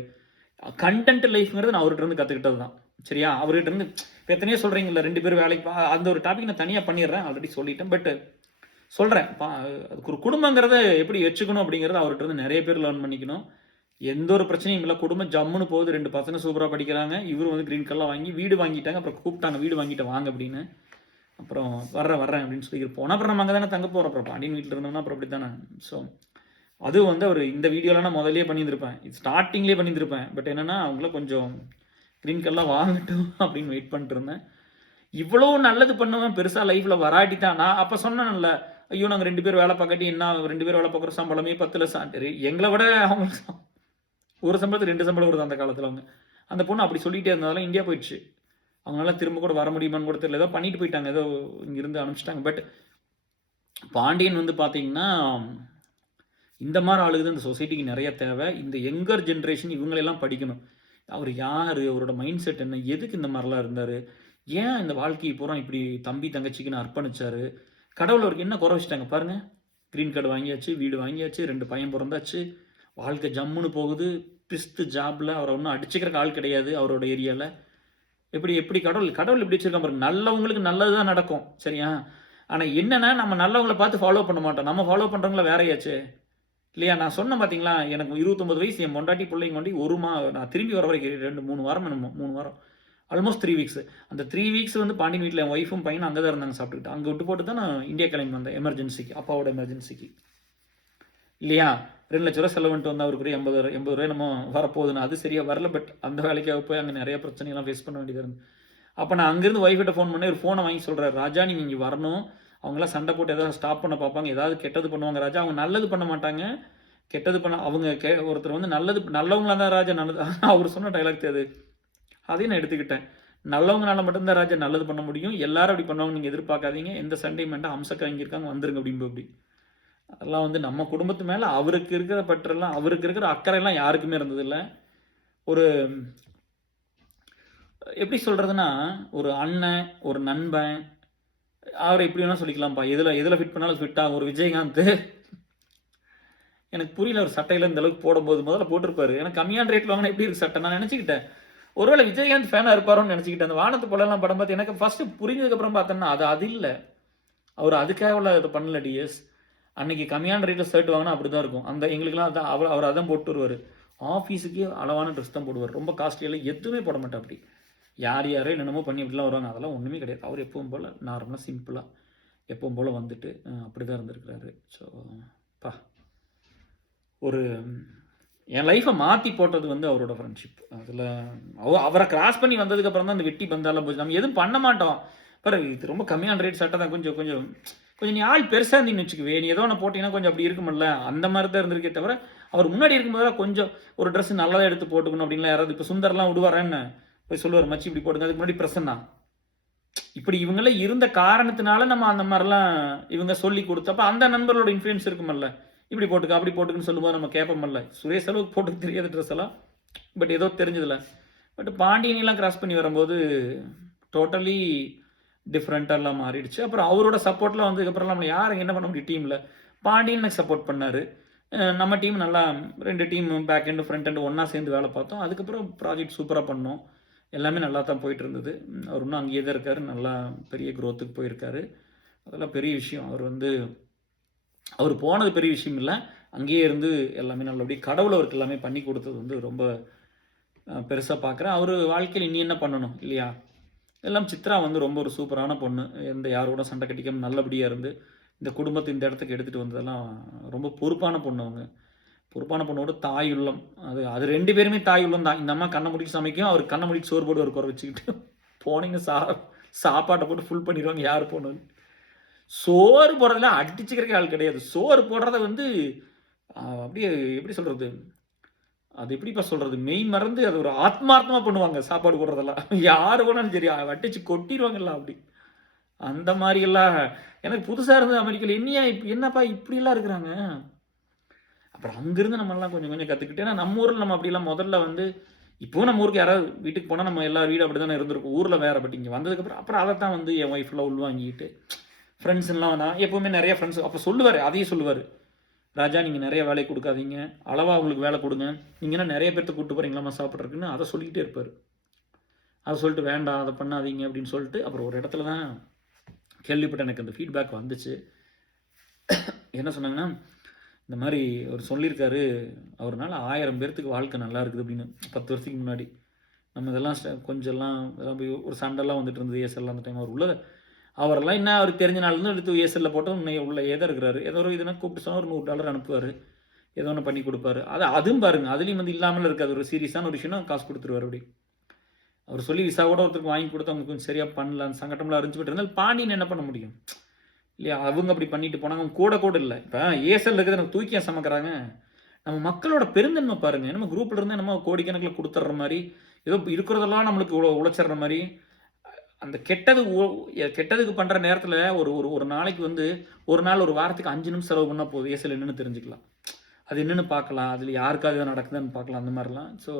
கண்டென்ட் லைஃப்ங்கிறது நான் அவர்கிட்ட இருந்து கற்றுக்கிட்டது தான். சரியா? அவர்கிட்ட இருந்து இப்போ எத்தனையோ சொல்கிறீங்களா, 2 பேரும் வேலைக்கு, அந்த ஒரு டாபிக் நான் தனியாக பண்ணிடுறேன், ஆல்ரெடி சொல்லிட்டேன். பட் சொல்கிறேன், அதுக்கு ஒரு குடும்பங்கிறத எப்படி வச்சுக்கணும் அப்படிங்கிறத அவர்கிட்ட இருந்து நிறைய பேர் லேர்ன் பண்ணிக்கணும். எந்த ஒரு பிரச்சனையும் இல்லை. குடும்பம் ஜம்முன்னு போகுது, 2 பசங்க சூப்பராக படிக்கிறாங்க. இவர் வந்து க்ரீன் கல்லாம் வாங்கி வீடு வாங்கிட்டாங்க. அப்புறம் கூப்பிட்டாங்க, வீடு வாங்கிட்டு வாங்க அப்படின்னு. அப்புறம் வர்றேன் அப்படின்னு சொல்லி போனால் அப்புறம் நம்ம அங்கே தானே தங்க போகிறோம். அப்புறம் பாண்டியன் வீட்டில் இருந்தோம்னா அப்புறம் அப்படி தானே. ஸோ அது வந்து அவர் இந்த வீடியோலாம் நான் முதலே பண்ணியிருந்திருப்பேன், ஸ்டார்டிங்லேயே பண்ணியிருந்திருப்பேன். பட் என்னென்னா அவங்கள கொஞ்சம் க்ரீன் கல்லாம் வாங்கட்டும் அப்படின்னு வெயிட் பண்ணிட்டு இருந்தேன். இவ்வளோ நல்லது பண்ணுவேன் பெருசாக லைஃப்பில் வராட்டி தான். நான் அப்போ சொன்னேன்ல, ஐயோ நாங்கள் 2 பேர் வேலை பார்க்காட்டி என்ன, 2 பேர் வேலை பார்க்குற சம்பளமே 10 லட்சம். எங்களை விட அவங்க ஒரு சம்பளத்துக்கு 2 சம்பளம் வருது அந்த காலத்தில். அவங்க அந்த பொண்ணு அப்படி சொல்லிகிட்டே இருந்ததால இந்தியா போயிடுச்சு. அவங்களால திரும்ப கூட வர முடியுமான்னு கூட தெரியல, ஏதோ பண்ணிட்டு போயிட்டாங்க, ஏதோ இங்கிருந்து அனுப்பிச்சிட்டாங்க. பட் பாண்டியன் வந்து பார்த்தீங்கன்னா இந்த மாதிரி ஆளுக்கு தான் இந்த சொசைட்டிக்கு நிறைய தேவை. இந்த யங்கர் ஜென்ரேஷன் இவங்களெல்லாம் படிக்கணும். அவர் யார், அவரோட மைண்ட் செட் என்ன, எதுக்கு இந்த மாதிரிலாம் இருந்தார், ஏன் இந்த வாழ்க்கையை பூரா இப்படி தம்பி தங்கச்சிக்குன்னு அர்ப்பணிச்சார், கடவுள் அவருக்கு என்ன குறை வச்சுட்டாங்க பாருங்கள். க்ரீன் கார்டு வாங்கியாச்சு, வீடு வாங்கியாச்சு, 2 பையன் பிறந்தாச்சு, வாழ்க்கை ஜம்முன்னு போகுது, பிஸ்து ஜாபில். அவரை ஒன்றும் அடிச்சுக்கிற ஆள் கிடையாது அவரோட ஏரியாவில். எப்படி கடவுள் எப்படி வச்சுருக்கான் பாருங்க. நல்லவங்களுக்கு நல்லது தான் நடக்கும், சரியா? ஆனால் என்னென்னா நம்ம நல்லவங்களை பார்த்து ஃபாலோ பண்ண மாட்டோம், நம்ம ஃபாலோ பண்ணுறவங்கள வேறையாச்சு இல்லையா? நான் சொன்னேன் பார்த்தீங்களா, எனக்கு 29 வயசு, என் பொண்டாட்டி பிள்ளைங்க கொண்டு நான் திரும்பி வர வரைக்கும் 3 வாரம் என்னமோ, 3 வாரம், ஆல்மோஸ்ட் 3 வீக்ஸ். அந்த 3 வீக்ஸ் வந்து பாண்டியன் வீட்டில் என் ஒய்ஃபும் பையனும் அங்கே தான் இருந்தாங்க சாப்பிட்டுக்கிட்டு. அங்கே விட்டு போட்டு தான் நான் இந்தியா கிளம்பி வந்தேன் எமர்ஜென்சிக்கு, அப்பாவோட எமர்ஜென்சிக்கு இல்லையா? 2 லட்ச ரூபா செலவு பண்ணிட்டு வந்து அவருக்கு 80 ரூபாய் நம்ம வரப்போகுதுன்னு. அது சரியாக வரல. பட் அந்த வேலைக்காக போய் அங்கே நிறைய பிரச்சனைலாம் ஃபேஸ் பண்ண வேண்டியது இருந்து. அப்போ நான் அங்கேருந்து ஒய்ஃபிட்ட ஃபோன் பண்ணி ஒரு ஃபோனை வாங்கி சொல்கிறார், ராஜா நீங்கள் இங்கே வரணும், அவங்களாம் சண்டை போட்டு ஏதாவது ஸ்டாப் பண்ண பார்ப்பாங்க, ஏதாவது கெட்டது பண்ணுவாங்க ராஜா, அவங்க நல்லது பண்ண மாட்டாங்க, கெட்டது பண்ண அவங்க ஒருத்தர் வந்து நல்லவங்களா தான் ராஜா நல்லது. அவர் சொன்ன டைலாக் அது, அதையும் நான் எடுத்துக்கிட்டேன். நல்லவங்களால மட்டும்தான் ராஜா நல்லது பண்ண முடியும், எல்லாரும் அப்படி பண்ணுவாங்க நீங்கள் எதிர்பார்க்காதீங்க, எந்த சண்டையும் வேண்டாம், அம்சக்கா இங்கே இருக்காங்க வந்துருங்க அப்படின்னு. அப்படி அதெல்லாம் வந்து நம்ம குடும்பத்து மேலே அவருக்கு இருக்கிற பற்றெல்லாம், அவருக்கு இருக்கிற அக்கறையெல்லாம் யாருக்குமே இருந்ததில்லை. ஒரு எப்படி சொல்கிறதுனா, ஒரு அண்ணன், ஒரு நண்பன், அவரை எப்படி வேணால் சொல்லிக்கலாம்ப்பா, எதில் ஃபிட் பண்ணாலும் ஃபிட் ஆகும். ஒரு விஜயகாந்த், எனக்கு புரியல, ஒரு சட்டையில் இந்த அளவுக்கு போடும்போது முதல்ல போட்டிருப்பாரு. எனக்கு கம்மியான ரேட்டில் வாங்கினா எப்படி இருக்கு சட்டை நான் நினச்சிக்கிட்டேன். ஒருவேளை விஜயகாந்த் ஃபேனாக இருப்பாரோன்னு நினச்சிக்கிட்டேன். அந்த வானத்து போலலாம் படம் பார்த்து எனக்கு ஃபஸ்ட்டு புரிஞ்சதுக்கப்புறம் பார்த்தோன்னா அது இல்லை, அவர் அதுக்காக இதை பண்ணல. டிஎஸ் அன்னைக்கு கம்மியான ரேட்டில் ஷர்ட் வாங்கினா அப்படி தான் இருக்கும். அந்த எங்களுக்குலாம் அதான் அவர் அதான் போட்டு வருவார். ஆஃபீஸுக்கே அளவான ட்ரெஸ் தான் போடுவார், ரொம்ப காஸ்ட்லியெல்லாம் எதுவுமே போட மாட்டேன். அப்படி யாரோ என்னென்னமோ பண்ணி அப்படிலாம் வருவாங்க, அதெல்லாம் ஒன்றுமே கிடையாது. அவர் எப்பவும் போல் நார்மலாக சிம்பிளாக எப்பவும் போல் வந்துட்டு அப்படி தான் இருந்திருக்கிறாரு. ஸோ ஒரு என் லைஃப்பை மாற்றி போட்டது வந்து அவரோட ஃப்ரெண்ட்ஷிப். அதில் அவரை கிராஸ் பண்ணி வந்ததுக்கப்புறம் தான் அந்த வெட்டி பந்தாலாம் போச்சு. நம்ம எதுவும் பண்ண மாட்டோம். பாரு, இது ரொம்ப கம்மியான ரேட் சட்டை தான், கொஞ்சம் நீ ஆள் பெருசாக இருந்தீங்கன்னு வச்சுக்குவே, நீ ஏதோ ஒன்று போட்டிங்கன்னா கொஞ்சம் அப்படி இருக்குமில்ல, அந்த மாதிரி தான் இருந்திருக்கே தவிர, அவர் முன்னாடி இருக்கும்போது கொஞ்சம் ஒரு ட்ரெஸ் நல்லதாக எடுத்து போட்டுக்கணும் அப்படின்லாம் யாராவது இப்போ சுந்தர்லாம் விடுவாரேன்னு போய் சொல்லுவார், மச்சி இப்படி போட்டுங்க. அதுக்கு முன்னாடி பிரசன்னா இப்படி இவங்களே இருந்த காரணத்தினால நம்ம அந்த மாதிரிலாம் இவங்க சொல்லி கொடுத்தப்ப அந்த நண்பர்களோட இன்ஃப்ளூயன்ஸ் இருக்குமல்ல. இப்படி போட்டுக்க அப்படி போட்டுக்குன்னு சொல்லும்போது நம்ம கேட்போம்ல. சுரேஷ் அளவுக்கு போட்டுக்க தெரியாத ட்ரெஸ் எல்லாம் பட் ஏதோ தெரிஞ்சதில்ல. பட் பாண்டியனெல்லாம் கிராஸ் பண்ணி வரும்போது டோட்டலி டிஃப்ரெண்ட்டாலாம் மாறிடுச்சு. அப்புறம் அவரோட சப்போர்ட்லாம் வந்ததுக்கப்புறம் நம்ம யாரும் என்ன பண்ண முடியும் டீமில். பாண்டியன் எனக்கு சப்போர்ட் பண்ணார். நம்ம டீம் நல்லா 2 team back end front end ஒன்றா சேர்ந்து வேலை பார்த்தோம். அதுக்கப்புறம் ப்ராஜெக்ட் சூப்பராக பண்ணோம். எல்லாமே நல்லா தான் போயிட்டு இருந்தது. அவர் இன்னும் அங்கேயே தான் இருக்கார். நல்லா பெரிய க்ரோத்துக்கு போயிருக்காரு. அதெல்லாம் பெரிய விஷயம். அவர் போனது பெரிய விஷயம் இல்லை. அங்கேயே இருந்து எல்லாமே நல்லபடியாக கடவுள் அவருக்கு எல்லாமே பண்ணி கொடுத்தது வந்து ரொம்ப பெருசாக பார்க்குறேன். அவர் வாழ்க்கையில் இனி என்ன பண்ணணும் இல்லையா. எல்லாம் சித்ரா வந்து ரொம்ப ஒரு சூப்பரான பொண்ணு. யாரோட சண்டை கட்டிக்காமல் நல்லபடியாக இருந்து இந்த குடும்பத்தை இந்த இடத்துக்கு எடுத்துகிட்டு வந்ததெல்லாம் ரொம்ப பொறுப்பான பொண்ணு. அவங்க பொறுப்பான பொண்ணோட தாய் உள்ளம். அது 2 பேருமே தாய் உள்ளம் தான். இந்த அம்மா கண்ணை முடிக்க சமைக்கும், அவர் கண்ணை முடிக்க சோறு போட்டு ஒரு குறை வச்சுக்கிட்டு போனீங்க சாப்பாட்டை போட்டு ஃபுல் பண்ணிடுவாங்க. யார் போனது சோறு போடுறதுல அடிச்சுக்கிறதுக்கு ஆள் கிடையாது. சோறு போடுறத வந்து அப்படியே எப்படி சொல்கிறது, அது எப்படிப்பா சொல்கிறது, மெய் மறந்து அது ஒரு ஆத்மார்த்தமாக பண்ணுவாங்க. சாப்பாடு போடுறதெல்லாம் யார் போனாலும் சரி வட்டிச்சு கொட்டிடுவாங்கல்ல. அப்படி அந்த மாதிரியெல்லாம் எனக்கு புதுசாக இருந்தது அமெரிக்காவில். என்னப்பா இப்படிலாம் இருக்கிறாங்க. அப்புறம் அங்கேருந்து நம்மளாம் கொஞ்சம் கொஞ்சம் கற்றுக்கிட்டு. ஏன்னா நம்ம ஊரில் நம்ம அப்படிலாம் முதல்ல வந்து இப்போவும் நம்ம ஊருக்கு யாராவது வீட்டுக்கு போனால் நம்ம எல்லா வீடும் அப்படி தானே இருந்திருக்கும். ஊரில் வேறு. பட் இங்கே வந்ததுக்கப்புறம் அதை தான் வந்து என் ஒய்ஃப்லாம் உள்வாங்கிட்டு ஃப்ரெண்ட்ஸ்லாம் நான் எப்போவுமே நிறைய ஃப்ரெண்ட்ஸ் அப்போ சொல்லுவார். அதையும் சொல்லுவார், ராஜா நீங்கள் நிறைய வேலையை கொடுக்காதீங்க, அளவாக அவங்களுக்கு வேலை கொடுங்க, நீங்கன்னா நிறைய பேர்த்த கூப்பிட்டு போகிறீங்களாம்மா சாப்பிட்றதுக்குன்னு அதை சொல்லிக்கிட்டே இருப்பார். அதை சொல்லிட்டு வேண்டாம் அதை பண்ணாதீங்க அப்படின்னு சொல்லிட்டு அப்புறம் ஒரு இடத்துல தான் கேள்விப்பட்ட எனக்கு அந்த ஃபீட்பேக் வந்துச்சு. என்ன சொன்னாங்கன்னா, இந்த மாதிரி அவர் சொல்லியிருக்காரு, அவர்னால 1000 பேர்த்துக்கு வாழ்க்கை நல்லா இருக்குது அப்படின்னு 10 வருஷத்துக்கு முன்னாடி. நம்ம இதெல்லாம் கொஞ்சம்லாம் ஒரு சண்டைலாம் வந்துட்டு இருந்தது ஏஎஸ்எல்லாம் அந்த டைம். அவர் உள்ள அவரெல்லாம் என்ன அவருக்கு தெரிஞ்ச நாள்லேருந்து எடுத்து ஏஎஸ்எல்ல போட்டு உள்ள ஏதோ இருக்கிறாரு. ஏதோ ஒரு இதுனா கூப்பிட்டு சொன்னால் ஒரு $100 அனுப்புவார், ஏதோ ஒன்று பண்ணி கொடுப்பாரு. அதுவும் பாருங்கள், அதுலேயும் வந்து இல்லாமல் இருக்காது. ஒரு சீரியஸான ஒரு விஷயம்னா காசு கொடுத்துருவார். அப்படி அவர் சொல்லி விசா கூட ஒருத்தருக்கு வாங்கி கொடுத்து அவங்க கொஞ்சம் சரியாக பண்ணல, அந்த சங்கட்டம்லாம் அறிஞ்சுட்டு இருந்தால் பாண்டியன் என்ன பண்ண முடியும் இல்லையா. அவங்க அப்படி பண்ணிட்டு போனாங்க. அவங்க கூட இல்லை. இப்போ ஏஎஸ்எல் இருக்கிறத நம்ம தூக்கியாக சமைக்கிறாங்க. நம்ம மக்களோட பெருந்தன்மை பாருங்கள். நம்ம குரூப்பில் இருந்து நம்ம கோடிக்கணக்கில் கொடுத்துட்ற மாதிரி, ஏதோ இருக்கிறதெல்லாம் நம்மளுக்கு உழைச்சிட்ற மாதிரி. அந்த கெட்டதுக்கு பண்ணுற நேரத்தில் ஒரு நாளைக்கு வந்து ஒரு நாள் ஒரு வாரத்துக்கு 5 நிமிஷம் செலவு பண்ணால் போதும். ஏஎஸ்எல் என்னென்னு தெரிஞ்சுக்கலாம், அது என்னென்னு பார்க்கலாம், அதில் யாருக்காக நடக்குதுன்னு பார்க்கலாம், அந்த மாதிரிலாம். ஸோ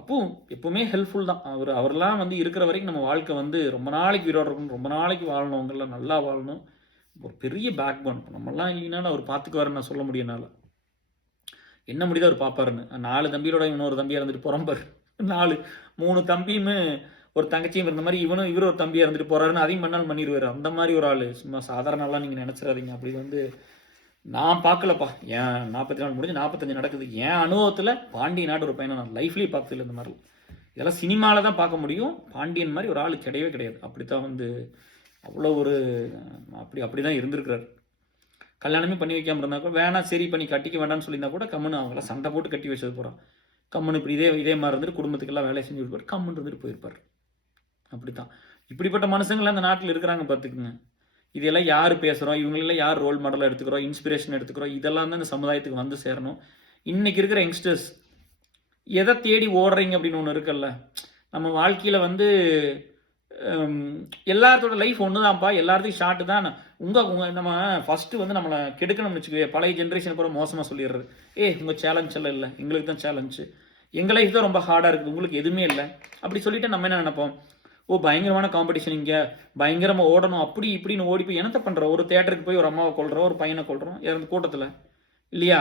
அப்போது எப்போவுமே ஹெல்ப்ஃபுல் தான். அவரெல்லாம் வந்து இருக்கிற வரைக்கும் நம்ம வாழ்க்கை வந்து ரொம்ப நாளைக்கு உயிரோட இருக்கணும், ரொம்ப நாளைக்கு வாழணும், அவங்கெல்லாம் நல்லா வாழணும். ஒரு பெரிய பேக் போன். நம்மளாம் இல்லைனாலும் அவர் பார்த்துக்குவாருன்னு நான் சொல்ல முடியும்னால. என்ன முடியுதோ அவர் பார்ப்பாருன்னு. 4 தம்பியோட இன்னொரு தம்பியாக இருந்துட்டு புறம்பார். 3 தம்பியுமே ஒரு தங்கச்சியும் இருந்த மாதிரி இவரும் ஒரு தம்பியாக இருந்துட்டு போகிறாருன்னு அதையும் பண்ணாலும் பண்ணிடுவார். அந்த மாதிரி ஒரு ஆள். சும்மா சாதாரணலாம் நீங்கள் நினச்சிடாதீங்க. அப்படி வந்து நான் பார்க்கலப்பா. ஏன் 44 முடிஞ்சு 45 நடக்குது. என் அனுபவத்தில் பாண்டிய நாடு ஒரு பையனை நான் லைஃப்லேயே பார்த்ததில்லை. இந்த மாதிரி இதெல்லாம் சினிமாவில் தான் பார்க்க முடியும். பாண்டியன் மாதிரி ஒரு ஆள் கிடையவே கிடையாது. அப்படித்தான் வந்து அவ்வளோ ஒரு அப்படி தான் இருந்திருக்கிறார். கல்யாணமே பண்ணி வைக்காமல் இருந்தால் கூட வேணாம் சரி பண்ணி கட்டிக்க வேண்டாம்னு சொல்லியிருந்தா கூட கம்முன்னு அவங்களாம் சண்டை போட்டு கட்டி வச்சது போகிறான். கம்முன்னு இப்படி இதே மாதிரி இருந்துட்டு குடும்பத்துக்கெல்லாம் வேலை செஞ்சு விடுவார். கம்முன்னு இருந்துட்டு போயிருப்பார். அப்படித்தான் இப்படிப்பட்ட மனுஷங்கள்லாம் அந்த நாட்டில் இருக்கிறாங்க பார்த்துக்குங்க. இதெல்லாம் யார் பேசுகிறோம், இவங்களெல்லாம் யார் ரோல் மாடலாக எடுத்துக்கிறோம், இன்ஸ்பிரேஷன் எடுத்துக்கிறோம், இதெல்லாம் தான் இந்த சமுதாயத்துக்கு வந்து சேரணும். இன்றைக்கி இருக்கிற யங்ஸ்டர்ஸ் எதை தேடி ஓடுறீங்க அப்படின்னு ஒன்று இருக்குல்ல. நம்ம வாழ்க்கையில் வந்து எல்லாத்தோட லைஃப் ஒன்று தான்ப்பா, எல்லாத்தையும் ஷார்ட்டு தான். நம்ம ஃபஸ்ட்டு வந்து நம்மளை கெடுக்கணும்னு வச்சுக்கவே பழைய ஜென்ரேஷன் கூட மோசமாக சொல்லிடுறது. உங்கள் சேலஞ்ச் எல்லாம் இல்லை, எங்களுக்கு தான் சேலஞ்சு, எங்கள் லைஃப் தான் ரொம்ப ஹார்டாக இருக்குது, உங்களுக்கு எதுவுமே இல்லை அப்படி சொல்லிவிட்டு நம்ம என்ன நினைப்போம், பயங்கரமான காம்படிஷன், இங்கே பயங்கரமாக ஓடணும், அப்படி இப்படின்னு ஓடி போய் என்னத்தை பண்ணுறோம். ஒரு தேட்டருக்கு போய் ஒரு அம்மாவை கொள்கிறோம், ஒரு பையனை கொள்கிறோம், இறந்த கூட்டத்தில் இல்லையா,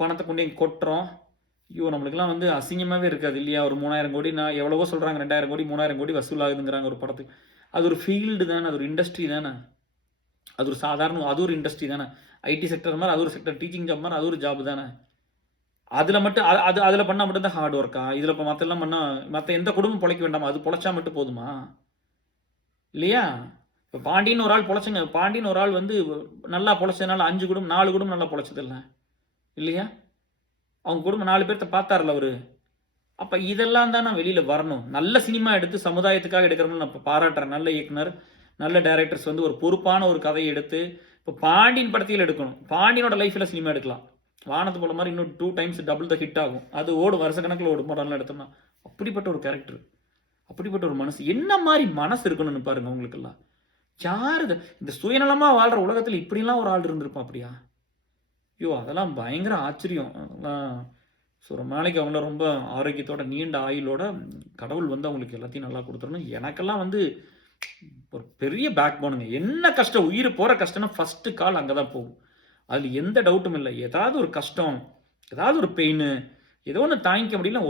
பணத்தை கொண்டு கொட்டுறோம். ஐயோ நம்மளுக்குலாம் வந்து அசிங்கமாகவே இருக்காது இல்லையா. ஒரு 3000 கோடி, நான் எவ்வளவோ சொல்கிறாங்க, 2000 கோடி 3000 கோடி வசூலாகுதுங்கிறாங்க ஒரு படத்துக்கு. அது ஒரு ஃபீல்டு தானே, அது ஒரு இண்டஸ்ட்ரி தானே, அது ஒரு சாதாரண அது ஒரு இண்டஸ்ட்ரி தானே. ஐடி செக்டர் மாதிரி அது ஒரு செக்டர், டீச்சிங் ஜாப் மாதிரி அது ஒரு ஜாப் தானே. அதில் மட்டும் அதில் பண்ணால் மட்டும்தான் ஹார்ட் ஒர்க்கா. இதில் இப்போ மற்றெல்லாம் பண்ணால் மற்ற எந்த குடும்பம் பொழைக்க வேண்டாமா, அது பொழைச்சா மட்டும் போதுமா இல்லையா. இப்போ பாண்டியன் ஒரு ஆள் பொழைச்சங்க, பாண்டியன் ஒரு ஆள் வந்து நல்லா பொழைச்சதுனால 5 குடும்பம் 4 குடும்பம் நல்லா பொழைச்சதில்லை இல்லையா. அவங்க குடும்பம் 4 பேர்த்த பார்த்தார்ல அவரு. அப்போ இதெல்லாம் தான் நான் வெளியில் வரணும். நல்ல சினிமா எடுத்து சமுதாயத்துக்காக எடுக்கிறோம்னு நான் இப்போ பாராட்டுறேன். நல்ல இயக்குனர், நல்ல டைரக்டர்ஸ் வந்து ஒரு பொறுப்பான ஒரு கதையை எடுத்து இப்போ பாண்டியன் படத்தில் எடுக்கணும். பாண்டியனோட லைஃப்பில் சினிமா எடுக்கலாம். வானத்து போல மாதிரி இன்னும் 2 டைம்ஸ் டபுள் த ஹிட் ஆகும். அது ஓடும், வருஷ கணக்கில் ஓடும் படம்லாம் எடுத்தோம்னா. அப்படிப்பட்ட ஒரு கேரக்டர் அப்படிப்பட்ட ஒரு மனசு, என்ன மாதிரி மனசு இருக்கணும்னு பாருங்க உங்களுக்கெல்லாம். யார் இந்த சுயநலமா வாழ்ற உலகத்துல இப்படிலாம் ஒரு ஆள் இருந்திருப்பான் அப்படியா? ஐயோ, அதெல்லாம் பயங்கர ஆச்சரியம். அதெல்லாம் ஸோ ரொம்ப நாளைக்கு அவங்கள ரொம்ப ஆரோக்கியத்தோட நீண்ட ஆயுளோட கடவுள் வந்து அவங்களுக்கு எல்லாத்தையும் நல்லா கொடுத்துடணும். எனக்கெல்லாம் வந்து ஒரு பெரிய பேக் போனுங்க. என்ன கஷ்டம், உயிர் போகிற கஷ்டம்னா ஃபஸ்ட்டு கால் அங்கே தான் போகும். அதில் எந்த டவுட்டும் இல்லை. ஏதாவது ஒரு கஷ்டம், ஏதாவது ஒரு பெயின், ஏதோ ஒன்று தாங்கிக்க முடியல,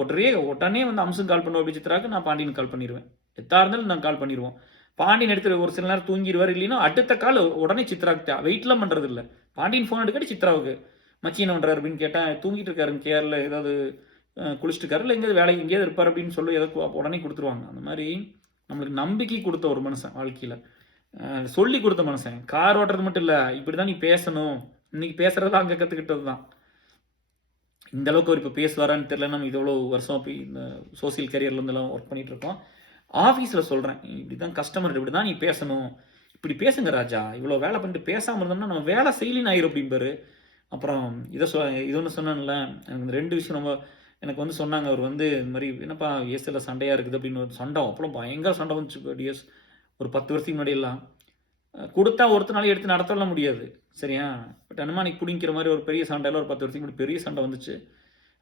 உடனே வந்து அம்சம் கால் பண்ணுவோம். அப்படி சித்ராக்கு நான் பாண்டியன் கால் பண்ணிடுவேன். எத்தா இருந்தாலும் நான் கால் பண்ணிடுவோம். பாண்டியன் எடுத்து ஒரு சில நேரம் தூங்கிடுவார். இல்லைன்னா அடுத்த கால் உடனே சித்ராவுக்கு வெயிட்லாம் பண்ணுறது இல்லை. பாண்டியன் ஃபோன் எடுக்கடி சித்ராவுக்கு மச்சி என்ன பண்ணுறாரு அப்படின்னு கேட்டால் தூங்கிட்டு இருக்காருங்க, கேரில் ஏதாவது குளிச்சுட்டு இருக்காரு, இல்லை எங்கேயாவது வேலைக்கு எங்கேயாவது இருப்பார் அப்படின்னு சொல்லி ஏதோ உடனே கொடுத்துருவாங்க. அந்த மாதிரி நம்மளுக்கு நம்பிக்கை கொடுத்த ஒரு மனுஷன் வாழ்க்கையில், சொல்லி கொடுத்த மனுஷன். கார் ஓட்டுறது மட்டும் இல்லை, இப்படி தான் நீ பேசணும், இன்னைக்கு பேசுறது அங்கே கற்றுக்கிட்டது தான். இந்த அளவுக்கு அவர் இப்போ பேசுவாரான்னு தெரியல. நம்ம இவ்வளோ வருஷம் போய் இந்த சோசியல் கேரியர்லேருந்துலாம் ஒர்க் பண்ணிகிட்டு இருக்கோம். ஆஃபீஸில் சொல்கிறேன், இப்படி தான் கஸ்டமர் இப்படி தான் நீ பேசணும், இப்படி பேசுங்க ராஜா, இவ்வளோ வேலை பண்ணிட்டு பேசாமல் இருந்தோம்னா நம்ம வேலை செய்யலின்னு ஆயிரும் அப்படிம்பாரு. அப்புறம் இது ஒன்று சொன்னேன்ல, எனக்கு இந்த 2 விஷயம் ரொம்ப எனக்கு வந்து சொன்னாங்க. அவர் வந்து இந்த மாதிரி என்னப்பா ஏசியில் சண்டையாக இருக்குது அப்படின்னு ஒரு சண்டை, அப்பறம் பயங்கர சண்டை வந்துச்சு டிஎஸ். ஒரு 10 வருஷத்துக்கு முன்னாடியெல்லாம் கொடுத்தா ஒருத்தனால எடுத்து நடத்தலாம் முடியாது, சரியா? பட் அனுமானிக்கு பிடிங்கிற மாதிரி ஒரு பெரிய சண்டையில் ஒரு 10 வருஷத்துக்கு முன்னாடி பெரிய சண்டை வந்துச்சு.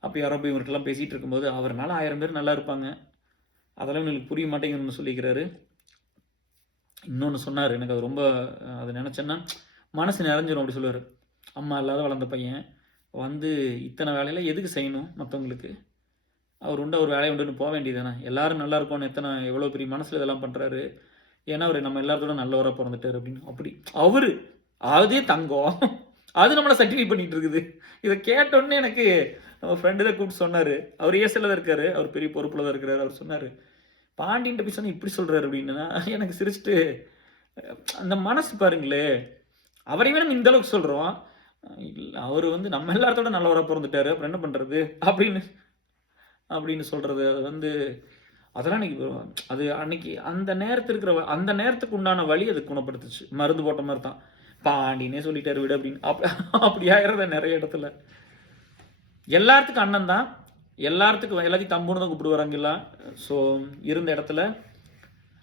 அப்போ யாரோ போய் இவர்கிட்டலாம் பேசிகிட்டு இருக்கும்போது அவர்னால 1000 பேர் நல்லா இருப்பாங்க, அதெல்லாம் எனக்கு புரிய மாட்டேங்குதுன்னு சொல்லிக்கிறாரு. இன்னொன்று சொன்னார், எனக்கு அது ரொம்ப அதை நினச்சேன்னா மனசு நிறைஞ்சிடும். அப்படி சொல்லுவார், அம்மா இல்லாத வளர்ந்த பையன் வந்து இத்தனை வேலையில் எதுக்கு செய்யணும் மற்றவங்களுக்கு, அவர் உண்டு ஒரு வேலையை உண்டுன்னு போக வேண்டியதானே, எல்லாரும் நல்லா இருக்கும்னு எவ்வளோ பெரிய மனசில் இதெல்லாம் பண்ணுறாரு, ஏன்னா அவர் நம்ம எல்லாத்தோட நல்லவராக பிறந்துட்டார் அப்படின்னு. அப்படி அவர் அதே தங்கம், அது நம்மளை சர்டிஃபை பண்ணிகிட்டு இருக்குது. இதை கேட்டோன்னே எனக்கு நம்ம ஃப்ரெண்டு தான் கூப்பிட்டு சொன்னார், அவர் ஏசில் தான் இருக்கார், அவர் பெரிய பொறுப்பில் தான் இருக்கிறார். அவர் சொன்னார், பாண்டியன்ட்ட போய் சொன்னால் இப்படி சொல்கிறாரு அப்படின்னா எனக்கு சிரிச்சுட்டு, அந்த மனசு பாருங்களே, அவரையுமே நம்ம இந்த அளவுக்கு சொல்கிறோம், இல்லை அவர் வந்து நம்ம எல்லாத்தோட நல்லவராக பிறந்துட்டாரு, அப்புறம் என்ன பண்ணுறது அப்படின்னு சொல்கிறது. அது வந்து அதெல்லாம் அன்றைக்கி அது அன்னைக்கு அந்த நேரத்துக்கு உண்டான வழி அது குணப்படுத்துச்சு. மருந்து போட்ட மாதிரி தான், பாண்டினே சொல்லிட்டாரு விடு அப்படின்னு. அப்படி ஆகிறத நிறைய இடத்துல. எல்லாத்துக்கும் அண்ணன் தான், எல்லாத்தையும் தம்புன்னு தான் கூப்பிடுவாங்க எல்லாம். ஸோ இருந்த இடத்துல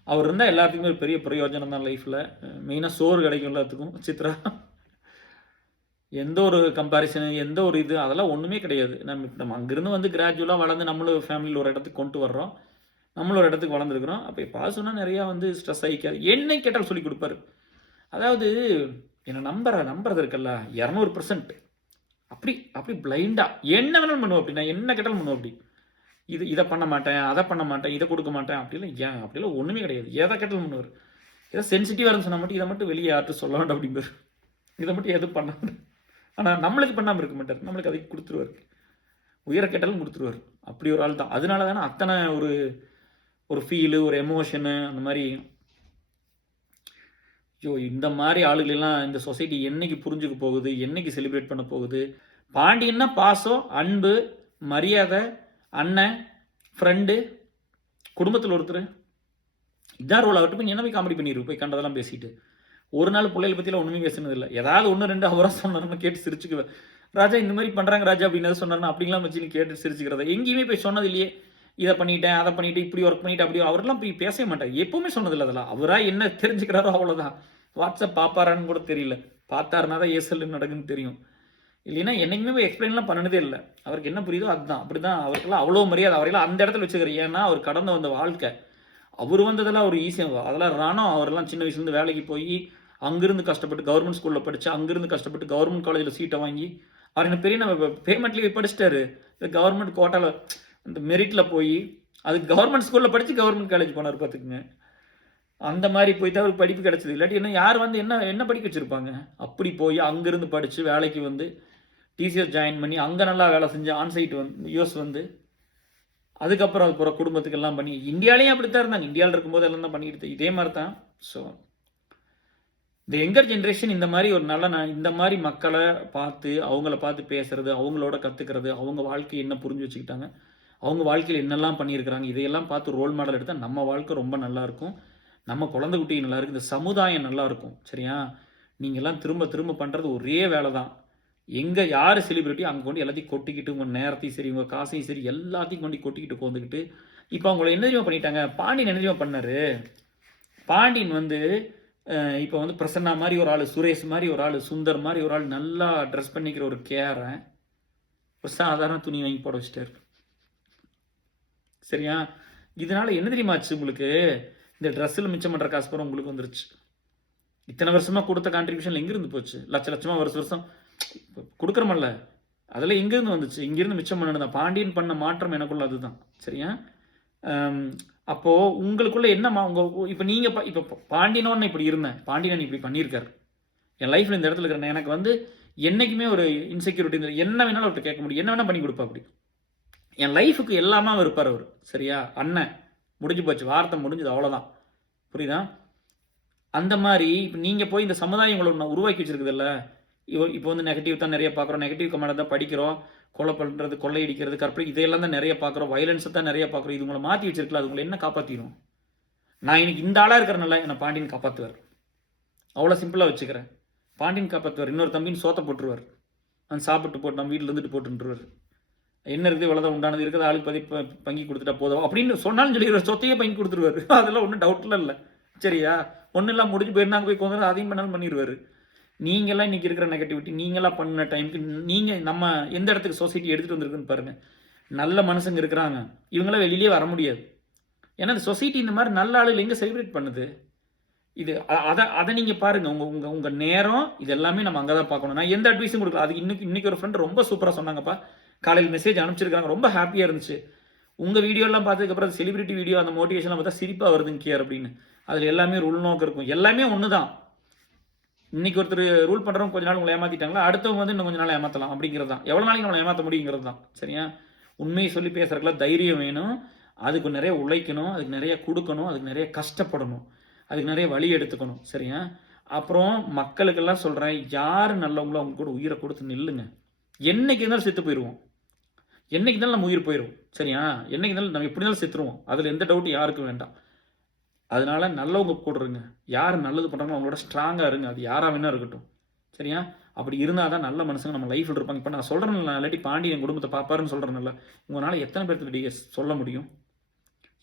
அவர் இருந்தால் எல்லாத்துக்குமே ஒரு பெரிய பிரயோஜனம் தான் லைஃப்பில். மெயினாக சோறு கிடைக்கும் எல்லாத்துக்கும். சித்ரா எந்த ஒரு கம்பேரிசனு, எந்த ஒரு இது அதெல்லாம் ஒன்றுமே கிடையாது. நம்ம அங்கேருந்து வந்து கிராஜுவலாக வளர்ந்து நம்மளும் ஃபேமிலியில் ஒரு இடத்துக்கு கொண்டு வர்றோம், நம்மளும் ஒரு இடத்துக்கு வளர்ந்துருக்குறோம். அப்போ இப்போ சொன்னால் நிறையா வந்து ஸ்ட்ரெஸ் ஆகிக்காது. என்ன கேட்டால் சொல்லி கொடுப்பாரு. அதாவது என்னை நம்புறது இருக்குல்ல 200%, அப்படி பிளைண்டாக என்ன வேணாலும் பண்ணுவோம். அப்படி நான் என்ன கேட்டாலும் பண்ணுவோம். அப்படி இதை பண்ண மாட்டேன், அதை பண்ண மாட்டேன், இதை கொடுக்க மாட்டேன் அப்படிலாம் ஒன்றுமே கிடையாது. எதை கேட்டாலும் பண்ணுவார். ஏதோ சென்சிட்டிவாக இருந்து சொன்னால் மட்டும் இதை மட்டும் வெளியே யார்ட்டு சொல்ல வேண்டாம் அப்படிம்பார். இதை மட்டும் எதுவும் பண்ண மாட்டேன். ஆனால் நம்மளுக்கு பண்ணாமல் இருக்க மாட்டார், நம்மளுக்கு அதை கொடுத்துருவார், உயர கேட்டாலும் கொடுத்துருவார். அப்படி ஒரு ஆள் தான். அதனால தானே அத்தனை ஒரு ஃபீலு, ஒரு எமோஷனு, அந்த மாதிரி. ஐயோ, இந்த மாதிரி ஆளுகளெல்லாம் இந்த சொசைட்டி என்னைக்கு புரிஞ்சுக்க போகுது, என்னைக்கு செலிப்ரேட் பண்ண போகுது? பாண்டியன்னா பாசம், அன்பு, மரியாதை, அண்ணன், ஃப்ரெண்டு, குடும்பத்தில் ஒருத்தர், இதான் ரோல். அவர்கிட்ட போய் என்ன போய் காமெடி பண்ணிடு, போய் கண்டதெல்லாம் பேசிட்டு ஒரு நாள் பிள்ளைகளை பற்றிலாம் ஒன்றுமே பேசுனது இல்லை. ஏதாவது 1-2 அவராக சொன்னார்னா கேட்டு சிரிச்சுக்குவேன். ராஜா இந்த மாதிரி பண்ணுறாங்க ராஜா அப்படின்னு சொன்னார்னா அப்படிங்களாம் வச்சு நீ கேட்டு சிரிச்சுக்கிறத. எங்கேயுமே போய் சொன்னது இல்லையே, இதை பண்ணிட்டேன், அதை பண்ணிட்டு, இப்படி ஒர்க் பண்ணிட்டு, அப்படி அவரெல்லாம் போய் பேசவே மாட்டார், எப்பவுமே சொன்னதில்லை. அதெல்லாம் அவராக என்ன தெரிஞ்சுக்கிறாரோ அவ்வளோதான். வாட்ஸ்அப் பார்ப்பாரான்னு கூட தெரியல, பார்த்தாருனா தான் ஏசல் நடக்குன்னு தெரியும். இல்லைன்னா என்னைக்குமே போய் எக்ஸ்பிளைன்லாம் பண்ணனதே இல்லை. அவருக்கு என்ன புரியுதோ அதுதான். அப்படி தான் அவருக்கெல்லாம் அவ்வளோ மரியாதை, அவரெல்லாம் அந்த இடத்துல வச்சுக்கிறேன். ஏன்னா அவர் கடந்து வந்த வாழ்க்கை, அவர் வந்ததெல்லாம் ஒரு ஈஸியாக. அதெல்லாம் ராணும் அவரெல்லாம் சின்ன வயசுலேருந்து வேலைக்கு போய் அங்கேருந்து கஷ்டப்பட்டு கவர்மெண்ட் ஸ்கூலில் படித்து, அங்கேருந்து கஷ்டப்பட்டு கவர்மெண்ட் காலேஜில் சீட்டை வாங்கி, அவர் என்ன பெரிய நம்ம பேமெண்ட்லேயே படிச்சிட்டாரு. கவர்மெண்ட் கோட்டாவில் அந்த மெரிட்டில் போய், அது கவர்மெண்ட் ஸ்கூலில் படித்து கவர்மெண்ட் காலேஜ் போனார் பார்த்துக்குங்க. அந்த மாதிரி போய் தான் அவருக்கு படிப்பு கிடச்சிது. இல்லாட்டி என்ன யார் வந்து என்ன படிக்க வச்சுருப்பாங்க? அப்படி போய் அங்கேருந்து படித்து வேலைக்கு வந்து டிசிஎஸ் ஜாயின் பண்ணி அங்கே நல்லா வேலை செஞ்சு ஆன்சைட் வந்து யூஎஸ் வந்து, அதுக்கப்புறம் அது போகிற குடும்பத்துக்கு எல்லாம் பண்ணி, இந்தியாவிலையும் அப்படி தான் இருந்தாங்க. இந்தியாவில் இருக்கும்போது எல்லாம் தான் பண்ணிக்கிட்டு இதே மாதிரி தான். ஸோ இந்த யங்கர் ஜென்ரேஷன் இந்த மாதிரி ஒரு இந்த மாதிரி மக்களை பார்த்து, அவங்கள பார்த்து பேசுறது, அவங்களோட கற்றுக்கிறது, அவங்க வாழ்க்கையை என்ன புரிஞ்சு வச்சுக்கிட்டாங்க, அவங்க வாழ்க்கையில் என்னெல்லாம் பண்ணியிருக்கிறாங்க, இதையெல்லாம் பார்த்து ரோல் மாடல் எடுத்தால் நம்ம வாழ்க்கை ரொம்ப நல்லாயிருக்கும், நம்ம குழந்தை குட்டி நல்லாயிருக்கும், இந்த சமுதாயம் நல்லாயிருக்கும். சரியா? நீங்கள்லாம் திரும்ப திரும்ப பண்ணுறது ஒரே வேலை தான். எங்கே யார் செலிபிரிட்டி அங்கே கொண்டு எல்லாத்தையும் கொட்டிக்கிட்டு, உங்கள் நேரத்தையும் சரி, உங்கள் காசையும் சரி, எல்லாத்தையும் கொண்டு கொட்டிக்கிட்டு உட்காந்துக்கிட்டு இப்போ அவங்கள என்ன தெரியுமா பண்ணிட்டாங்க, பாண்டியன் என்ன தெரியுமா பண்ணாரு, பாண்டியன் வந்து இப்போ வந்து பிரசன்னா மாதிரி ஒரு ஆள், சுரேஷ் மாதிரி ஒரு ஆள், சுந்தர் மாதிரி ஒரு ஆள், நல்லா ட்ரெஸ் பண்ணிக்கிற ஒரு கேரை ஒரு சாதாரண துணி வாங்கி போட வச்சுட்டாரு. சரியா? இதனால என்ன தெரியுமா ஆச்சு உங்களுக்கு, இந்த ட்ரெஸ்ஸில் மிச்சம் பண்ணுற காசு பூரா உங்களுக்கு வந்துருச்சு. இத்தனை வருஷமா கொடுத்த கான்ட்ரிபியூஷன் எங்கிருந்து போச்சு, லட்ச லட்சமா வருஷம் கொடுக்குறமல்ல, அதெல்லாம் எங்கேருந்து வந்துச்சு, இங்கிருந்து மிச்சம் பண்ணணும். பாண்டியன் பண்ண மாற்றம் எனக்குள்ள அதுதான். சரியா? அப்போ உங்களுக்குள்ள என்னமா உங்க இப்போ நீங்க இப்போ பாண்டியனோன்னு இப்படி இருந்தேன், பாண்டியன் இப்படி பண்ணியிருக்காரு என் லைஃப்ல இந்த இடத்துல இருக்கிறேன். எனக்கு வந்து என்னைக்குமே ஒரு இன்செக்யூரிட்டி, என்ன வேணாலும் அவர்கிட்ட கேட்க முடியும், என்ன வேணா பண்ணி கொடுப்பா. அப்படி என் லைஃபுக்கு எல்லாமே இருப்பார் அவர். சரியா? அண்ணன் முடிஞ்சு போச்சு, வார்த்தை முடிஞ்சது, அவ்வளோதான். புரியுதா? அந்த மாதிரி இப்போ நீங்கள் போய் இந்த சமுதாயம் உங்களை உருவாக்கி வச்சிருக்குதுல்ல, இப்போ வந்து நெகட்டிவ் தான் நிறைய பார்க்குறோம், நெகட்டிவ் கமெண்ட் தான் படிக்கிறோம், கொலை பண்ணுறது, கொள்ளையடிக்கிறது, கற்பனை, இதையெல்லாம் தான் நிறைய பார்க்குறோம், வயலன்ஸை தான் நிறைய பார்க்குறோம். இது உங்களை மாற்றி வச்சிருக்கல, அது உங்களை என்ன காப்பாற்றிடும்? நான் இன்னைக்கு இந்த ஆளாக இருக்கிறனால என்னை பாண்டியன் காப்பாற்றுவார். அவ்வளோ சிம்பிளாக வச்சுக்கிறேன். பாண்டியன் காப்பாற்றுவார். இன்னொரு தம்பின்னு சோத்தை போட்டுருவார், நான் சாப்பிட்டு போட்டு நம்ம வீட்டில் இருந்துட்டு போட்டுருவார். என்ன இருக்குது இவ்வளோதான் உண்டானது இருக்குது, ஆளுக்கு பங்கி கொடுத்துட்டா போதும் அப்படின்னு சொன்னாலும் சொல்லிடுவார், சொத்தையே பங்கி கொடுத்துருவார். அதெல்லாம் ஒன்றும் டவுட்லாம் இல்லை. சரியா? ஒன்றும் இல்லாமல் முடிஞ்சு போயிருந்தாங்க போய் கொஞ்சம் அதையும் பண்ணாலும் பண்ணிடுவார். நீங்களாம் இன்றைக்கி இருக்கிற நெகட்டிவிட்டி நீங்களாம் பண்ண டைமுக்கு நீங்கள் நம்ம எந்த இடத்துக்கு சொசைட்டி எடுத்துகிட்டு வந்திருக்குன்னு பாருங்கள். நல்ல மனுஷங்க இருக்கிறாங்க, இவங்களாம் வெளியிலே வர முடியாது. ஏன்னா இந்த சொசைட்டி இந்த மாதிரி நல்ல ஆளுகள் எங்கே செலிப்ரேட் பண்ணுது? இது அதை நீங்கள் பாருங்கள். உங்கள் நேரம் இது எல்லாமே நம்ம அங்கே தான் பார்க்கணும். நான் எந்த அட்வைஸும் கொடுக்கல. அதுக்கு இன்னைக்கு ஒரு ஃப்ரெண்ட் ரொம்ப சூப்பராக சொன்னாங்கப்பா, காலையில் மெசேஜ் அனுப்பிச்சிருக்காங்க, ரொம்ப ஹாப்பியாக இருந்துச்சு. உங்கள் வீடியோலாம் பார்த்ததுக்கப்புறம் செலிபிரிட்டி வீடியோ அந்த மோட்டிவேஷன்லாம் பார்த்தா சிரிப்பாக வருதுங்க கேர் அப்படின்னு. அதில் எல்லாமே ரூல் நோக்கு இருக்கும், எல்லாமே ஒன்று தான். இன்னைக்கு ஒருத்தர் ரூல் பண்ணுறவங்க கொஞ்ச நாள் உங்களை ஏமாற்றிட்டாங்களா, அடுத்தவங்க வந்து இன்னும் கொஞ்ச நாள் ஏமாற்றலாம் அப்படிங்கிறது தான். எவ்வளோ நாளைக்கு நம்மளை ஏமாற்ற முடியுங்கிறது தான். சரியா? உண்மையை சொல்லி பேசுறதுக்குலாம் தைரியம் வேணும், அதுக்கு நிறைய உழைக்கணும், அதுக்கு நிறைய கொடுக்கணும், அதுக்கு நிறைய கஷ்டப்படணும், அதுக்கு நிறைய வழி எடுத்துக்கணும். சரியா? அப்புறம் மக்களுக்கெல்லாம் சொல்கிறேன், யார் நல்லவங்களோ அவங்க கூட உயிரை கொடுத்து நில்லுங்க. என்னைக்கு இருந்தாலும் செத்து போயிடுவோம், என்னைக்கு இருந்தாலும் நம்ம உயிர் போயிடும். சரியா? என்னைக்கு இருந்தாலும் நம்ம எப்படி இருந்தாலும் செத்துருவோம், அதில் எந்த டவுட்டும் யாருக்கும் வேண்டாம். அதனால நல்லவங்க கூட இருங்க, யார் நல்லது பண்ணுறாங்களோ அவங்களோட ஸ்ட்ராங்காக இருங்க, அது யாராக வேணா இருக்கட்டும். சரியா? அப்படி இருந்தால் தான் நல்ல மனுஷங்க நம்ம லைஃப்பில் இருப்பாங்க. இப்போ நான் சொல்கிறேன், இல்லாட்டி பாண்டி என் குடும்பத்தை பார்ப்பாருன்னு சொல்கிறேன்ல, உங்களால் எத்தனை பேர்த்துக்கிட்ட சொல்ல முடியும்?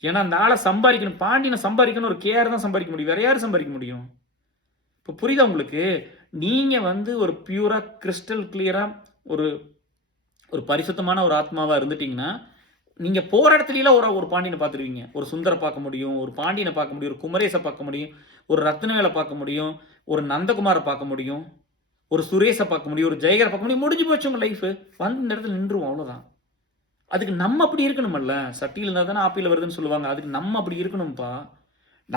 ஏன்னா அந்த ஆளை சம்பாதிக்கணும், பாண்டியனை சம்பாதிக்கணும், ஒரு கேர் தான் சம்பாதிக்க முடியும், வேற யாரும் சம்பாதிக்க முடியும்? இப்போ புரியுதா உங்களுக்கு? நீங்கள் வந்து ஒரு பியூராக கிறிஸ்டல் கிளியராக ஒரு பரிசுத்தமான ஒரு ஆத்மாவாக இருந்துட்டீங்கன்னா, நீங்கள் போகிற இடத்துலாம் ஒரு பாண்டியனை பார்த்துருவீங்க. ஒரு சுந்தரை பார்க்க முடியும், ஒரு பாண்டியனை பார்க்க முடியும், ஒரு குமரேசை பார்க்க முடியும், ஒரு ரத்னவேலை பார்க்க முடியும், ஒரு நந்தகுமாரை பார்க்க முடியும், ஒரு சுரேஷை பார்க்க முடியும், ஒரு ஜெயகரை பார்க்க முடியும். முடிஞ்சு போச்சு உங்கள் லைஃப், வந்து இந்த இடத்துல நின்றுவோம், அவ்வளோதான். அதுக்கு நம்ம அப்படி இருக்கணுமல்ல, சட்டியில் இருந்தால் தானே ஆப்பிள் வருதுன்னு சொல்லுவாங்க. அதுக்கு நம்ம அப்படி இருக்கணும்ப்பா,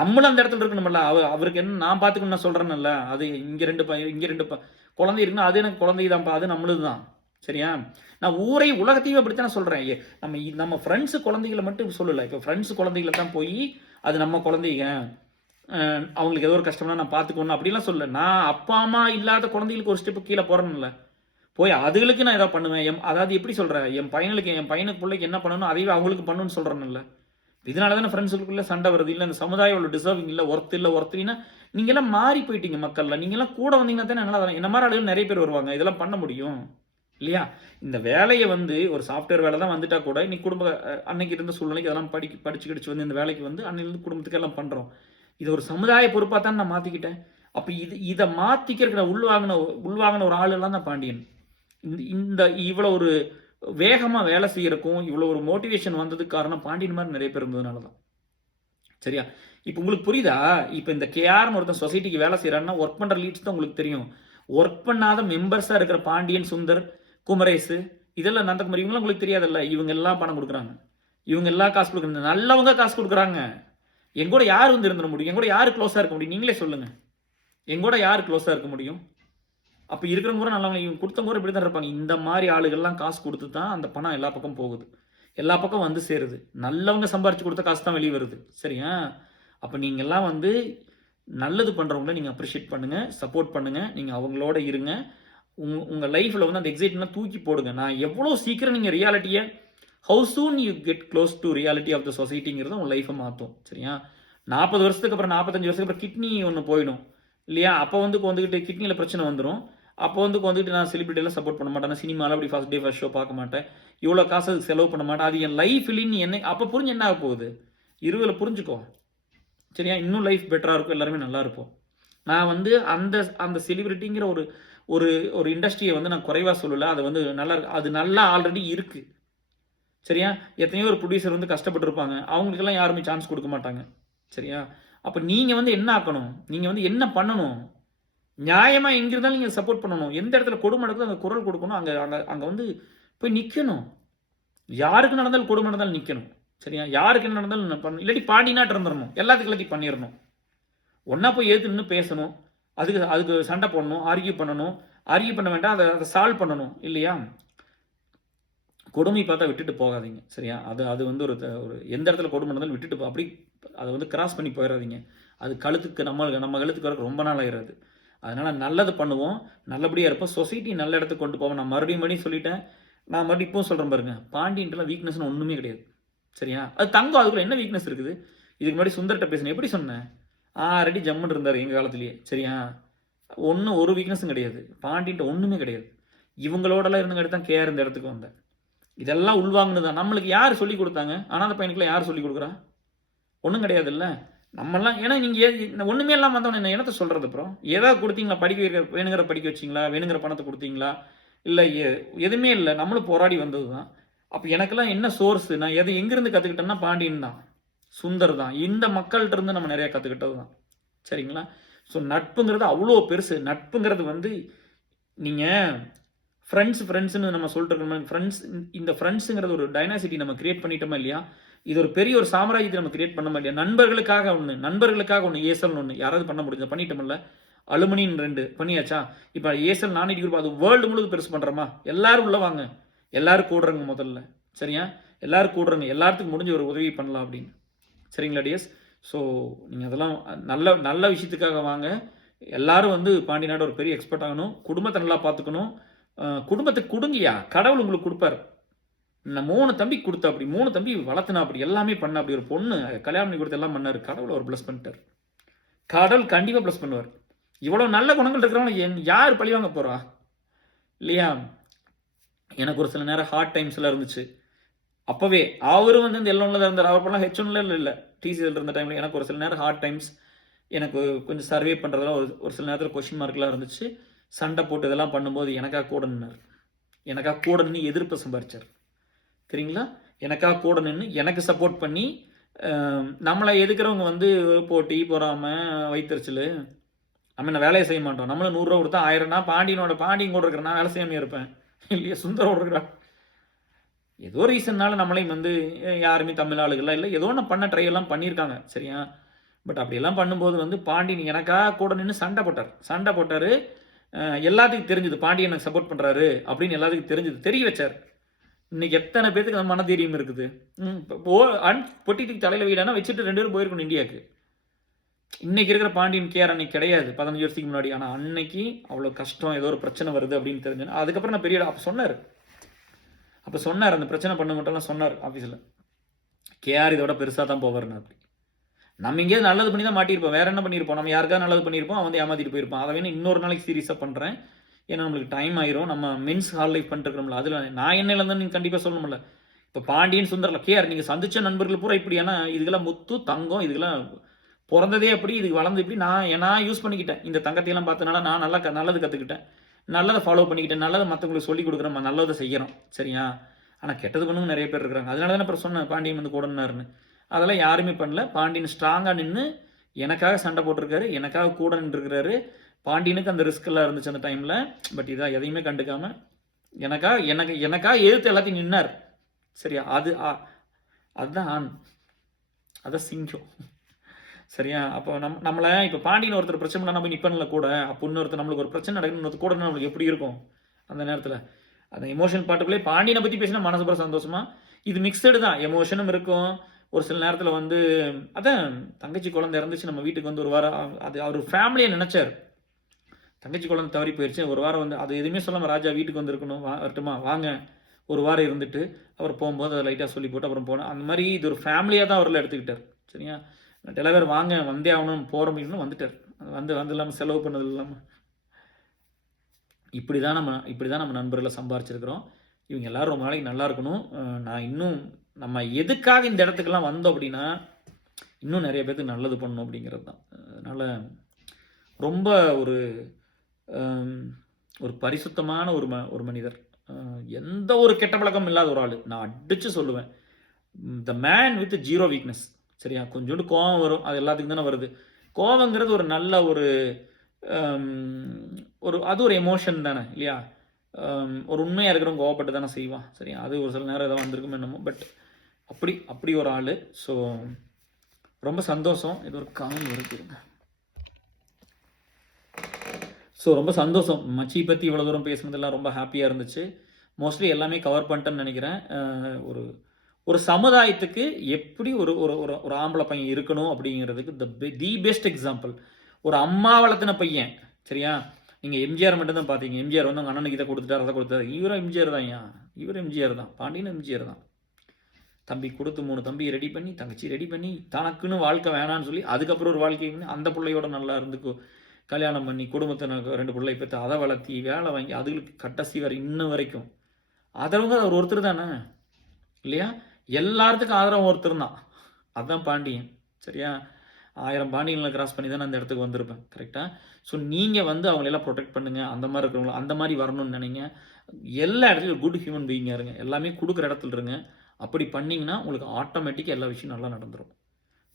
நம்மளும் அந்த இடத்துல இருக்கணுமல்ல. அவருக்கு என்ன நான் பார்த்துக்கணும் நான் சொல்கிறேன்ல, அது இங்கே ரெண்டு குழந்தை இருக்குன்னா அது எனக்கு குழந்தை தான்ப்பா, அது நம்மளுது தான். சரியா? நான் உலகத்தையும் அப்படித்தான் சொல்கிறேன். நம்ம ஃப்ரெண்ட்ஸு குழந்தைகளை மட்டும் சொல்லலை. இப்போ ஃப்ரெண்ட்ஸு குழந்தைகளை தான் போய் அது நம்ம குழந்தைங்க, அவங்களுக்கு ஏதோ ஒரு கஷ்டம்னா நான் பார்த்துக்கணும் அப்படிலாம் சொல்ல. நான் அப்பா அம்மா இல்லாத குழந்தைகளுக்கு ஒரு ஸ்டெப்பு கீழே போகிறேன்ல, போய் அதுகளுக்கு நான் ஏதாவது பண்ணுவேன். அதாவது எப்படி சொல்கிறேன், என் பையனுக்கு பிள்ளைக்கு என்ன பண்ணணும் அதையே அவங்களுக்கு பண்ணணும்னு சொல்கிறேன்ல. இதனால தானே ஃப்ரெண்ட்ஸுக்குள்ளே சண்டை வருது. இல்லை இந்த சமுதாயம் அவ்வளோ டிசர்விங் இல்லை, ஒருத்தரினா நீங்கள்லாம் மாறி போயிட்டீங்க மக்கள்ல. நீங்கள்லாம் கூட வந்தீங்கன்னா தானே நல்லா என்ன மாதிரி ஆளுகள் நிறைய பேர் வருவாங்க, இதெல்லாம் பண்ண முடியும் இல்லையா? இந்த வேலையை வந்து ஒரு சாஃப்ட்வேர் வேலை தான் வந்துட்டா கூட இன்னைக்கு அன்னைக்கு இருந்த சூழ்நிலைக்கு அதெல்லாம் படிச்சு கிடிச்சு வந்து இந்த வேலைக்கு வந்து அன்னையிலிருந்து குடும்பத்துக்கு எல்லாம் பண்ணுறோம். இது ஒரு சமுதாய பொறுப்பாக தான் நான் மாற்றிக்கிட்டேன். அப்போ இதை மாற்றிக்கிறதுக்கு நான் உள்வாங்கின ஒரு ஆளுலாம் தான் பாண்டியன். இந்த இவ்வளோ ஒரு வேகமாக வேலை செய்யறக்கும் இவ்வளோ ஒரு மோட்டிவேஷன் வந்ததுக்கு காரணம் பாண்டியன் மாதிரி நிறைய பேர் இருந்ததுனால தான். சரியா? இப்போ உங்களுக்கு புரியுதா? இப்போ இந்த கேஆர்னு ஒருத்தன் சொசைட்டிக்கு வேலை செய்கிறான்னா ஒர்க் பண்ணுற லீட்ஸ் தான் உங்களுக்கு தெரியும். ஒர்க் பண்ணாத மெம்பர்ஸாக இருக்கிற பாண்டியன், சுந்தர், குமரேசு, இதெல்லாம் நந்தகுமார், இவங்களாம் உங்களுக்கு தெரியாதல்ல. இவங்க எல்லாம் பணம் கொடுக்குறாங்க, இவங்க எல்லாம் காசு கொடுக்குறாங்க, நல்லவங்க காசு கொடுக்குறாங்க. எங்கூட யார் வந்து இருந்துட முடியும்? எங்கூட யார் க்ளோஸாக இருக்க முடியும்? நீங்களே சொல்லுங்க, எங்கூட யார் க்ளோஸாக இருக்க முடியும்? அப்போ இருக்கிற முறை நல்லவங்க, இவங்க கொடுத்த முறை இப்படி தான் இருப்பாங்க. இந்த மாதிரி ஆளுகள்லாம் காசு கொடுத்து தான் அந்த பணம் எல்லா பக்கம் போகுது, எல்லா பக்கம் வந்து சேருது. நல்லவங்க சம்பாரிச்சு கொடுத்த காசு தான் வெளியே வருது. சரியா? அப்போ நீங்கள்லாம் வந்து நல்லது பண்ணுறவங்கள நீங்கள் அப்ரிஷியேட் பண்ணுங்கள், சப்போர்ட் பண்ணுங்கள், நீங்கள் அவங்களோட இருங்க. உங்கள் லைஃப்பில் வந்து அந்த எக்ஸைட்மெண்ட்லாம் தூக்கி போடுங்க. நான் எவ்வளோ சீக்கிரம் நீங்கள் ரியாலிட்டியை, how soon you get close to reality of the சொசைட்டிங்கிறது உங்கள் லைஃப்பை மாற்றும். சரியா? 40 வருஷத்துக்கு அப்புறம் 45 வருஷத்துக்கு அப்புறம் கிட்னி ஒன்று போயிடும் இல்லையா? அப்போ வந்துக்கிட்டு கிட்னியில் பிரச்சனை வந்துடும். அப்போ வந்துட்டு நான் செலிபிரிட்டியெல்லாம் சப்போர்ட் பண்ண மாட்டேன். நான் சினிமாவில் அப்படி ஃபர்ஸ்ட் டே ஃபர்ஸ்ட் ஷோ பார்க்க மாட்டேன். இவ்வளோ காசு அதுக்கு செலவு பண்ண மாட்டேன். அது என் லைஃப் இல்லைன்னு என்ன அப்போ புரிஞ்சு என்ன ஆக போகுது? இருவில் புரிஞ்சுக்கோ. சரியா? இன்னும் லைஃப் பெட்டராக இருக்கும், எல்லாருமே நல்லா இருப்போம். நான் வந்து அந்த அந்த செலிபிரிட்டிங்கிற ஒரு ஒரு ஒரு இண்டஸ்ட்ரியை வந்து நான் குறைவாக சொல்லலை. அது வந்து நல்லா இருக்கு, அது நல்லா ஆல்ரெடி இருக்குது. சரியா? எத்தனையோ ஒரு ப்ரொடியூசர் வந்து கஷ்டப்பட்டுருப்பாங்க, அவங்களுக்கெல்லாம் யாருமே சான்ஸ் கொடுக்க மாட்டாங்க. சரியா? அப்போ நீங்கள் வந்து என்ன ஆக்கணும், நீங்கள் வந்து என்ன பண்ணணும், நியாயமாக எங்கே இருந்தாலும் நீங்கள் சப்போர்ட் பண்ணணும். எந்த இடத்துல கொடுமை நடக்குதோ அங்கே குரல் கொடுக்கணும். அங்கே அங்கே அங்கே வந்து போய் நிற்கணும். யாருக்கு நடந்தாலும் கொடுமை நடந்தாலும் நிற்கணும். சரியா? யாருக்கு என்ன நடந்தாலும் பண்ணணும். இல்லாட்டி பாண்டினாட்டு இருந்துடணும், எல்லாத்துக்கும் எல்லாத்தையும் பண்ணிடணும். ஒன்றா போய் ஏற்று நின்று பேசணும், அதுக்கு அதுக்கு சண்டை போடணும், ஆர்கியூ பண்ணணும். ஆர்கியூ பண்ண வேண்டாம், அதை சால்வ் பண்ணணும். இல்லையா? கொடுமை பார்த்தா விட்டுட்டு போகாதீங்க. சரியா? அது வந்து ஒரு எந்த இடத்துல கொடுமை நடந்தாலும் விட்டுட்டு அப்படி அதை வந்து கிராஸ் பண்ணி போயிடாதீங்க. அது கழுத்துக்கு நம்ம கழுத்துக்கு வரக்கு ரொம்ப நாள் ஆயிடாது. அதனால் நல்லது பண்ணுவோம், நல்லபடியாக இருப்போம், சொசைட்டி நல்ல இடத்துக்கு கொண்டு போவோம். நான் மறுபடியும் சொல்லிட்டேன், நான் மறுபடியும் இப்போவும் சொல்கிறேன் பாருங்க, பாண்டியன்ட்டுலாம் வீக்னஸ்னு ஒன்றுமே கிடையாது. சரியா? அது தங்கம், அதுக்குள்ள என்ன வீக்னஸ் இருக்குது? இதுக்கு முன்னாடி சுந்தர்கிட்ட பேசினேன், எப்படி சொன்னேன்? 6 அடி ஜம்முன்னு இருந்தார் எங்கள் காலத்துலேயே. சரியா? ஒரு வீக்னஸும் கிடையாது. பாண்டியன்ட்ட ஒன்றுமே கிடையாது. இவங்களோடலாம் இருந்துங்கிட்ட தான் கேஆர் இந்த இடத்துக்கு வந்தேன். இதெல்லாம் உள்வாங்கினது தான். நம்மளுக்கு யார் சொல்லி கொடுத்தாங்க? அனாதை பையனுக்குலாம் யார் சொல்லி கொடுக்குறா? ஒன்றும் கிடையாதுல்ல. நம்மெல்லாம் ஏன்னா நீங்கள் ஒன்றுமே இல்லாமல் வந்தவன் என்ன என்னத்தை சொல்கிறது? அப்புறம் ஏதாவது கொடுத்தீங்களா? படிக்க வைக்க வேணுங்கிற படிக்க வச்சிங்களா? வேணுங்கிற பணத்தை கொடுத்தீங்களா? இல்லை எதுவுமே இல்லை. நம்மளும் போராடி வந்தது தான். அப்போ எனக்கெல்லாம் என்ன சோர்ஸு? நான் எங்கேருந்து கற்றுக்கிட்டேன்னா பாண்டியன் தான், சுந்தர் தான். இந்த மக்கள்கிட்ட இருந்து நம்ம நிறையா கற்றுக்கிட்டது தான். சரிங்களா? ஸோ நட்புங்கிறது அவ்வளோ பெருசு. நட்புங்கிறது வந்து நீங்கள் ஃப்ரெண்ட்ஸ்னு நம்ம சொல்லிட்டு இருக்கோம். இந்த ஃப்ரெண்ட்ஸுங்கிறது ஒரு டைனாசிட்டி நம்ம கிரியேட் பண்ணிட்டோமா இல்லையா? இது ஒரு பெரிய ஒரு சாம்ராஜ்யத்தை நம்ம கிரியேட் பண்ண இல்லையா? நண்பர்களுக்காக ஒன்று ஏசல்னு ஒன்று யாராவது பண்ண முடிஞ்சா பண்ணிட்டோம்ல. அலுமினியன் 2 பண்ணியாச்சா? இப்போ ஏசல் நானூறு குரூப், அது வேர்ல்டு முழுவதும் பெருசு பண்ணுறோமா? எல்லாரும் உள்ள வாங்க, எல்லாரும் கூடுறங்க முதல்ல. சரியா? எல்லாரும் கூடுறங்க, எல்லாத்துக்கும் முடிஞ்ச ஒரு உதவி பண்ணலாம் அப்படின்னு. சரிங்களா டிஎஸ்? ஸோ நீங்கள் அதெல்லாம் நல்ல நல்ல விஷயத்துக்காக வாங்க. எல்லாரும் வந்து பாண்டியனாட ஒரு பெரிய எக்ஸ்பர்ட் ஆகணும். குடும்பத்தை நல்லா பார்த்துக்கணும். குடும்பத்துக்கு கொடுங்கயா, கடவுள் உங்களுக்கு கொடுப்பாரு. நான் 3 தம்பி கொடுத்த அப்படி 3 தம்பி வளர்த்துனா அப்படி எல்லாமே பண்ண அப்படி ஒரு பொண்ணு கல்யாணம் பண்ணி கொடுத்து எல்லாம் பண்ணாரு. கடவுள் அவர் ப்ளஸ் பண்ணிட்டார். கடவுள் கண்டிப்பாக ப்ளஸ் பண்ணுவார். இவ்வளோ நல்ல குணங்கள் இருக்கிறவங்க யார் பழி வாங்க போகிறா? இல்லையா? எனக்கு ஒரு சில நேரம் ஹார்ட் டைம்ஸ்லாம் இருந்துச்சு. அப்போவே அவரும் வந்து இந்த L1 இருந்தார். அவர் பண்ணலாம் H1 இல்லை, டிசிஎல் இருந்த டைமில் எனக்கு ஒரு சில நேரம் ஹார்ட் டைம்ஸ், எனக்கு கொஞ்சம் சர்வே பண்ணுறதெல்லாம் ஒரு சில நேரத்தில் கொஷின் மார்க்லாம் இருந்துச்சு. சண்டை போட்டு இதெல்லாம் பண்ணும்போது எனக்காக கூட நின்னார். எனக்காக கூட நின்று எதிர்ப்பை சம்பாரிச்சார். சரிங்களா? எனக்காக கூட நின்று எனக்கு சப்போர்ட் பண்ணி, நம்மளை எதுக்குறவங்க வந்து போட்டி பொறாமல் வைத்தறிச்சல், நம்ம என்ன வேலையை செய்ய மாட்டோம். நம்மளும் 100 ரூபா கொடுத்தா 1000. நான் பாண்டியன் கூட இருக்கிறேன், நான் வேலை செய்யாமல் இருப்பேன் இல்லையா? சுந்தரோட இருக்கிறான். ஏதோ ரீசன்னால நம்மளையும் வந்து யாருமே தமிழ் ஆளுகள்லாம் இல்லை, ஏதோ ஒன்று பண்ண ட்ரை எல்லாம் பண்ணியிருக்காங்க. சரியா? பட் அப்படியெல்லாம் பண்ணும்போது வந்து பாண்டியன் எனக்காக கூட நின்று சண்டை போட்டார். எல்லாத்துக்கும் தெரிஞ்சுது பாண்டியன் எனக்கு சப்போர்ட் பண்ணுறாரு அப்படின்னு. எல்லாத்துக்கும் தெரிஞ்சுது, தெரிய வச்சார். இன்னைக்கு எத்தனை பேருக்கு அந்த மனதைரியம் இருக்குது? பொட்டி தூக்கி தலையில் வைடனா வச்சுட்டு 2 பேரும் போயிருக்கணும் இந்தியாவுக்கு. இன்னைக்கு இருக்கிற பாண்டியன் கேஆர் அன்னைக்கு கிடையாது, 15 வருஷத்துக்கு முன்னாடி. ஆனால் அன்னைக்கு அவ்வளோ கஷ்டம், ஏதோ ஒரு பிரச்சனை வருது அப்படின்னு தெரிஞ்சேன். அதுக்கப்புறம் நான் பெரிய அப்போ சொன்னார் அந்த பிரச்சனை பண்ண மட்டும்லாம் சொன்னார் ஆஃபீஸில், கேஆர் இதோட பெருசாக தான் போவார்னு. அப்படி நம்ம எங்கேயாவது நல்லது பண்ணி தான் மாட்டியிருப்போம், வேற என்ன பண்ணியிருப்போம்? நம்ம யாருக்காவது நல்லது பண்ணியிருப்போம், அவன் வந்து ஏமாத்திட்டு போயிருப்பான். அதை வேணும் இன்னொரு நாளைக்கு சீரியஸாக பண்ணுறேன், ஏன்னா நம்மளுக்கு டைம் ஆயிரும். நம்ம மென்ஸ் ஹால் லைஃப் பண்ணிருக்கிறோம்ல, அதில் நான் என்ன இழந்தேன்னு நீங்கள் கண்டிப்பாக சொல்லணும்ல. இப்போ பாண்டியன் சுந்தரில் கேஆர் நீங்கள் சந்திச்ச நண்பர்கள் பூரா இப்படி. ஏன்னா இதுக்கெல்லாம் முத்து தங்கம், இதுக்கெல்லாம் பிறந்ததே அப்படி, இதுக்கு வளர்ந்து இப்படி. நான் யூஸ் பண்ணிக்கிட்டேன் இந்த தங்கத்தையெல்லாம் பார்த்தனால. நான் நல்லது கற்றுக்கிட்டேன், நல்லதை ஃபாலோ பண்ணிக்கிட்டேன், நல்லதை மற்றவங்களுக்கு சொல்லிக் கொடுக்குறோம், நல்லதை செய்கிறோம். சரியா? ஆனால் கெட்டது பண்ணுங்க நிறைய பேர் இருக்கிறாங்க. அதனால தான் அப்புறம் சொன்னேன் பாண்டியன் வந்து கூடனாருன்னு. அதெல்லாம் யாருமே பண்ணல. பாண்டியன் ஸ்ட்ராங்காக நின்று எனக்காக சண்டை போட்டிருக்காரு, எனக்காக கூட நின்றுருக்கிறாரு. பாண்டியனுக்கு அந்த ரிஸ்க் எல்லாம் இருந்துச்சு அந்த டைமில். பட் இதான் எதையுமே கண்டுக்காமல் எனக்காக எதிர்த்து எல்லாத்தையும் நின்னார். சரியா? அதுதான் ஆண், அதான் சிங்கம். சரியா? அப்போ நம்மளை இப்போ பாண்டியன் ஒருத்தர் பிரச்சனை பண்ணால் போய் நிற்பனில்ல கூட. அப்போ இன்னொருத்தர் நம்மளுக்கு ஒரு பிரச்சனை நடக்கணும், இன்னொருத்தர் கூட நம்மளுக்கு எப்படி இருக்கும் அந்த நேரத்தில்? அந்த எமோஷன் பாட்டுக்குள்ளே பாண்டியனை பற்றி பேசினா மனசு பூரா சந்தோஷமா. இது மிக்சடு தான், எமோஷனும் இருக்கும். ஒரு சில நேரத்தில் வந்து அதான் தங்கச்சி குழந்தை இறந்துச்சு, நம்ம வீட்டுக்கு வந்து ஒரு வாரம் அது அவர் ஃபேமிலியை நினச்சார். தங்கச்சி குழந்தை தவறி போயிடுச்சு, ஒரு வாரம் வந்து அது எதுவுமே சொல்லாமல் ராஜா வீட்டுக்கு வந்துருக்கணும், வரட்டுமா வாங்க ஒரு வாரம் இருந்துட்டு அப்புறம் போகும்போது அதை லைட்டாக சொல்லி போட்டு அப்புறம் போனேன். அந்த மாதிரி இது ஒரு ஃபேமிலியாக தான் அவரில் எடுத்துக்கிட்டார். சரியா? டெலவர் வாங்க வந்தே ஆகணும் போகிற முடியும்னு வந்துட்டார். வந்து இல்லாமல் செலவு பண்ணது இல்லாமல். இப்படி தான் நம்ம நண்பர்களை சம்பாரிச்சிருக்கிறோம். இவங்க எல்லாரும் ரொம்ப நாளைக்கு நல்லா இருக்கணும். நான் இன்னும் நம்ம எதுக்காக இந்த இடத்துக்கெல்லாம் வந்தோம் அப்படின்னா, இன்னும் நிறைய பேருக்கு நல்லது பண்ணணும் அப்படிங்கிறது தான். அதனால் ரொம்ப ஒரு ஒரு பரிசுத்தமான ஒரு மனிதர். எந்த ஒரு கெட்ட பழக்கம் இல்லாத ஒரு ஆள். நான் அடித்து சொல்லுவேன், the man with zero weakness. சரியா? கொஞ்சோண்டு கோவம் வரும், அது எல்லாத்துக்கும் தானே வருது. கோவங்கிறது ஒரு நல்ல ஒரு அது ஒரு எமோஷன் தானே இல்லையா? ஒரு உண்மையாக இருக்கிறவங்க கோவப்பட்டு தானே செய்வான். சரியா? அது ஒரு சில நேரம் ஏதோ வந்திருக்கும் என்னமோ. பட் அப்படி ஒரு ஆள். ஸோ ரொம்ப சந்தோஷம். இது ஒரு கால் வருதுங்க. ஸோ ரொம்ப சந்தோஷம். மச்சி பற்றி இவ்வளோ தூரம் பேசுனதெல்லாம் ரொம்ப ஹாப்பியாக இருந்துச்சு. மோஸ்ட்லி எல்லாமே கவர் பண்ணிட்டேன்னு நினைக்கிறேன். ஒரு சமுதாயத்துக்கு எப்படி ஒரு ஒரு ஒரு ஆம்பளை பையன் இருக்கணும் அப்படிங்கிறதுக்கு தி பெஸ்ட் எக்ஸாம்பிள் ஒரு அம்மா வளர்த்தின பையன். சரியா? நீங்கள் எம்ஜிஆர் மட்டும் தான் பார்த்தீங்க. எம்ஜிஆர் வந்து அவங்க அண்ணனுக்கு இதை கொடுத்துட்டார், அதை கொடுத்தாரு. இவரும் எம்ஜிஆர் தான். இவரும் எம்ஜிஆர் தான். பாண்டியனும் எம்ஜிஆர் தான். தம்பி கொடுத்து 3 தம்பி ரெடி பண்ணி, தங்கச்சி ரெடி பண்ணி, தனக்குன்னு வாழ்க்கை வேணான்னு சொல்லி அதுக்கப்புறம் ஒரு வாழ்க்கை அந்த பிள்ளையோட நல்லா இருந்துக்கோ, கல்யாணம் பண்ணி குடும்பத்தை 2 பிள்ளை பெற்று அதை வளர்த்தி வேலை வாங்கி அதுகளுக்கு கட்டசி வரை இன்னும் வரைக்கும் ஆதரவுங்க அவர் ஒருத்தர் தானே இல்லையா? எல்லாத்துக்கும் ஆதரவு ஒருத்தர் தான். அதுதான் பாண்டியன். சரியா? 1000 பாண்டியங்களை கிராஸ் பண்ணி தான் அந்த இடத்துக்கு வந்திருப்பேன். கரெக்டாக? ஸோ நீங்கள் வந்து அவங்களெல்லாம் ப்ரொடெக்ட் பண்ணுங்கள். அந்த மாதிரி இருக்கிறவங்கள அந்த மாதிரி வரணும்னு நினைங்க. எல்லா இடத்துலையும் குட் ஹியூமன் பீயிங்காக இருங்க. எல்லாமே கொடுக்குற இடத்துல இருங்க. அப்படி பண்ணிங்கன்னா உங்களுக்கு ஆட்டோமேட்டிக்காக எல்லா விஷயம் நல்லா நடந்துடும்.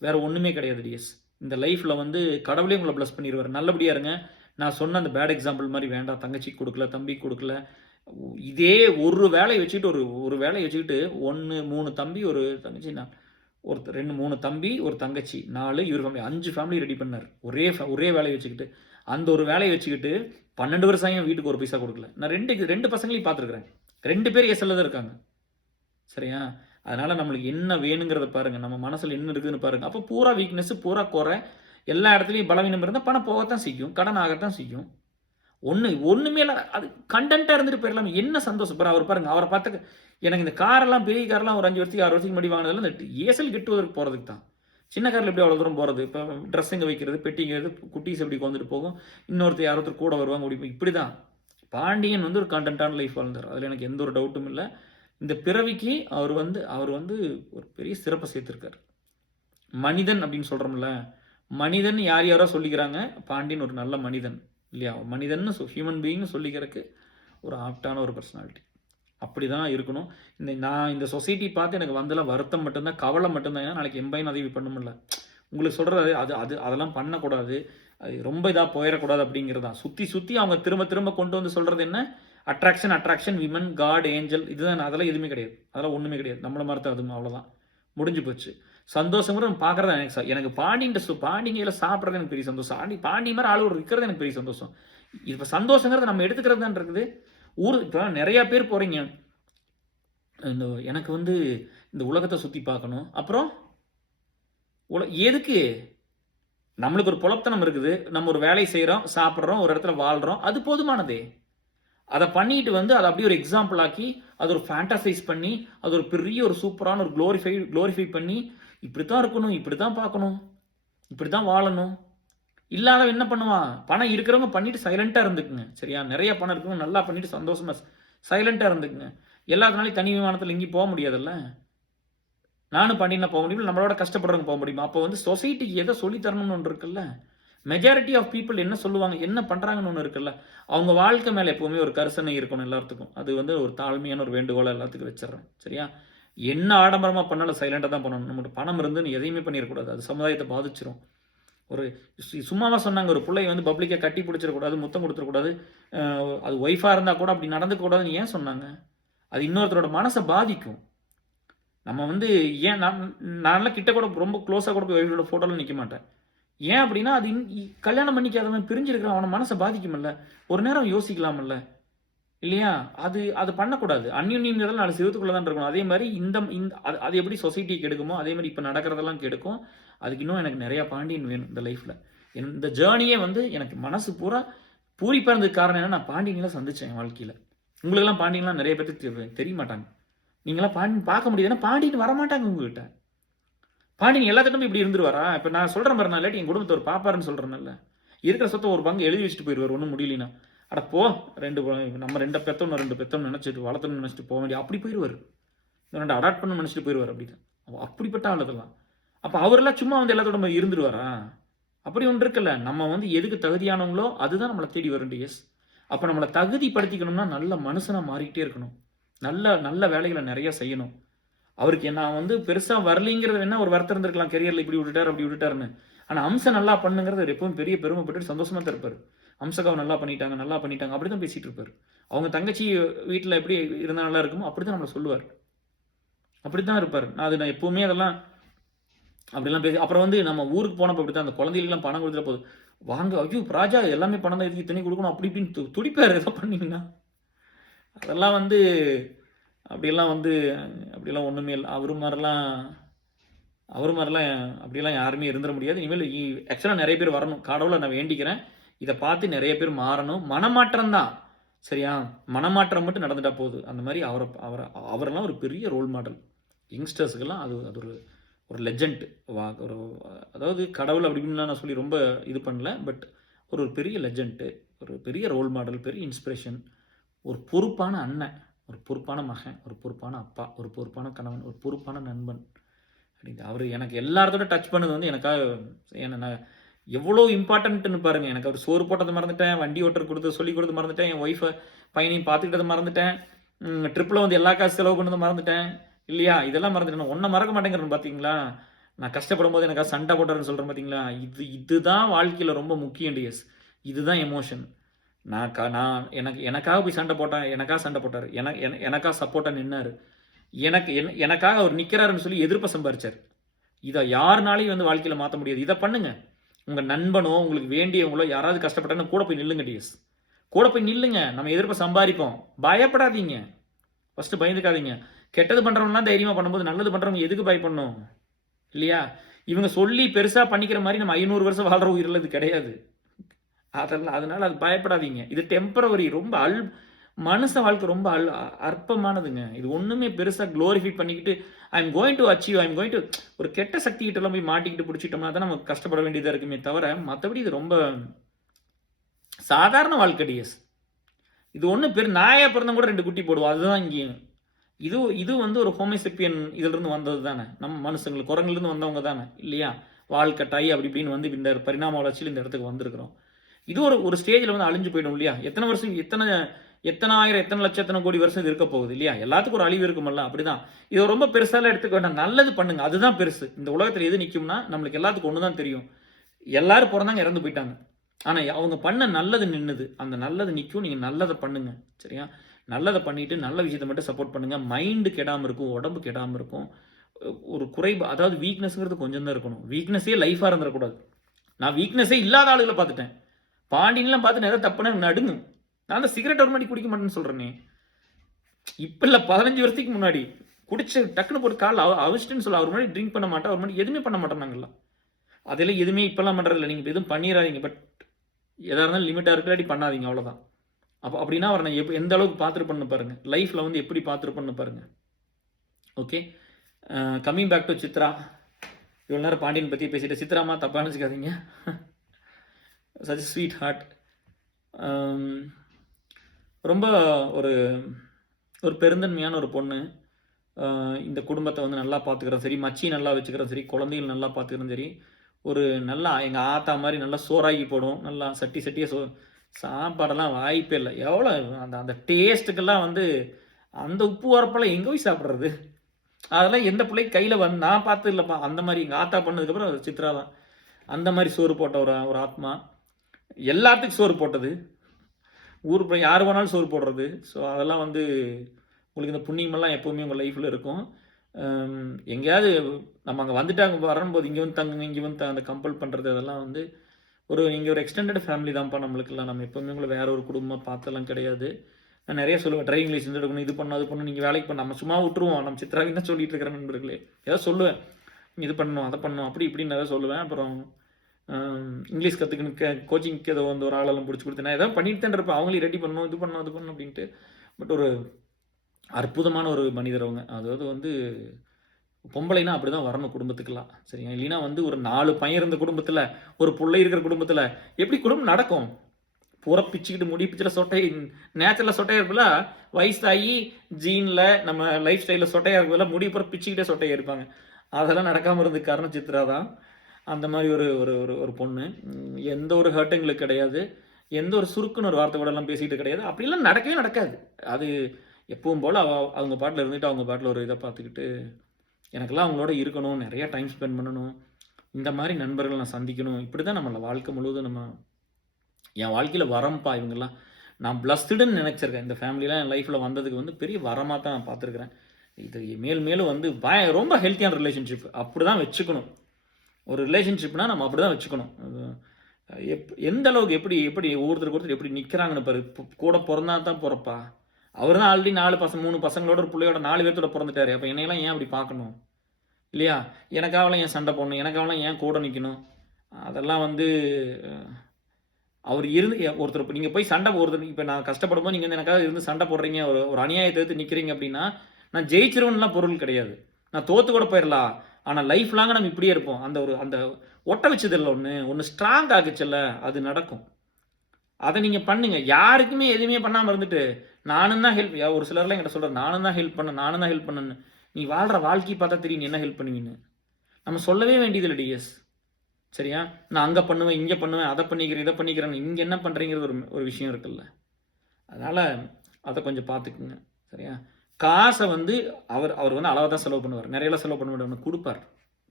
வேறு ஒன்றுமே கிடையாது டிஎஸ். இந்த லைஃப்பில் வந்து கடவுளே உங்களை ப்ளஸ் பண்ணிடுவார். நல்லபடியாக இருங்க. நான் சொன்ன அந்த பேட் எக்ஸாம்பிள் மாதிரி வேண்டாம். தங்கச்சிக்கு கொடுக்கல, தம்பிக்கு கொடுக்கல. இதே ஒரு வேலையை வச்சுக்கிட்டு ஒரு வேலையை வச்சுக்கிட்டு 1 3 தம்பி ஒரு தங்கச்சி, நான் ஒரு 2 3 தம்பி ஒரு தங்கச்சி 4 இவர் ஃபேமிலி 5 ஃபேமிலி ரெடி பண்ணார். ஒரே வேலையை வச்சுக்கிட்டு அந்த ஒரு வேலையை வச்சுக்கிட்டு 12 வருஷம் வீட்டுக்கு ஒரு பைசா கொடுக்கல. நான் 2 பசங்களையும் பார்த்துருக்குறேன். 2 பேர் எஸ்எல்ல தான் இருக்காங்க. சரியா? அதனால் நம்மளுக்கு என்ன வேணுங்கிறத பாருங்கள். நம்ம மனசில் என்ன இருக்குதுன்னு பாருங்கள். அப்போ பூரா வீக்னஸ், பூரா குறை, எல்லா இடத்துலையும் பலவீனம் இருந்தால் பணம் போகத்தான் செய்யும், கடன் ஆகத்தான் செய்யும். ஒன்றுமே இல்லை. அது கண்டென்ட்டாக இருந்துட்டு போயிடலாம். என்ன சந்தோஷம் அவர் பாருங்கள். அவரை பார்த்து எனக்கு இந்த காரெல்லாம், பெரிய காரெல்லாம் ஒரு 5 வருஷத்துக்கு 6 வருஷத்துக்கு முன்னாடி வாங்கினதெல்லாம் இந்த ஏசல் கெட்டுவதற்கு போகிறதுக்கு தான். சின்ன காரில் எப்படி அவ்வளோ தூரம் போகிறது? இப்போ ட்ரெஸ்ஸுங்க வைக்கிறது, பெட்டிங்கிறது, குட்டீஸ் எப்படி வந்துட்டு போகும், இன்னொருத்தர் யாரொருத்தர் கூட வருவாங்க. இப்படி தான் பாண்டியன் வந்து ஒரு கண்டென்ட்டான லைஃப் வாழ்ந்தார். அதில் எனக்கு எந்த ஒரு டவுட்டும் இல்லை. இந்த பிறவிக்கு அவர் வந்து ஒரு பெரிய சிறப்பை சேர்த்துருக்கார். மனிதன் அப்படின்னு சொல்கிறோம்ல, மனிதன் யாரோ சொல்லிக்கிறாங்க. பாண்டியன் ஒரு நல்ல மனிதன் இல்லையா? மனிதன் ஹியூமன் பீயிங்னு சொல்லிக்கிறதுக்கு ஒரு ஆப்டான ஒரு பர்சனாலிட்டி. அப்படி தான் இருக்கணும். நான் இந்த சொசைட்டி பார்த்து எனக்கு வந்தெல்லாம் வருத்தம் மட்டும்தான், கவலை மட்டும்தான். ஏன்னா நாளைக்கு எம்பையும் உதவி பண்ண முடியல. உங்களுக்கு சொல்கிறது அதெல்லாம் பண்ணக்கூடாது, அது ரொம்ப இதாக போயிடக்கூடாது அப்படிங்கிறது தான். சுற்றி அவங்க திரும்ப கொண்டு வந்து சொல்கிறது என்ன? அட்ராக்ஷன், விமன், காட், ஏஞ்சல், இதுதான். அதெல்லாம் எதுவுமே கிடையாது. அதெல்லாம் ஒன்றுமே கிடையாது. நம்மளை மாதிரி தான் அதுவும். அவ்வளோதான், முடிஞ்சு போச்சு. சந்தோஷங்கிறது நம்ம பார்க்குறது எனக்கு பாண்டிங்கையில் சாப்பிட்றது எனக்கு பெரிய சந்தோஷம். பாண்டி மாதிரி ஆள் இருக்கிறது எனக்கு பெரிய சந்தோஷம். இப்போ சந்தோஷங்கிறது நம்ம எடுத்துக்கிறது தான் இருக்குது. இப்போ நிறையா பேர் போகிறீங்க, எனக்கு வந்து இந்த உலகத்தை சுற்றி பார்க்கணும். அப்புறம் எதுக்கு? நம்மளுக்கு ஒரு புலத்தனம் இருக்குது. நம்ம ஒரு வேலை செய்கிறோம், சாப்பிட்றோம், ஒரு இடத்துல வாழ்கிறோம், அது போதுமானதே. அதை பண்ணிட்டு வந்து அதை அப்படியே ஒரு எக்ஸாம்பிள் ஆக்கி அது ஒரு ஃபேண்டசைஸ் பண்ணி அது ஒரு பெரிய ஒரு சூப்பரான ஒரு க்ளோரிஃபை பண்ணி இப்படி தான் இருக்கணும், இப்படி தான் பார்க்கணும், இப்படி தான் வாழணும். இல்லாதவன் என்ன பண்ணுவான்? பணம் இருக்கிறவங்க பண்ணிட்டு சைலண்டாக இருந்துக்குங்க. சரியா? நிறைய பணம் இருக்கவங்க நல்லா பண்ணிட்டு சந்தோஷமாக சைலண்டாக இருந்துக்குங்க. எல்லாத்தினாலையும் தனி விமானத்தில் எங்கேயும் போக முடியாதுல்ல. நானும் பண்ணினா போக முடியும், நம்மளோட கஷ்டப்படுறவங்க போக முடியுமா? அப்போ வந்து சொசைட்டிக்கு எதை சொல்லித்தரணும்னு ஒன்று இருக்குல்ல. மெஜாரிட்டி ஆஃப் பீப்புள் என்ன சொல்லுவாங்க, என்ன பண்ணுறாங்கன்னு ஒன்று இருக்குல்ல. அவங்க வாழ்க்கை மேலே எப்போவுமே ஒரு கரிசனை இருக்கணும் எல்லாத்துக்கும். அது வந்து ஒரு தாழ்மையான ஒரு வேண்டுகோளை எல்லாத்துக்கும் வச்சிடறேன். சரியா? என்ன ஆடம்பரமாக பண்ணாலும் சைலண்டாக தான் பண்ணணும். நம்மகிட்ட பணம் இருந்து எதையுமே பண்ணிடக்கூடாது. அது சமுதாயத்தை பாதிச்சிடும். ஒரு சும்மாவாக சொன்னாங்க, ஒரு பிள்ளையை வந்து பப்ளிக்காக கட்டி பிடிச்சிடக்கூடாது, முத்தம் கொடுத்துடக்கூடாது, அது ஒய்ஃபாக இருந்தால் கூட அப்படி நடந்துக்கூடாதுன்னு ஏன் சொன்னாங்க? அது இன்னொருத்தரோட மனசை பாதிக்கும். நம்ம வந்து ஏன் நான்லாம் கிட்ட கூட ரொம்ப க்ளோஸாக கூட போய் ஒய்ஃபோட ஃபோட்டோவில் நிற்க மாட்டேன். ஏன் அப்படின்னா அது கல்யாணம் பண்ணிக்காதவன் பிரிஞ்சிருக்கிறான், அவனை மனசை பாதிக்குமில்ல. ஒரு நேரம் யோசிக்கலாமில்ல இல்லையா? அது பண்ணக்கூடாது. அந்யுன்யங்கிறதெல்லாம் 4 சிவத்துக்குள்ளே தான் இருக்கணும். அதே மாதிரி அது எப்படி சொசைட்டியை கெடுக்குமோ அதே மாதிரி இப்போ நடக்கிறதெல்லாம் கெடுக்கும். அதுக்கு இன்னும் எனக்கு நிறையா பாண்டியன் வேணும் இந்த லைஃப்பில். இந்த ஜேர்னியே வந்து எனக்கு மனசு பூரா பூரிப்பாக இருந்ததுக்கு காரணம் என்ன? நான் பாண்டியன்லாம் சந்தித்தேன் என் வாழ்க்கையில். உங்களுக்கெல்லாம் பாண்டியன்லாம் நிறைய பேருக்கு தெரிய மாட்டாங்க. நீங்களாம் பாண்டியன் பார்க்க முடியாதுன்னா பாண்டியன் வரமாட்டாங்க உங்ககிட்ட. பாண்டியன் எல்லாத்திட்டும் இப்படி இருந்துருவாரா? இப்போ நான் சொல்கிறேன் பாரு, நான் இல்லாட்டி என் குடும்பத்தை ஒரு பாப்பாருன்னு சொல்கிறேன்ல, இருக்கிற சொத்தை ஒரு பங்கு எழுதி வச்சுட்டு போயிடுவார் ஒன்றும் முடியலனா. அட போ, நம்ம 2 பெத்தோம் 2 பெத்தோம்னு நினச்சிட்டு வளர்த்தணும்னு நினச்சிட்டு போக வேண்டிய அப்படி போயிடுவார். 2 அடாப்ட் பண்ணணும்னு நினச்சிட்டு போயிடுவார். அப்படிப்பட்ட ஆள் அதெல்லாம். அப்போ அவரெல்லாம் சும்மா வந்து எல்லாத்தோட மாதிரி இருந்துருவாரா? அப்படி ஒன்று இருக்குல்ல. நம்ம வந்து எதுக்கு தகுதியானவங்களோ அதுதான் நம்மளை தேடி வரும் டிஎஸ். அப்போ நம்மளை தகுதிப்படுத்திக்கணும்னா நல்ல மனுஷனாக மாறிக்கிட்டே இருக்கணும். நல்ல நல்ல வேலைகளை நிறைய செய்யணும். அவருக்கு நான் வந்து பெருசாக வரலிங்கிறது என்ன ஒரு வருத்தம் இருந்திருக்கலாம், கெரியரில் இப்படி விட்டுட்டார் அப்படி விட்டுட்டாருன்னு. ஆனால் அம்சம் நல்லா பண்ணுங்கிறது அவர் எப்பவும் பெரிய பெருமைப்பட்டு சந்தோஷமாக தான் இருப்பார். அம்சகாவை நல்லா பண்ணிட்டாங்க அப்படி தான் பேசிகிட்டு இருப்பார். அவங்க தங்கச்சி வீட்டில் எப்படி இருந்தால் நல்லா இருக்குமோ அப்படி தான் நம்மளை சொல்லுவார். அப்படி தான் இருப்பார். நான் எப்போவுமே அதெல்லாம் அப்படிலாம் பேசி அப்புறம் வந்து நம்ம ஊருக்கு போனப்போ அப்படி தான் அந்த குழந்தைகளுக்குலாம் பணம் கொடுத்துட்டு போகுது வாங்க, ஐயோ ராஜா எல்லாமே பணம் தான், இதுக்கு இத்தனை கொடுக்கணும் அப்படி இப்படின்னு துடிப்பார். எதோ பண்ணிங்கன்னா அதெல்லாம் வந்து அப்படிலாம் ஒன்றுமே இல்லை. அவர் மாதிரிலாம் அப்படிலாம் யாருமே இருந்துட முடியாது. இனிமேல் ஆக்சுவலாக நிறைய பேர் வரணும். கடவுளை நான் வேண்டிக்கிறேன், இதை பார்த்து நிறைய பேர் மாறணும். மனமாற்றம் தான் சரியா, மனமாற்றம் மட்டும் நடந்துட்டா போகுது. அந்த மாதிரி அவரெல்லாம் ஒரு பெரிய ரோல் மாடல் யங்ஸ்டர்ஸுக்கெல்லாம். அது ஒரு லெஜண்ட். அதாவது கடவுள் அப்படின்னு நான் சொல்லி ரொம்ப இது பண்ணல, பட் ஒரு பெரிய லெஜண்ட்டு, ஒரு பெரிய ரோல் மாடல், பெரிய இன்ஸ்பிரேஷன், ஒரு பொறுப்பான அண்ணன், ஒரு பொறுப்பான மகன், ஒரு பொறுப்பான அப்பா, ஒரு பொறுப்பான கணவன், ஒரு பொறுப்பான நண்பன் அப்படின்ட்டு. அவர் எனக்கு எல்லாத்தோட டச் பண்ணது வந்து எனக்காக நான் எவ்வளோ இம்பார்ட்டன்ட்னு பாருங்கள். எனக்கு அவர் சோறு போட்டதை மறந்துட்டேன், வண்டி ஓட்டர் கொடுத்து சொல்லி கொடுத்து மறந்துட்டேன், என் ஒய்ஃபை பையனையும் பார்த்துக்கிட்டதை மறந்துட்டேன், ட்ரிப்பில் வந்து எல்லா காசு செலவு பண்ணதை மறந்துட்டேன் இல்லையா. இதெல்லாம் மறந்துட்டேன். ஒன்றை மறக்க மாட்டேங்கிறேன் பார்த்தீங்களா. நான் கஷ்டப்படும் போது எனக்காக சண்டை போட்டாருன்னு சொல்கிறேன் பார்த்தீங்களா. இதுதான் வாழ்க்கையில் ரொம்ப முக்கியம் டிஎஸ். இதுதான் எமோஷன். நான் எனக்காக போய் சண்டை போட்டேன், எனக்காக சண்டை போட்டார், எனக்காக சப்போர்ட்டாக நின்னார், எனக்காக அவர் நிற்கிறாருன்னு சொல்லி எதிர்ப்பை சம்பாரிச்சார். இதை யாருனாலையும் வந்து வாழ்க்கையில் மாற்ற முடியாது. இதை பண்ணுங்க. உங்கள் நண்பனோ உங்களுக்கு வேண்டியவங்களோ யாராவது கஷ்டப்பட்டான்னு கூட போய் நில்லுங்க டிஎஸ். கூட போய் நில்லுங்க. நம்ம எதிர்ப்பை சம்பாதிப்போம். பயப்படாதீங்க. ஃபஸ்ட்டு பயந்துக்காதீங்க. கெட்டது பண்ணுறவங்கலாம் தைரியமாக பண்ணும்போது நல்லது பண்ணுறவங்க எதுக்கு பயப்படணும் இல்லையா. இவங்க சொல்லி பெருசாக பண்ணிக்கிற மாதிரி நம்ம 500 வருஷம் வாழ்கிற உயிரில் இது கிடையாது. அதனால் அது பயப்படாதீங்க. இது டெம்பரவரி. ரொம்ப மனுஷ வாழ்க்கை ரொம்ப அற்பமானதுங்க. இது ஒன்றுமே பெருசாக க்ளோரிஃபை பண்ணிக்கிட்டு I am going to achieve, I am going to ஒரு கெட்ட சக்திகிட்டலாம் போய் மாட்டிக்கிட்டு பிடிச்சிட்டோம்னா தான் நம்ம கஷ்டப்பட வேண்டியதாக இருக்குமே தவிர மற்றபடி இது ரொம்ப சாதாரண வாழ்க்கை டிஎஸ். இது ஒன்றும் நாயாக பிறந்தவங்க கூட 2 குட்டி போடுவோம். அதுதான் இங்கே இது வந்து ஒரு ஹோமோசெப்பியன் இதிலிருந்து வந்தது தானே. நம்ம மனுஷங்களுக்கு குரங்குலேருந்து வந்தவங்க தானே இல்லையா. வாழ்க்கட்டாய் அப்படி இப்படின்னு வந்து இந்த பரிணாம வளர்ச்சியில் இந்த இடத்துக்கு வந்திருக்கிறோம். இது ஒரு ஸ்டேஜில் வந்து அழிஞ்சு போயிடும் இல்லையா. எத்தனை வருஷம், எத்தனை ஆயிரம், எத்தனை லட்சம், எத்தனை கோடி வருஷம் இது இருக்க போகுது இல்லையா. எல்லாத்துக்கும் ஒரு அழிவு இருக்குமல்ல. அப்படிதான் இது ரொம்ப பெருசாலாம் எடுத்துக்க வேண்டாம். நல்லது பண்ணுங்க, அதுதான் பெருசு. இந்த உலகத்தில் எது நிற்கும்னா நம்மளுக்கு எல்லாத்துக்கும் ஒன்று தான் தெரியும். எல்லாரும் பிறந்தாங்க, இறந்து போயிட்டாங்க. ஆனால் அவங்க பண்ண நல்லது நின்றுது. அந்த நல்லது நிற்கும். நீங்கள் நல்லதை பண்ணுங்க சரியா. நல்லதை பண்ணிட்டு நல்ல விஷயத்தை மட்டும் சப்போர்ட் பண்ணுங்க. மைண்டு கெடாமல் இருக்கும், உடம்பு கெடாமல் இருக்கும். ஒரு அதாவது வீக்னஸ்ங்கிறது கொஞ்சம் தான் இருக்கணும். வீக்னஸே லைஃபாக இருந்துடக்கூடாது. நான் வீக்னஸே இல்லாத ஆளுகளை பார்த்துட்டேன். பாண்டியன்லாம் பார்த்து நிறைய தப்புனா நடுங்கும். நான் அந்த சிகரெட் ஒரு மாதிரி குடிக்க மாட்டேன்னு சொல்கிறேனே. இப்போ இல்லை, 15 வருஷத்துக்கு முன்னாடி குடிச்சு டக்குன்னு போட்டு கால் அவசிட்டுன்னு சொல்ல. அவர் மாதிரி ட்ரிங்க் பண்ண மாட்டேன், அவர் மாதிரி எதுவுமே பண்ண மாட்டோம் நாங்கள்லாம். அதெல்லாம் எதுவுமே இப்போல்லாம் பண்ணுறதில்ல. நீங்கள் எதுவும் பண்ணிடாதீங்க. பட் எதாக இருந்தாலும் லிமிட்டாக இருக்கிறாடி பண்ணாதீங்க, அவ்வளோதான். அப்படின்னா அவர் நான் எந்த அளவுக்கு பார்த்துருப்பேன்னு பாருங்கள். லைஃப்பில் வந்து எப்படி பார்த்துருப்பேன்னு பாருங்கள். Okay, coming back to Chitra. இவ்வளோ நேரம் பாண்டியன் பற்றி பேசிட்டு, சித்ராமா தப்பாக நினச்சிக்காதீங்க. Such sweetheart. ரொம்ப ஒரு பெருந்தன்மையான ஒரு பொண்ணு. இந்த குடும்பத்தை வந்து நல்லா பார்த்துக்கிறோம் சரி, மச்சி நல்லா வச்சுக்கிறோம் சரி, குழந்தைகள் நல்லா பார்த்துக்கிறோம் சரி. ஒரு நல்லா எங்கள் ஆத்தா மாதிரி நல்லா சோறாகி போடும். நல்லா சட்டியாக சாப்பாடெல்லாம் வாய்ப்பே இல்லை. எவ்வளோ அந்த டேஸ்ட்டுக்கெல்லாம் வந்து அந்த உப்பு வரப்பெல்லாம் எங்கே போய் சாப்பிட்றது. அதெல்லாம் எந்த பிள்ளைக்கு கையில் வந்து நான் பார்த்து இல்லைப்பா. அந்த மாதிரி எங்கள் ஆத்தா பண்ணதுக்கப்புறம் சித்ரா தான் அந்த மாதிரி சோறு போட்ட ஒரு ஆத்மா. எல்லாத்துக்கும் சோறு போட்டது. ஊர் போய் யார் வேணாலும் சோறு போடுறது. ஸோ அதெல்லாம் வந்து உங்களுக்கு இந்த புண்ணியமெல்லாம் எப்போவுமே உங்கள் லைஃப்பில் இருக்கும். எங்கேயாவது நம்ம அங்கே வந்துட்டு அங்கே வரும்போது இங்கே வந்து தங்குங்க, இங்கே வந்து அந்த கம்பல் பண்ணுறது, அதெல்லாம் வந்து நீங்கள் ஒரு எக்ஸ்டெண்டட் ஃபேமிலி தான்ப்பா நம்மளுக்குலாம். நம்ம எப்போவுமே உங்களை வேற ஒரு குடும்பமாக பார்த்தெல்லாம் கிடையாது. நான் நிறைய சொல்லுவேன், டிரைவிங் லைசன்ஸ் எடுக்கணும், இது பண்ணணும், அது பண்ணணும், நீங்கள் வேலைக்கு பண்ண நம்ம சும்மா விட்டுருவோம். நம்ம சித்ராவின் தான் சொல்லிட்டு இருக்கிற நண்பர்களே. ஏதாவது சொல்லுவேன், இது பண்ணணும், அதை பண்ணணும், அப்படி இப்படின்னு ஏதாவது சொல்லுவேன். அப்புறம் இங்கிலீஷ் கற்றுக்கணும், கோச்சிங்க்கு ஏதோ வந்து ஒரு ஆளெல்லாம் பிடிச்சி கொடுத்து நான் எதாவது பண்ணிட்டு தான் இருப்பேன். அவங்களையும் ரெடி பண்ணணும், இது பண்ணணும், அது பண்ணணும் அப்படின்ட்டு. பட் ஒரு அற்புதமான ஒரு மனிதர் அவங்க. அதாவது வந்து பொம்பளைனா அப்படி தான் வரணும் குடும்பத்துக்கெல்லாம் சரிங்க. இல்லைன்னா வந்து ஒரு 4 பையன் இருந்த குடும்பத்தில், ஒரு பிள்ளை இருக்கிற குடும்பத்தில் எப்படி குடும்பம் நடக்கும்? பூரா பிச்சுக்கிட்டு முடி பிச்சில் சொட்டை நேச்சுரலாக சொட்டையாக இருக்குல்ல, வயசாகி ஜீனில் நம்ம லைஃப் ஸ்டைலில் சொட்டையாக இருக்குல்ல, முடி பூரா பிச்சுக்கிட்டே சொட்டையாக இருப்பாங்க. அதெல்லாம் நடக்காமல் இருந்ததுக்கு காரணம் சித்ரா தான். அந்த மாதிரி ஒரு ஒரு ஒரு ஒரு பொண்ணு. எந்த ஒரு ஹர்ட்டுங்களுக்கு கிடையாது. எந்த ஒரு சுருக்குன்னு ஒரு வார்த்தை கூடலாம் பேசிகிட்டு கிடையாது. அப்படிலாம் நடக்கவே நடக்காது. அது எப்பவும் போல் அவங்க பாட்டில் இருந்துட்டு அவங்க பாட்டில் ஒரு இதை பார்த்துக்கிட்டு எனக்கெல்லாம் அவங்களோட இருக்கணும், நிறைய டைம் ஸ்பெண்ட் பண்ணணும், இந்த மாதிரி நண்பர்கள் நான் சந்திக்கணும். இப்படி தான் நம்மளை வாழ்க்கை முழுவதும் நம்ம என் வாழ்க்கையில் வரம்பா இவங்கெல்லாம். நான் பிளஸ்டுன்னு நினச்சிருக்கேன். இந்த ஃபேமிலிலாம் என் லைஃப்பில் வந்ததுக்கு வந்து பெரிய வரமாக தான் நான் பார்த்துருக்குறேன். இது மேலும் வந்து ரொம்ப ஹெல்த்தியான ரிலேஷன்ஷிப் அப்படி தான் வச்சுக்கணும். ஒரு ரிலேஷன்ஷிப்னால் நம்ம அப்படி தான் வச்சுக்கணும். எந்த அளவுக்கு எப்படி எப்படி ஒவ்வொருத்தருக்கு ஒருத்தர் எப்படி நிற்கிறாங்கன்னு பாரு. கூட பிறந்தா தான் பிறப்பா. அவர் தான் ஆல்ரெடி 3 பசங்களோட ஒரு பிள்ளையோட 4 பேர்த்தோட பிறந்துட்டாரு. அப்போ என்னையெல்லாம் ஏன் அப்படி பார்க்கணும் இல்லையா? எனக்காகலாம் ஏன் சண்டை போடணும்? எனக்காகலாம் ஏன் கூட நிற்கணும்? அதெல்லாம் வந்து அவர் இருந்து ஒருத்தர் இப்போ நீங்கள் போய் சண்டை ஒருத்தர் இப்போ நான் கஷ்டப்படும்போது நீங்கள் வந்து எனக்காக இருந்து சண்டை போடுறீங்க, ஒரு அநியாயத்தை எடுத்து நிற்கிறீங்க அப்படின்னா நான் ஜெயிச்சிருவேன்லாம் பொருள் கிடையாது. நான் தோற்று கூட போயிடலாம். ஆனால் லைஃப் லாங்காக நம்ம இப்படியே இருப்போம். அந்த ஒட்ட வச்சதில்லை ஒன்று ஸ்ட்ராங் ஆகுச்சுல்ல, அது நடக்கும். அதை நீங்கள் பண்ணுங்கள். யாருக்குமே எதுவுமே பண்ணாமல் இருந்துட்டு நானும் தான் ஹெல்ப், ஒரு சிலர்லாம் என்கிட்ட சொல்கிறேன், நானும் தான் ஹெல்ப் பண்ணேன்னு. நீ வாழ்கிற வாழ்க்கையை பார்த்தா தெரியும் நீ என்ன ஹெல்ப் பண்ணுவீன்னு. நம்ம சொல்லவே வேண்டியது இல்லை டிஎஸ். சரியா? நான் அங்கே பண்ணுவேன், இங்கே பண்ணுவேன், அதை பண்ணிக்கிறேன், இதை பண்ணிக்கிறேன், இங்கே என்ன பண்ணுறீங்கிறது ஒரு விஷயம் இருக்குல்ல. அதனால் அதை கொஞ்சம் பார்த்துக்குங்க. சரியா? காசை வந்து அவர் வந்து அளவாக தான் செலவு பண்ணுவார். நிறையலாம் செலவு பண்ண மாட்டார். கொடுப்பார்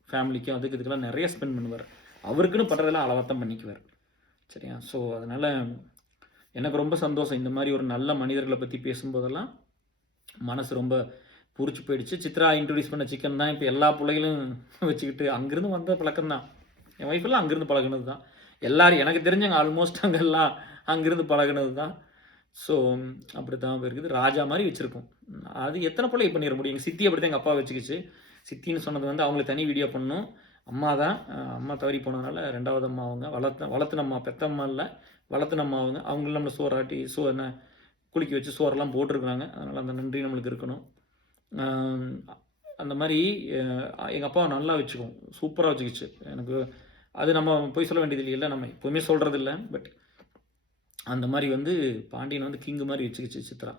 ஃபேமிலிக்கு, இதுக்கெல்லாம் நிறைய ஸ்பெண்ட் பண்ணுவார். அவருக்குன்னு பண்ணுறதெல்லாம் அளவாக தான் பண்ணிக்குவார். சரியா? ஸோ அதனால் எனக்கு ரொம்ப சந்தோஷம். இந்த மாதிரி ஒரு நல்ல மனிதர்களை பற்றி பேசும்போதெல்லாம் மனசு ரொம்ப பூரிச்சு போயிடுச்சு. சித்ரா இன்ட்ரடியூஸ் பண்ண சிக்கன் தான் இப்போ எல்லா பிள்ளைகளும் வச்சுக்கிட்டு அங்கேருந்து வந்த பழக்கம் தான். என் ஒய்ஃபெல்லாம் அங்கேருந்து பழகினது தான். எல்லோரும் எனக்கு தெரிஞ்சவங்க ஆல்மோஸ்ட் அங்கெல்லாம் அங்கேருந்து பழகினது தான். ஸோ அப்படி தான் இருக்குது. ராஜா மாதிரி வச்சுருக்கோம். அது எத்தனை பிள்ளை பண்ணிட முடியும்? எங்கள் சித்தி அப்படி தான் எங்கள் அப்பா வச்சுக்கிச்சு. சித்தின்னு சொன்னது வந்து அவங்களுக்கு தனி வீடியோ பண்ணணும். அம்மா தான், அம்மா தவறி போனதுனால 2வது அம்மா அவங்க. வளர்த்துன அம்மா, பெத்த அம்மா இல்லை, வளர்த்துன அம்மா அவங்க. அவங்களும் நம்மளை சோறாட்டி என்ன குளிக்க வச்சு சோறெல்லாம் போட்டிருக்குறாங்க. அதனால் அந்த நன்றி நம்மளுக்கு இருக்கணும். அந்த மாதிரி எங்கள் அப்பாவை நல்லா வச்சுக்குவோம், சூப்பராக வச்சுக்கிச்சு. எனக்கு அது நம்ம போய் சொல்ல வேண்டியது இல்லை, நம்ம எப்போவுமே சொல்கிறது இல்லை. பட் அந்த மாதிரி வந்து பாண்டியனை வந்து கிங்கு மாதிரி வச்சுக்கிச்சு சித்ரா.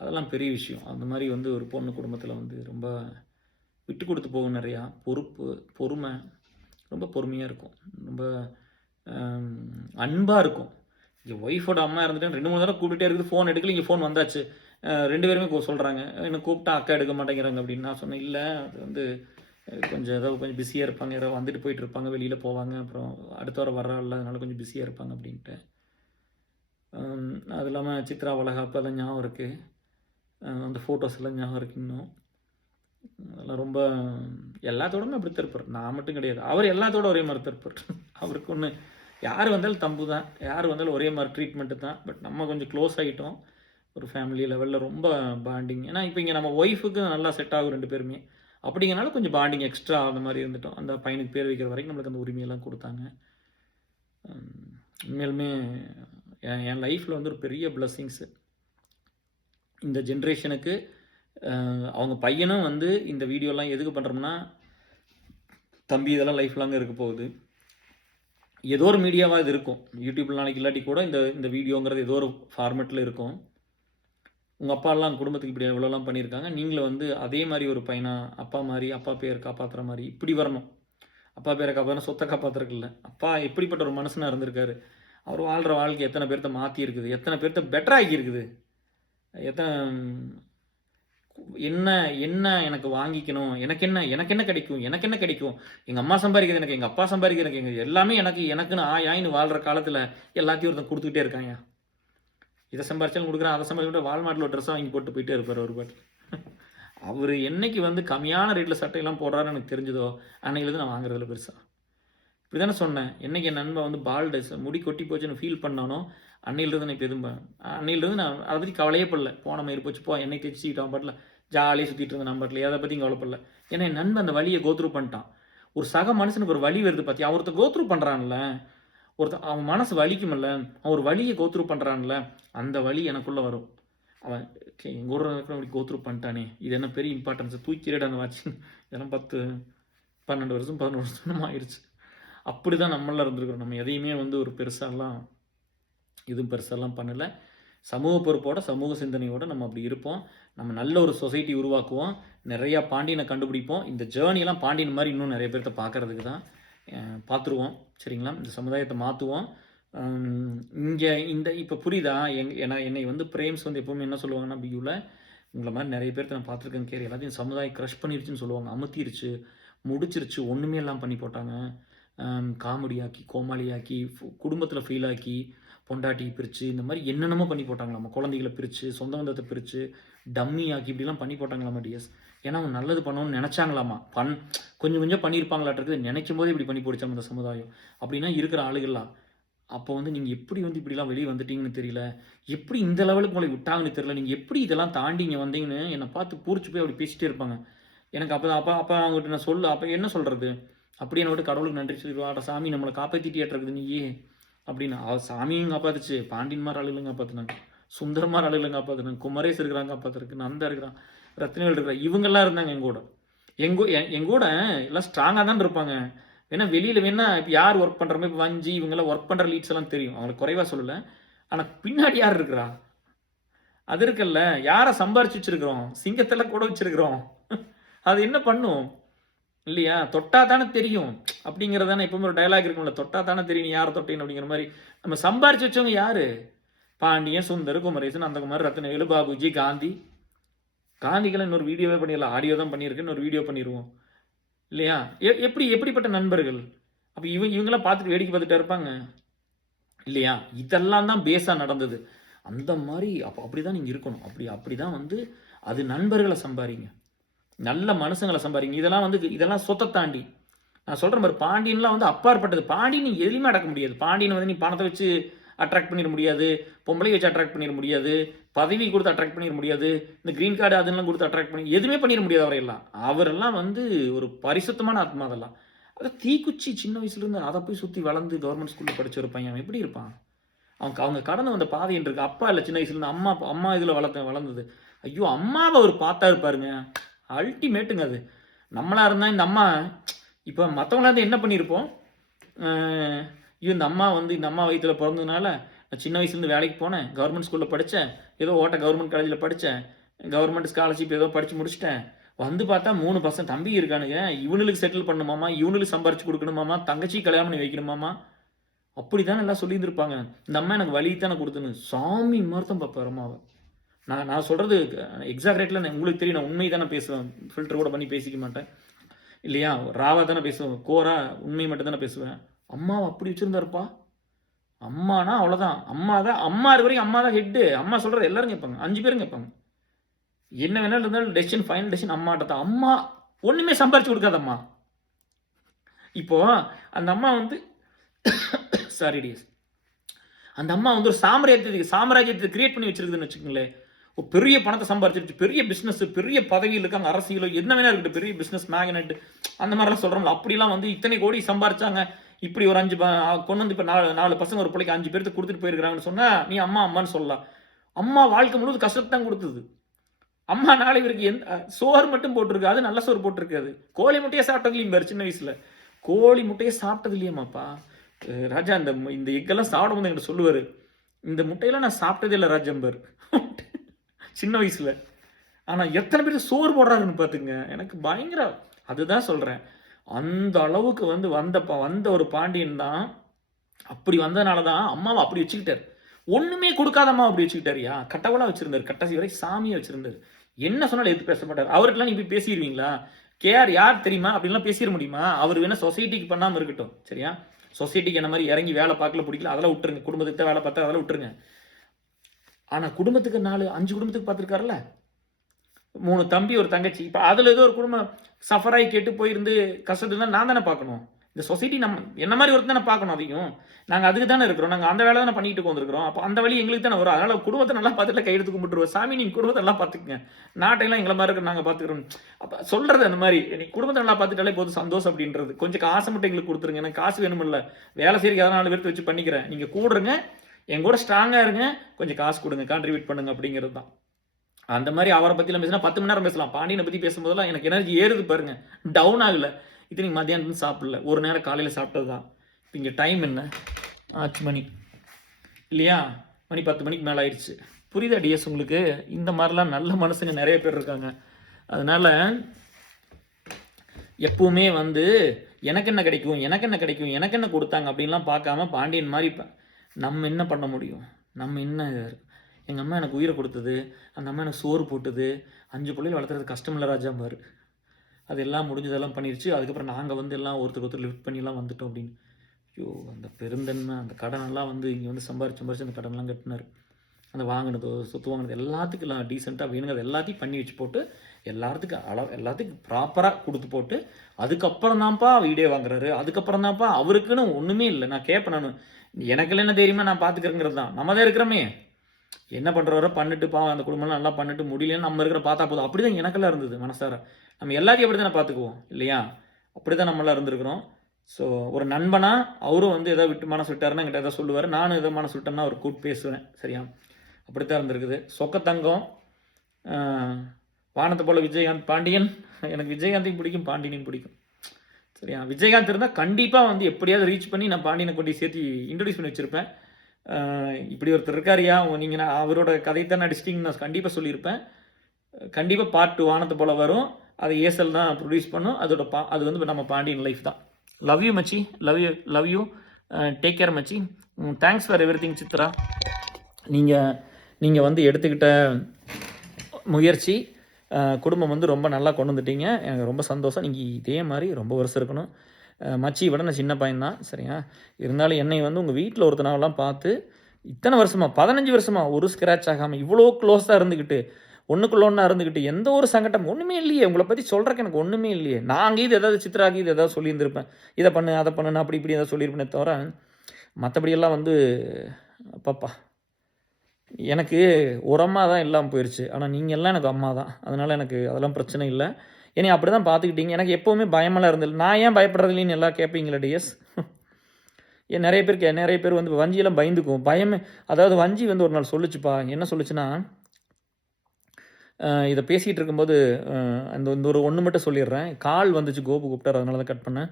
அதெல்லாம் பெரிய விஷயம். அந்த மாதிரி வந்து ஒரு பொண்ணு குடும்பத்தில் வந்து ரொம்ப விட்டு கொடுத்து போகும். நிறையா பொறுப்பு, பொறுமை, ரொம்ப பொறுமையாக இருக்கும், ரொம்ப அன்பாக இருக்கும். இங்கே ஒய்ஃபோட அம்மா இருந்துட்டு 2-3 தடவை கூப்பிட்டே இருக்குது, ஃபோன் எடுக்கல. இங்கே ஃபோன் வந்தாச்சு, 2 பேருமே சொல்கிறாங்க, என்னை கூப்பிட்டா அக்கா எடுக்க மாட்டேங்கிறாங்க அப்படின்னு. நான் சொன்னேன், இல்லை அது வந்து கொஞ்சம் பிஸியாக இருப்பாங்க, யாராவது வந்துட்டு போயிட்டு இருப்பாங்க, வெளியில் போவாங்க, அப்புறம் அடுத்த வாரம் வர்றாள், அதனால கொஞ்சம் பிஸியாக இருப்பாங்க அப்படின்ட்டு. அது இல்லாமல் சித்ரா வளகாப்பு அதெல்லாம் ஞாபகம் இருக்குது. அந்த ஃபோட்டோஸ் எல்லாம் ஞாபகம் இருக்குது இன்னும். அதெல்லாம் ரொம்ப எல்லாத்தோடமே அப்படி திருப்பார். நான் மட்டும் கிடையாது, அவர் எல்லாத்தோட ஒரே மாதிரி திருப்பார். அவருக்கு ஒன்று யார் வந்தாலும் தம்பு தான், யார் வந்தாலும் ஒரே மாதிரி ட்ரீட்மெண்ட்டு தான். பட் நம்ம கொஞ்சம் க்ளோஸ் ஆகிட்டோம் ஒரு ஃபேமிலி லெவலில், ரொம்ப பாண்டிங். ஏன்னா இப்போ இங்கே நம்ம ஒய்ஃபுக்கு நல்லா செட் ஆகும் 2 பேருமே. அப்படிங்கிறனால கொஞ்சம் பாண்டிங் எக்ஸ்ட்ரா அந்த மாதிரி இருந்துட்டோம். அந்த பையனுக்கு பேர் வைக்கிற வரைக்கும் நம்மளுக்கு அந்த உரிமையெல்லாம் கொடுத்தாங்க. உண்மையிலுமே என் லைஃப்பில் வந்து ஒரு பெரிய பிளஸ்ஸிங்ஸு இந்த ஜென்ரேஷனுக்கு. அவங்க பையனும் வந்து இந்த வீடியோலாம் எதுக்கு பண்ணுறோம்னா, தம்பி இதெல்லாம் லைஃப் லாங் இருக்க போகுது, ஏதோ ஒரு மீடியாவாக இது இருக்கும். யூடியூப்பில் நாளைக்கு இல்லாட்டி கூட இந்த வீடியோங்கிறது ஏதோ ஒரு ஃபார்மேட்டில் இருக்கும். உங்கள் அப்பாலாம் குடும்பத்துக்கு இப்படி எவ்வளோலாம் பண்ணியிருக்காங்க, நீங்களும் வந்து அதே மாதிரி ஒரு பையனா, அப்பா மாதிரி, அப்பா பேர் காப்பாற்றுற மாதிரி இப்படி வரணும். அப்பா பேரை காப்பாற்றினா சொத்தை காப்பாற்றுறதுக்கு இல்லை. அப்பா எப்படிப்பட்ட ஒரு மனுஷனாக இருந்திருக்காரு, அவர் வாழ்கிற வாழ்க்கை எத்தனை பேர்த்த மாற்றி இருக்குது, எத்தனை பேர்த்த பெட்டராகி இருக்குது, எத்தனை என்ன என்ன எனக்கு வாங்கிக்கணும், எனக்கு என்ன கிடைக்கும், எங்கள் அம்மா சம்பாதிக்கிறது எனக்கு, எங்கள் அப்பா சம்பாதிக்கிறது எனக்கு, எல்லாமே எனக்குன்னு ஆயின்னு வாழ்கிற காலத்தில் எல்லாத்தையும் ஒருத்தன் கொடுத்துக்கிட்டே இருக்காங்க. இதை சம்பாரிச்சாலும் கொடுக்குறேன், அதை சம்பாதிச்சு வால்மார்ட்டில் ஒரு ட்ரெஸ்ஸாக வாங்கி போட்டு போயிட்டே இருப்பார் ஒரு பாட்டு. அவர் என்னைக்கு வந்து கம்மியான ரேட்டில் சட்டையெல்லாம் போடுறாருன்னு எனக்கு தெரிஞ்சதோ அன்னையிலேருந்து நான் வாங்குறதில்ல பெருசாக. இப்படி தானே சொன்னேன், என்னைக்கு என் நண்பன் வந்து பால்டஸ் முடி கொட்டி போச்சுன்னு ஃபீல் பண்ணானோ அன்னையிலிருந்து நான் இப்போ எதுவும் அன்னையிலேருந்து நான் அதை பற்றி கவலையே படல. போன மாதிரி போச்சு போ, என்னை தைச்சிக்கிட்டு அவன் பாட்டில் ஜாலியாக சுற்றிட்டு இருந்த நம்பர்ல அதை பற்றி கவலைப்படல. ஏன்னா என் நண்பன் அந்த வழியை கோத்ரூ பண்ணிட்டான். ஒரு சக மனுஷனுக்கு ஒரு வழி வருது பார்த்தியா, ஒருத்தர் கோத்ரூ பண்ணுறான்ல, அவன் மனசு வலிக்குமில்ல, அவன் ஒரு வழியை கோத்ரூ பண்ணுறான்ல, அந்த வழி எனக்குள்ளே வரும். அவன் எங்கள் ஊரில் அப்படி கோத்ரூ பண்ணிட்டானே, இது என்ன பெரிய இம்பார்ட்டன்ஸ், தூக்கிடு அந்த வாட்சி, இதெல்லாம் 10-12 வருஷம் 11 வருஷம் ஆயிடுச்சு. அப்படி தான் நம்மளாம் இருந்திருக்கிறோம். நம்ம எதையுமே வந்து ஒரு பெருசாலாம் எதுவும் பெருசாலாம் பண்ணலை. சமூக பொறுப்போட, சமூக சிந்தனையோட நம்ம அப்படி இருப்போம். நம்ம நல்ல ஒரு சொசைட்டி உருவாக்குவோம். நிறையா பாண்டியனை கண்டுபிடிப்போம். இந்த ஜேர்னிலாம் பாண்டியன் மாதிரி இன்னும் நிறைய பேர்த்த பார்க்கறதுக்கு தான். பார்த்துருவோம். சரிங்களா? இந்த சமுதாயத்தை மாற்றுவோம். இங்கே இப்போ புரியுதா? என்னை வந்து பிரேம்ஸ் வந்து எப்போவுமே என்ன சொல்லுவாங்கன்னா, பியூவில் உங்களை மாதிரி நிறைய பேர்த்த நான் பார்த்துருக்கேன்னு கேட்க எல்லாத்தையும் சமுதாயம் க்ரஷ் பண்ணிருச்சுன்னு சொல்லுவாங்க. அமுத்திருச்சு, முடிச்சிருச்சு, ஒன்றுமே எல்லாம் பண்ணி போட்டாங்க. காமெடியாக்கி, கோமாளியாக்கி, குடும்பத்தில் ஃபீலாக்கி, பொண்டாட்டி பிரித்து, இந்த மாதிரி என்னென்னமோ பண்ணி போட்டாங்களாமா. குழந்தைகளை பிரித்து, சொந்த பந்தத்தை பிரித்து, டம்மி ஆக்கி இப்படிலாம் பண்ணி போட்டாங்களாமா டிஎஸ். ஏன்னா அவங்க நல்லது பண்ணணும்னு நினச்சாங்களாமா. கொஞ்சம் கொஞ்சம் பண்ணியிருப்பாங்களாட்டிருக்கு. நினைக்கும் போது இப்படி பண்ணி போடிச்சாங்க அந்த சமுதாயம். அப்படின்னா இருக்கிற ஆளுகள்லாம் அப்போ வந்து நீங்கள் எப்படி வந்து இப்படிலாம் வெளியே வந்துட்டீங்கன்னு தெரியல, எப்படி இந்த லெவலுக்கு உங்களை விட்டாங்கன்னு தெரியல, நீங்கள் எப்படி இதெல்லாம் தாண்டி இங்கே வந்தீங்கன்னு என்னை பார்த்து பூரிச்சு போய் அப்படி பேசிட்டே இருப்பாங்க. எனக்கு அப்போ அப்போ அப்போ அவங்ககிட்ட நான் அப்போ என்ன சொல்கிறது, அப்படி என்னை விட்டு கடவுளுக்கு நன்றி சொல்லிடுவாட, சாமி நம்மளை காப்பாற்றிட்டியாட்டுருக்குது நீயே அப்படின்னு. சாமியும் காப்பாத்துச்சு, பாண்டியன் மாதிரி ஆளுகளும் காப்பாற்றினாங்க, சுந்தரமார் ஆளுகளும் காப்பாற்றினாங்க, குமரேஸ் இருக்கிறாங்க காப்பாற்றுறதுக்கு, நந்தா இருக்கிறான், ரத்னவேல் இருக்கிறான், இவங்கெல்லாம் இருந்தாங்க எங்கூட எல்லாம் ஸ்ட்ராங்காக தான் இருப்பாங்க. ஏன்னா வெளியில் வேணா இப்போ யார் ஒர்க் பண்ணுறோமோ, இப்போ வஞ்சி இவங்கெல்லாம் ஒர்க் பண்ணுற லீட்ஸ் எல்லாம் தெரியும், அவங்களுக்கு குறைவாக சொல்லலை. ஆனால் பின்னாடி யார் இருக்கிறா அது இருக்குல்ல, யாரை சம்பாரிச்சு வச்சிருக்கிறோம், சிங்கத்தெல்லாம் கூட வச்சிருக்கிறோம், அது என்ன பண்ணும் இல்லையா? தொட்டா தானே தெரியும் அப்படிங்கிறதானே எப்பவுமே ஒரு டைலாக் இருக்கும்ல, தொட்டா தானே தெரியும் யாரை தொட்டேன்னு அப்படிங்கிற மாதிரி. நம்ம சம்பாரிச்சு வச்சவங்க யாரு? பாண்டியன், சுந்தர், குமரேசன், நந்தகுமார், ரத்னவேலு, பாபுஜி, காந்திக்கெல்லாம் இன்னொரு வீடியோவே பண்ணிடலாம். ஆடியோ தான் பண்ணியிருக்கேன்னு ஒரு வீடியோ பண்ணிடுவோம் இல்லையா? எப்படிப்பட்ட நண்பர்கள் அப்போ இவங்கெல்லாம் பார்த்துட்டு வேடிக்கை பார்த்துட்டா இருப்பாங்க இல்லையா? இதெல்லாம் தான் பேஸாக நடந்தது. அந்த மாதிரி அப்படிதான் நீங்கள் இருக்கணும். அப்படிதான் வந்து அது நண்பர்களை சம்பாதிங்க, நல்ல மனுஷங்களை சம்பாதிங்க. இதெல்லாம் சொத்தை தாண்டி நான் சொல்கிறேன் பாரு, பாண்டியன்லாம் வந்து அப்பாற்பட்டது. பாண்டியன் நீ எதுலையுமே அடக்க முடியாது. பாண்டியன் வந்து நீ பணத்தை வச்சு அட்ராக்ட் பண்ணிட முடியாது, பொம்பளை வச்சு அட்ராக்ட் பண்ணிட முடியாது, பதவி கொடுத்து அட்ராக்ட் பண்ணிட முடியாது, இந்த க்ரீன் கார்டு அதெல்லாம் கொடுத்து அட்ராக்ட் பண்ணி எதுவுமே பண்ணிட முடியாது. அவரெல்லாம் வந்து ஒரு பரிசுத்தமான ஆத்மா. அதெல்லாம் அதை தீக்குச்சி சின்ன வயசுலேருந்து அதை போய் சுற்றி வளர்ந்து கவர்மெண்ட் ஸ்கூலில் படிச்ச ஒரு பையன் அவன் எப்படி இருப்பான்? அவங்க கடந்து வந்த பாதைன்னு இருக்கு. அப்பா இல்லை, சின்ன வயசுலேருந்து அம்மா இதில் வளர்ந்தது. ஐயோ, அம்மாவை அவர் பார்த்தா இருப்பாருங்க, அல்டிமேட்டுங்க அது. நம்மளா இருந்தால் இந்த அம்மா இப்போ மற்றவங்களா இருந்து என்ன பண்ணியிருப்போம், இந்த அம்மா வயிற்றுல பிறந்ததுனால நான் சின்ன வயசுலேருந்து வேலைக்கு போனேன், கவர்மெண்ட் ஸ்கூலில் படித்தேன், ஏதோ கவர்மெண்ட் காலேஜில் படித்தேன், கவர்மெண்ட் ஸ்காலர்ஷிப் ஏதோ படித்து முடிச்சிட்டேன், வந்து பார்த்தா 3 பசங்க தம்பி இருக்கானுங்க, இவனுக்கு செட்டில் பண்ணணுமாமா, இவனுக்கு சம்பாரிச்சு கொடுக்கணுமாமா, தங்கச்சி கல்யாணம் பண்ணி வைக்கணுமாமா, அப்படி தானே எல்லாம் சொல்லியிருந்துருப்பாங்க. இந்த அம்மா எனக்கு வழி தானே கொடுத்துன்னு சாமி மருத்துவம் பார்ப்பார் அம்மாவை. நான் சொல்கிறது எக்ஸாக்ட் ரேட்டில் உங்களுக்கு தெரியும், நான் உண்மை தானே பேசுவேன், ஃபில்டர் கூட பண்ணி பேசிக்க மாட்டேன் இல்லையா? ராவா தானே பேசுவேன், கோரா உண்மை மட்டும் தானே பேசுவேன். அம்மாவை அப்படி வச்சுருந்தாருப்பா. அம்மானா அவ்வளோதான். அம்மா இது வரைக்கும் அம்மா தான் ஹெட்டு. அம்மா சொல்கிறது எல்லாரும் கேட்பாங்க, 5 பேரும் கேட்பாங்க. என்ன வேணாலும் இருந்தாலும் டெசிஷன், ஃபைனல் டெசிஷன் அம்மாட்ட தான். அம்மா ஒன்றுமே சம்பாரிச்சு கொடுக்காதம்மா. இப்போ அந்த அம்மா வந்து சாரி டிஎஸ், அந்த அம்மா வந்து ஒரு சாம்ராஜ்யத்தை கிரியேட் பண்ணி வச்சிருக்குதுன்னு வச்சுக்கோங்களேன். ஒரு பெரிய பணத்தை சம்பாரிச்சிருச்சு, பெரிய பிஸ்னஸ், பெரிய பதவியில் இருக்காங்க, அரசியலோ என்ன வேணா இருக்கட்டும், பெரிய பிஸ்னஸ் மேக்னெட் அந்த மாதிரிலாம் சொல்கிறோம்ல, அப்படிலாம் வந்து இத்தனை கோடி சம்பாரிச்சாங்க, இப்படி ஒரு 5 கொண்டு வந்து இப்போ 4 பசங்க ஒரு பிள்ளைக்கு 5 பேருக்கு கொடுத்துட்டு போயிருக்கிறாங்கன்னு சொன்னால் நீ அம்மான்னு சொல்லலாம். அம்மா வாழ்க்கை முழுவதும் கஷ்டத்தை தான் கொடுத்தது. அம்மா நாளை இவருக்கு சோறு மட்டும் போட்டிருக்கு, அது நல்ல சோறு போட்டிருக்காது. கோழி முட்டையை சாப்பிட்டது இல்லையா சின்ன வயசுல, கோழி முட்டையை சாப்பிட்டது இல்லையாமாப்பா ராஜா. இந்த எக்கெல்லாம் சாப்பிடும் போது என்கிட்ட சொல்லுவார், இந்த முட்டையெல்லாம் நான் சாப்பிட்டதே இல்லை ராஜம்பர் சின்ன வயசுல. ஆனால் எத்தனை பேருக்கு சோறு போடுறாருன்னு பார்த்துங்க, எனக்கு பயங்கர. அதுதான் சொல்கிறேன், அந்த அளவுக்கு வந்து வந்த ஒரு பாண்டியன் தான். அப்படி வந்ததுனால தான் அம்மாவை அப்படி வச்சுக்கிட்டார். ஒன்றுமே கொடுக்காதம்மா அப்படி வச்சுக்கிட்டாரியா, கட்டவளாக வச்சிருந்தார், கட்டாசி வரை சாமியை வச்சிருந்தார். என்ன சொன்னாலும் எதுவும் பேச மாட்டார். அவர்கிட்டலாம் நீ போய் பேசிடுவீங்களா? கேஆர் யார் தெரியுமா அப்படின்லாம் பேசிட முடியுமா? அவர் வேணா சொசைட்டிக்கு பண்ணாமல் இருக்கட்டும், சரியா? சொசைட்டிக்கு என்ன மாதிரி இறங்கி வேலை பார்க்கல, பிடிக்கல, அதெல்லாம் விட்டுருங்க. குடும்பத்துக்கு வேலை பார்த்தா அதெல்லாம் விட்டுருங்க. ஆனால் குடும்பத்துக்கு 4-5 குடும்பத்துக்கு பார்த்துருக்காருல்ல, 3 தம்பி ஒரு தங்கச்சி. இப்போ அதில் ஏதோ ஒரு குடும்பம் சஃபராகி கேட்டு போயிருந்து கஷ்டத்துல நான் தானே பார்க்கணும். இந்த சொசைட்டி என்ன மாதிரி ஒருத்தர் தானே பார்க்கணும். அதையும் நாங்கள் அதுக்கு தானே இருக்கிறோம், நாங்கள் அந்த வேலை தானே பண்ணிட்டு வந்துருக்கிறோம். அப்போ அந்த வழி எங்களுக்கு தானே வரும். அதனால் குடும்பத்தை நல்லா பார்த்துட்டு கையெடுத்து கும்பிட்டுருவோம். சாமி நீங்கள் குடும்பத்தை நல்லா பார்த்துக்குங்க, நாட்டையெல்லாம் எங்களை மாதிரி நாங்கள் பார்த்துக்கிறோம். அப்போ சொல்கிறது அந்த மாதிரி, நீங்கள் குடும்பத்தை நல்லா பார்த்துட்டாலே போதும், சந்தோஷம் அப்படின்றது. கொஞ்சம் காசு மட்டும் எங்களுக்கு கொடுத்துருங்க, எனக்கு காசு வேணுமில்ல, வேலை செய்யறதுக்கு 4 பேர்த்து வச்சு பண்ணிக்கிறேன், நீங்கள் கூடுறங்க, என் கூட ஸ்ட்ராங்காக இருங்க, கொஞ்சம் காசு கொடுங்க, கான்ட்ரிபியூட் பண்ணுங்க அப்படிங்கிறது தான். அந்த மாதிரி அவரை பற்றிலாம் பேசினா 10 மணி நேரம் பேசலாம். பாண்டியனை பற்றி பேசும்போதெல்லாம் எனக்கு எனர்ஜி ஏறுது பாருங்க, டவுன் ஆகல. இது நீங்கள் மத்தியானத்துக்கு சாப்பிடல, ஒரு நேரம் காலையில் சாப்பிட்டது தான். இப்போ இங்கே டைம் என்ன ஆச்சு, மணி இல்லையா? மணி 10 மணிக்கு மேலே ஆயிடுச்சு. புரியுதா டிஎஸ் உங்களுக்கு? இந்த மாதிரிலாம் நல்ல மனுஷங்க நிறைய பேர் இருக்காங்க. அதனால் எப்பவுமே வந்து எனக்கு என்ன கிடைக்கும், எனக்கு என்ன கிடைக்கும், எனக்கு என்ன கொடுத்தாங்க அப்படின்லாம் பார்க்காம பாண்டியன் மாதிரி நம்ம என்ன பண்ண முடியும், நம்ம என்ன எங்கள் அம்மா எனக்கு உயிரை கொடுத்தது, அந்த அம்மா எனக்கு சோறு போட்டது, 5 பிள்ளைகள் வளர்த்துறது கஷ்டம் இல்லை ராஜா பாரு, அது எல்லாம் முடிஞ்சதெல்லாம் பண்ணிருச்சு. அதுக்கப்புறம் நாங்கள் வந்து எல்லாம் ஒருத்தர் லிஃப்ட் பண்ணிலாம் வந்துட்டோம் அப்படின்னு. ஐயோ, அந்த பெருந்தன்மை, அந்த கடனெல்லாம் வந்து இங்கே வந்து சம்பாரிச்சு அந்த கடனெல்லாம் கட்டினார். அந்த வாங்கினதோ சொத்து வாங்கினது எல்லாத்துக்கும் எல்லாம் டீசெண்டாக வேணுங்கிறது எல்லாத்தையும் பண்ணி வச்சு போட்டு எல்லாத்துக்கும் ப்ராப்பராக கொடுத்து போட்டு அதுக்கப்புறம் தான்ப்பா வீடே வாங்குறாரு. அதுக்கப்புறம் தான்ப்பா அவருக்குன்னு ஒன்றுமே இல்லை. நான் கேட்பேன், நான் எனக்கு என்ன தெரியுமா, நான் பார்த்துக்கிறேங்கிறது தான். நம்ம தான் இருக்கிறோமே, என்ன பண்ணுறவரோ பண்ணிட்டு அந்த குடும்பம்லாம் நல்லா பண்ணிட்டு முடியலன்னு நம்ம இருக்கிற பார்த்தா போதும். அப்படி தான் எனக்கெல்லாம் இருந்தது மனசார. நம்ம எல்லாத்தையும் அப்படி தானே பார்த்துக்குவோம் இல்லையா? அப்படி தான் நம்மளாம் இருந்திருக்கிறோம். ஸோ ஒரு நண்பனா அவரும் வந்து எதாவது விட்டு மனசு விட்டாருன்னா என்கிட்ட எதாவது சொல்லுவார். நானும் எதாவது மனசு விட்டேன்னா அவர் கூப்பிட்டு பேசுவேன். சரியா? அப்படித்தான் இருந்திருக்குது. சொக்கத்தங்கம், வானத்தை போல் விஜயகாந்த், பாண்டியன். எனக்கு விஜயகாந்தையும் பிடிக்கும், பாண்டியனையும் பிடிக்கும். சரியா? விஜயகாந்த் இருந்தால் கண்டிப்பாக வந்து எப்படியாவது ரீச் பண்ணி நான் பாண்டியனை கொண்டு சேர்த்து இன்ட்ரடியூஸ் பண்ணி வச்சுருப்பேன். இப்படி ஒருத்தர் இருக்காரியா, நீங்கள் நான் அவரோட கதை தான் நடிச்சிட்டிங்கன்னு நான் கண்டிப்பாக சொல்லியிருப்பேன். கண்டிப்பாக பார்ட் 2 வானத்தை போல் வரும். அதை ஏசல் தான் ப்ரொடியூஸ் பண்ணும். அது வந்து நம்ம பாண்டியன் லைஃப் தான். லவ் யூ மச்சி, லவ் யூ, டேக் கேர் மச்சி. Thanks for everything Chitra. நீங்கள் வந்து எடுத்துக்கிட்ட முயற்சி, குடும்பம் வந்து ரொம்ப நல்லா கொண்டு வந்துட்டீங்க. எனக்கு ரொம்ப சந்தோஷம். நீங்கள் இதே மாதிரி ரொம்ப வருஷம் இருக்கணும். மச்சி விட நான் சின்ன பையன் தான். சரியா? இருந்தாலும் என்னை வந்து உங்கள் வீட்டில் ஒருத்தனாவெல்லாம் பார்த்து இத்தனை வருஷமாக 15 வருஷமாக ஒரு ஸ்க்ராட்ச் ஆகாமல் இவ்வளோ க்ளோஸாக இருந்துக்கிட்டு ஒன்றுக்குள்ள ஒன்றா இருந்துக்கிட்டு எந்த ஒரு சங்கடம் ஒன்றுமே இல்லையே. உங்களை பற்றி சொல்கிறக்கு எனக்கு ஒன்றுமே இல்லையே. நாங்கள் இது ஏதாவது சித்ராகி இது ஏதாவது சொல்லியிருந்திருப்பேன், இதை பண்ணு அதை பண்ணுன்னு அப்படி இப்படி ஏதாவது சொல்லியிருப்பேனே தவிர மற்றபடியெல்லாம் வந்து பாப்பா எனக்கு ஒரு அம்மா தான் இல்லாமல் போயிடுச்சு. ஆனால் நீங்கள் எல்லாம் எனக்கு அம்மா தான். அதனால் எனக்கு அதெல்லாம் பிரச்சனை இல்லை. என்னை அப்படி தான் பார்த்துக்கிட்டீங்க. எனக்கு எப்போவுமே பயமெல்லாம் இருந்தது. நான் ஏன் பயப்படுறதில்லைன்னு எல்லாம் கேட்பீங்களா டிஎஸ்? ஏன் நிறைய பேர் வந்து வஞ்சியெல்லாம் பயந்துக்கும். பயமே, அதாவது வஞ்சி வந்து ஒரு நாள் சொல்லுச்சுப்பா. என்ன சொல்லுச்சுன்னா, இதை பேசிகிட்டு இருக்கும்போது இந்த ஒரு ஒன்று மட்டும் சொல்லிடுறேன். கால் வந்துச்சு, கோபு கூப்பிட்டார், அதனால தான் கட் பண்ணேன்.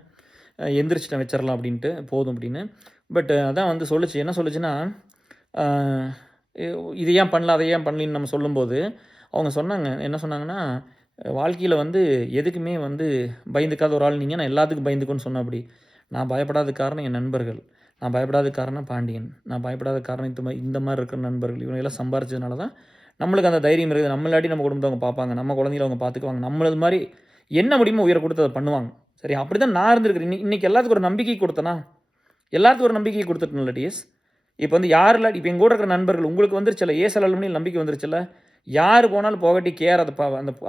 எந்திரிச்சிட்டேன் வச்சிடலாம் அப்படின்ட்டு, போதும் அப்படின்னு. பட் அதான் வந்து சொல்லுச்சு. என்ன சொல்லுச்சுன்னா, இது ஏன் பண்ணல அதை ஏன் பண்ணலின்னு நம்ம சொல்லும்போது அவங்க சொன்னாங்க, என்ன சொன்னாங்கன்னா, வாழ்க்கையில் வந்து எதுக்குமே வந்து பயந்துக்காத ஒரு ஆள் நீங்கள், நான் எல்லாத்துக்கும் பயந்துக்குன்னு சொன்னேன். அப்படி நான் பயப்படாத காரணம் என் நண்பர்கள், நான் பயப்படாத காரணம் பாண்டியன், நான் பயப்படாத காரணம் இந்த மாதிரி இருக்கிற நண்பர்கள், இவங்கெல்லாம் சம்பாரிச்சதுனால தான் நம்மளுக்கு அந்த தைரியம் இருக்குது. நம்மளாட்டி நம்ம குடும்பத்தை அவங்க பார்ப்பாங்க, நம்ம குழந்தைகளை அவங்க பார்த்துக்குவாங்க, நம்மளது மாதிரி என்ன முடியுமோ உயிரை கொடுத்து அதை பண்ணுவாங்க. சரி, அப்படி தான் நான் இருந்திருக்கிறேன். இன்றைக்கி எல்லாத்துக்கும் ஒரு நம்பிக்கை கொடுத்தேனா, எல்லாத்துக்கும் ஒரு நம்பிக்கை கொடுத்துட்டேன்ல டிஎஸ். இப்போ வந்து யாரில் இப்போ எங்கள் கூட இருக்கிற நண்பர்கள் உங்களுக்கு வந்துருச்சுல்ல, ஏசலமணி நம்பிக்கை வந்துருச்சுல்ல, யார் போனாலும் போகட்டி கேர் அதை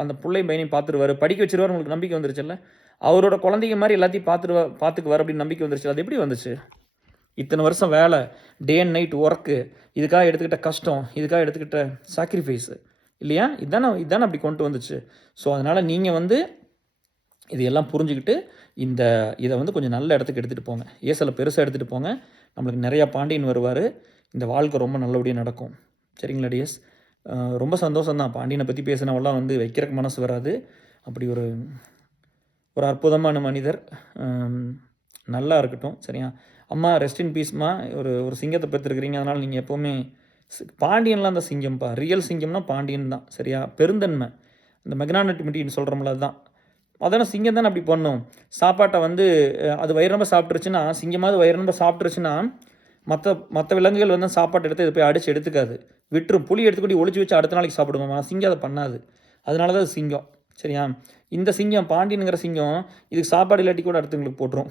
அந்த பிள்ளையும் பையனையும் பார்த்துருவார், படிக்க வச்சுருவார், உங்களுக்கு நம்பிக்கை வந்துருச்சுல்ல, அவரோட குழந்தைங்க மாதிரி எல்லாத்தையும் பார்த்துக்குவார் அப்படின்னு நம்பிக்கை வந்துருச்சு. அது எப்படி வந்துச்சு? இத்தனை வருஷம் வேலை, டே அண்ட் நைட் ஒர்க்கு, இதுக்காக எடுத்துக்கிட்ட கஷ்டம், இதுக்காக எடுத்துக்கிட்ட சாக்ரிஃபைஸு இல்லையா? இதுதானே அப்படி கொண்டு வந்துச்சு. ஸோ அதனால் நீங்கள் வந்து இதையெல்லாம் புரிஞ்சுக்கிட்டு இதை வந்து கொஞ்சம் நல்ல இடத்துக்கு எடுத்துகிட்டு போங்க. ஏசலை பெருசாக எடுத்துகிட்டு போங்க. நம்மளுக்கு நிறையா பாண்டியன் வருவார். இந்த வாழ்க்கை ரொம்ப நல்லபடியாக நடக்கும். சரிங்களா டிஎஸ்? ரொம்ப சந்தோஷம் தான். பாண்டியனை பற்றி பேசினவெல்லாம் வந்து வைக்கிறக்கு மனசு வராது. அப்படி ஒரு அற்புதமான மனிதர். நல்லா இருக்கட்டும். சரியா? அம்மா ரெஸ்ட் இன் பீஸ்மா. ஒரு சிங்கத்தை பெற்றுருக்கிறீங்க, அதனால் நீங்கள் எப்போவுமே பாண்டியன்லாம் அந்த சிங்கம்ப்பா. ரியல் சிங்கம்னா பாண்டியன் தான். சரியா? பெருந்தன்மை, இந்த மெக்னானிட்டிமிட்டின்னு சொல்கிறோம்ல, அதுதான். அதான சிங்கம் தானே அப்படி பண்ணும். சாப்பாட்டை வந்து அது வயிறு ரொம்ப சாப்பிட்ருச்சுன்னா, சிங்கமாவது வயிறு ரொம்ப சாப்பிட்ருச்சுன்னா மற்ற விலங்குகள் வந்து சாப்பாட்டை எடுத்து இதை போய் அடித்து எடுத்துக்காது, விட்டுரும். புளி எடுத்துக்கூடி ஒழிச்சு வச்சு அடுத்த நாளைக்கு சாப்பிடுவோம். ஆனால் சிங்கம் அதை பண்ணாது. அதனால தான் அது சிங்கம். சரியா? இந்த சிங்கம், பாண்டியனுங்கிற சிங்கம், இதுக்கு சாப்பாடு இல்லாட்டி கூட அடுத்தவங்களுக்கு போட்டுரும்.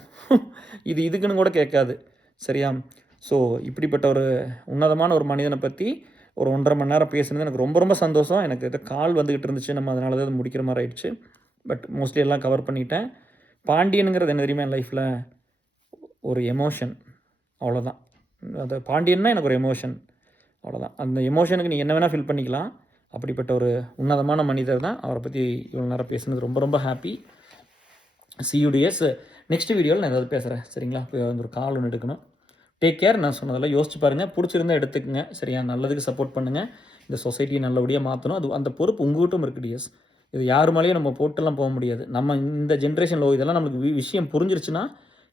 இதுக்குன்னு கூட கேட்காது. சரியா? ஸோ இப்படிப்பட்ட ஒரு உன்னதமான ஒரு மனிதனை பற்றி ஒரு 1.5 மணி நேரம் பேசுனது எனக்கு ரொம்ப ரொம்ப சந்தோஷம். எனக்கு இதை கால் வந்துக்கிட்டு இருந்துச்சு, நம்ம அதனால தான் அது முடிக்கிற மாதிரி ஆயிடுச்சு. பட் மோஸ்ட்லி எல்லாம் கவர் பண்ணிட்டேன். பாண்டியனுங்கிறது என்ன தெரியுமா, என் லைஃப்பில் ஒரு எமோஷன், அவ்வளோதான். அது பாண்டியன்னா எனக்கு ஒரு எமோஷன், அவ்வளோதான். அந்த எமோஷனுக்கு நீ என்ன வேணால் ஃபில் பண்ணிக்கலாம். அப்படிப்பட்ட ஒரு உன்னதமான மனிதர் தான். அவரை பற்றி இவ்வளோ நேரம் பேசுனது ரொம்ப ரொம்ப ஹாப்பி. சியூடிஎஸ். நெக்ஸ்ட் வீடியோவில் நான் ஏதாவது பேசுகிறேன். சரிங்களா? இப்போ ஒரு கால் ஒன்று எடுக்கணும். Take care. நான் சொன்னதெல்லாம் யோசிச்சு பாருங்கள். பிடிச்சிருந்தா எடுத்துக்கங்க. சரியா? நல்லதுக்கு சப்போர்ட் பண்ணுங்கள். இந்த சொசைட்டியை நல்லபடியாக மாற்றணும். அந்த பொறுப்பு உங்கள்கிட்டும் இருக்குது டிஎஸ். இது யார் மேலேயும் நம்ம போட்டுலாம் போக முடியாது. நம்ம இந்த ஜென்ரேஷனில் இதெல்லாம் நம்மளுக்கு விஷயம் புரிஞ்சிருச்சுன்னா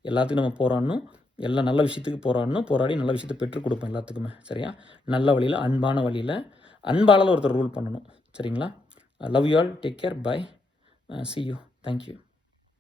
எல்லாத்துக்கும் நம்ம போராடணும். எல்லாம் நல்ல விஷயத்துக்கு போராடி நல்ல விஷயத்தை பெற்றுக் கொடுப்பேன் எல்லாத்துக்குமே. சரியா? நல்ல வழியில், அன்பான வழியில், அன்பால் ஒருத்தர் ரூல் பண்ணணும். சரிங்களா? Love you all. Take care. Bye. See you. Thank you.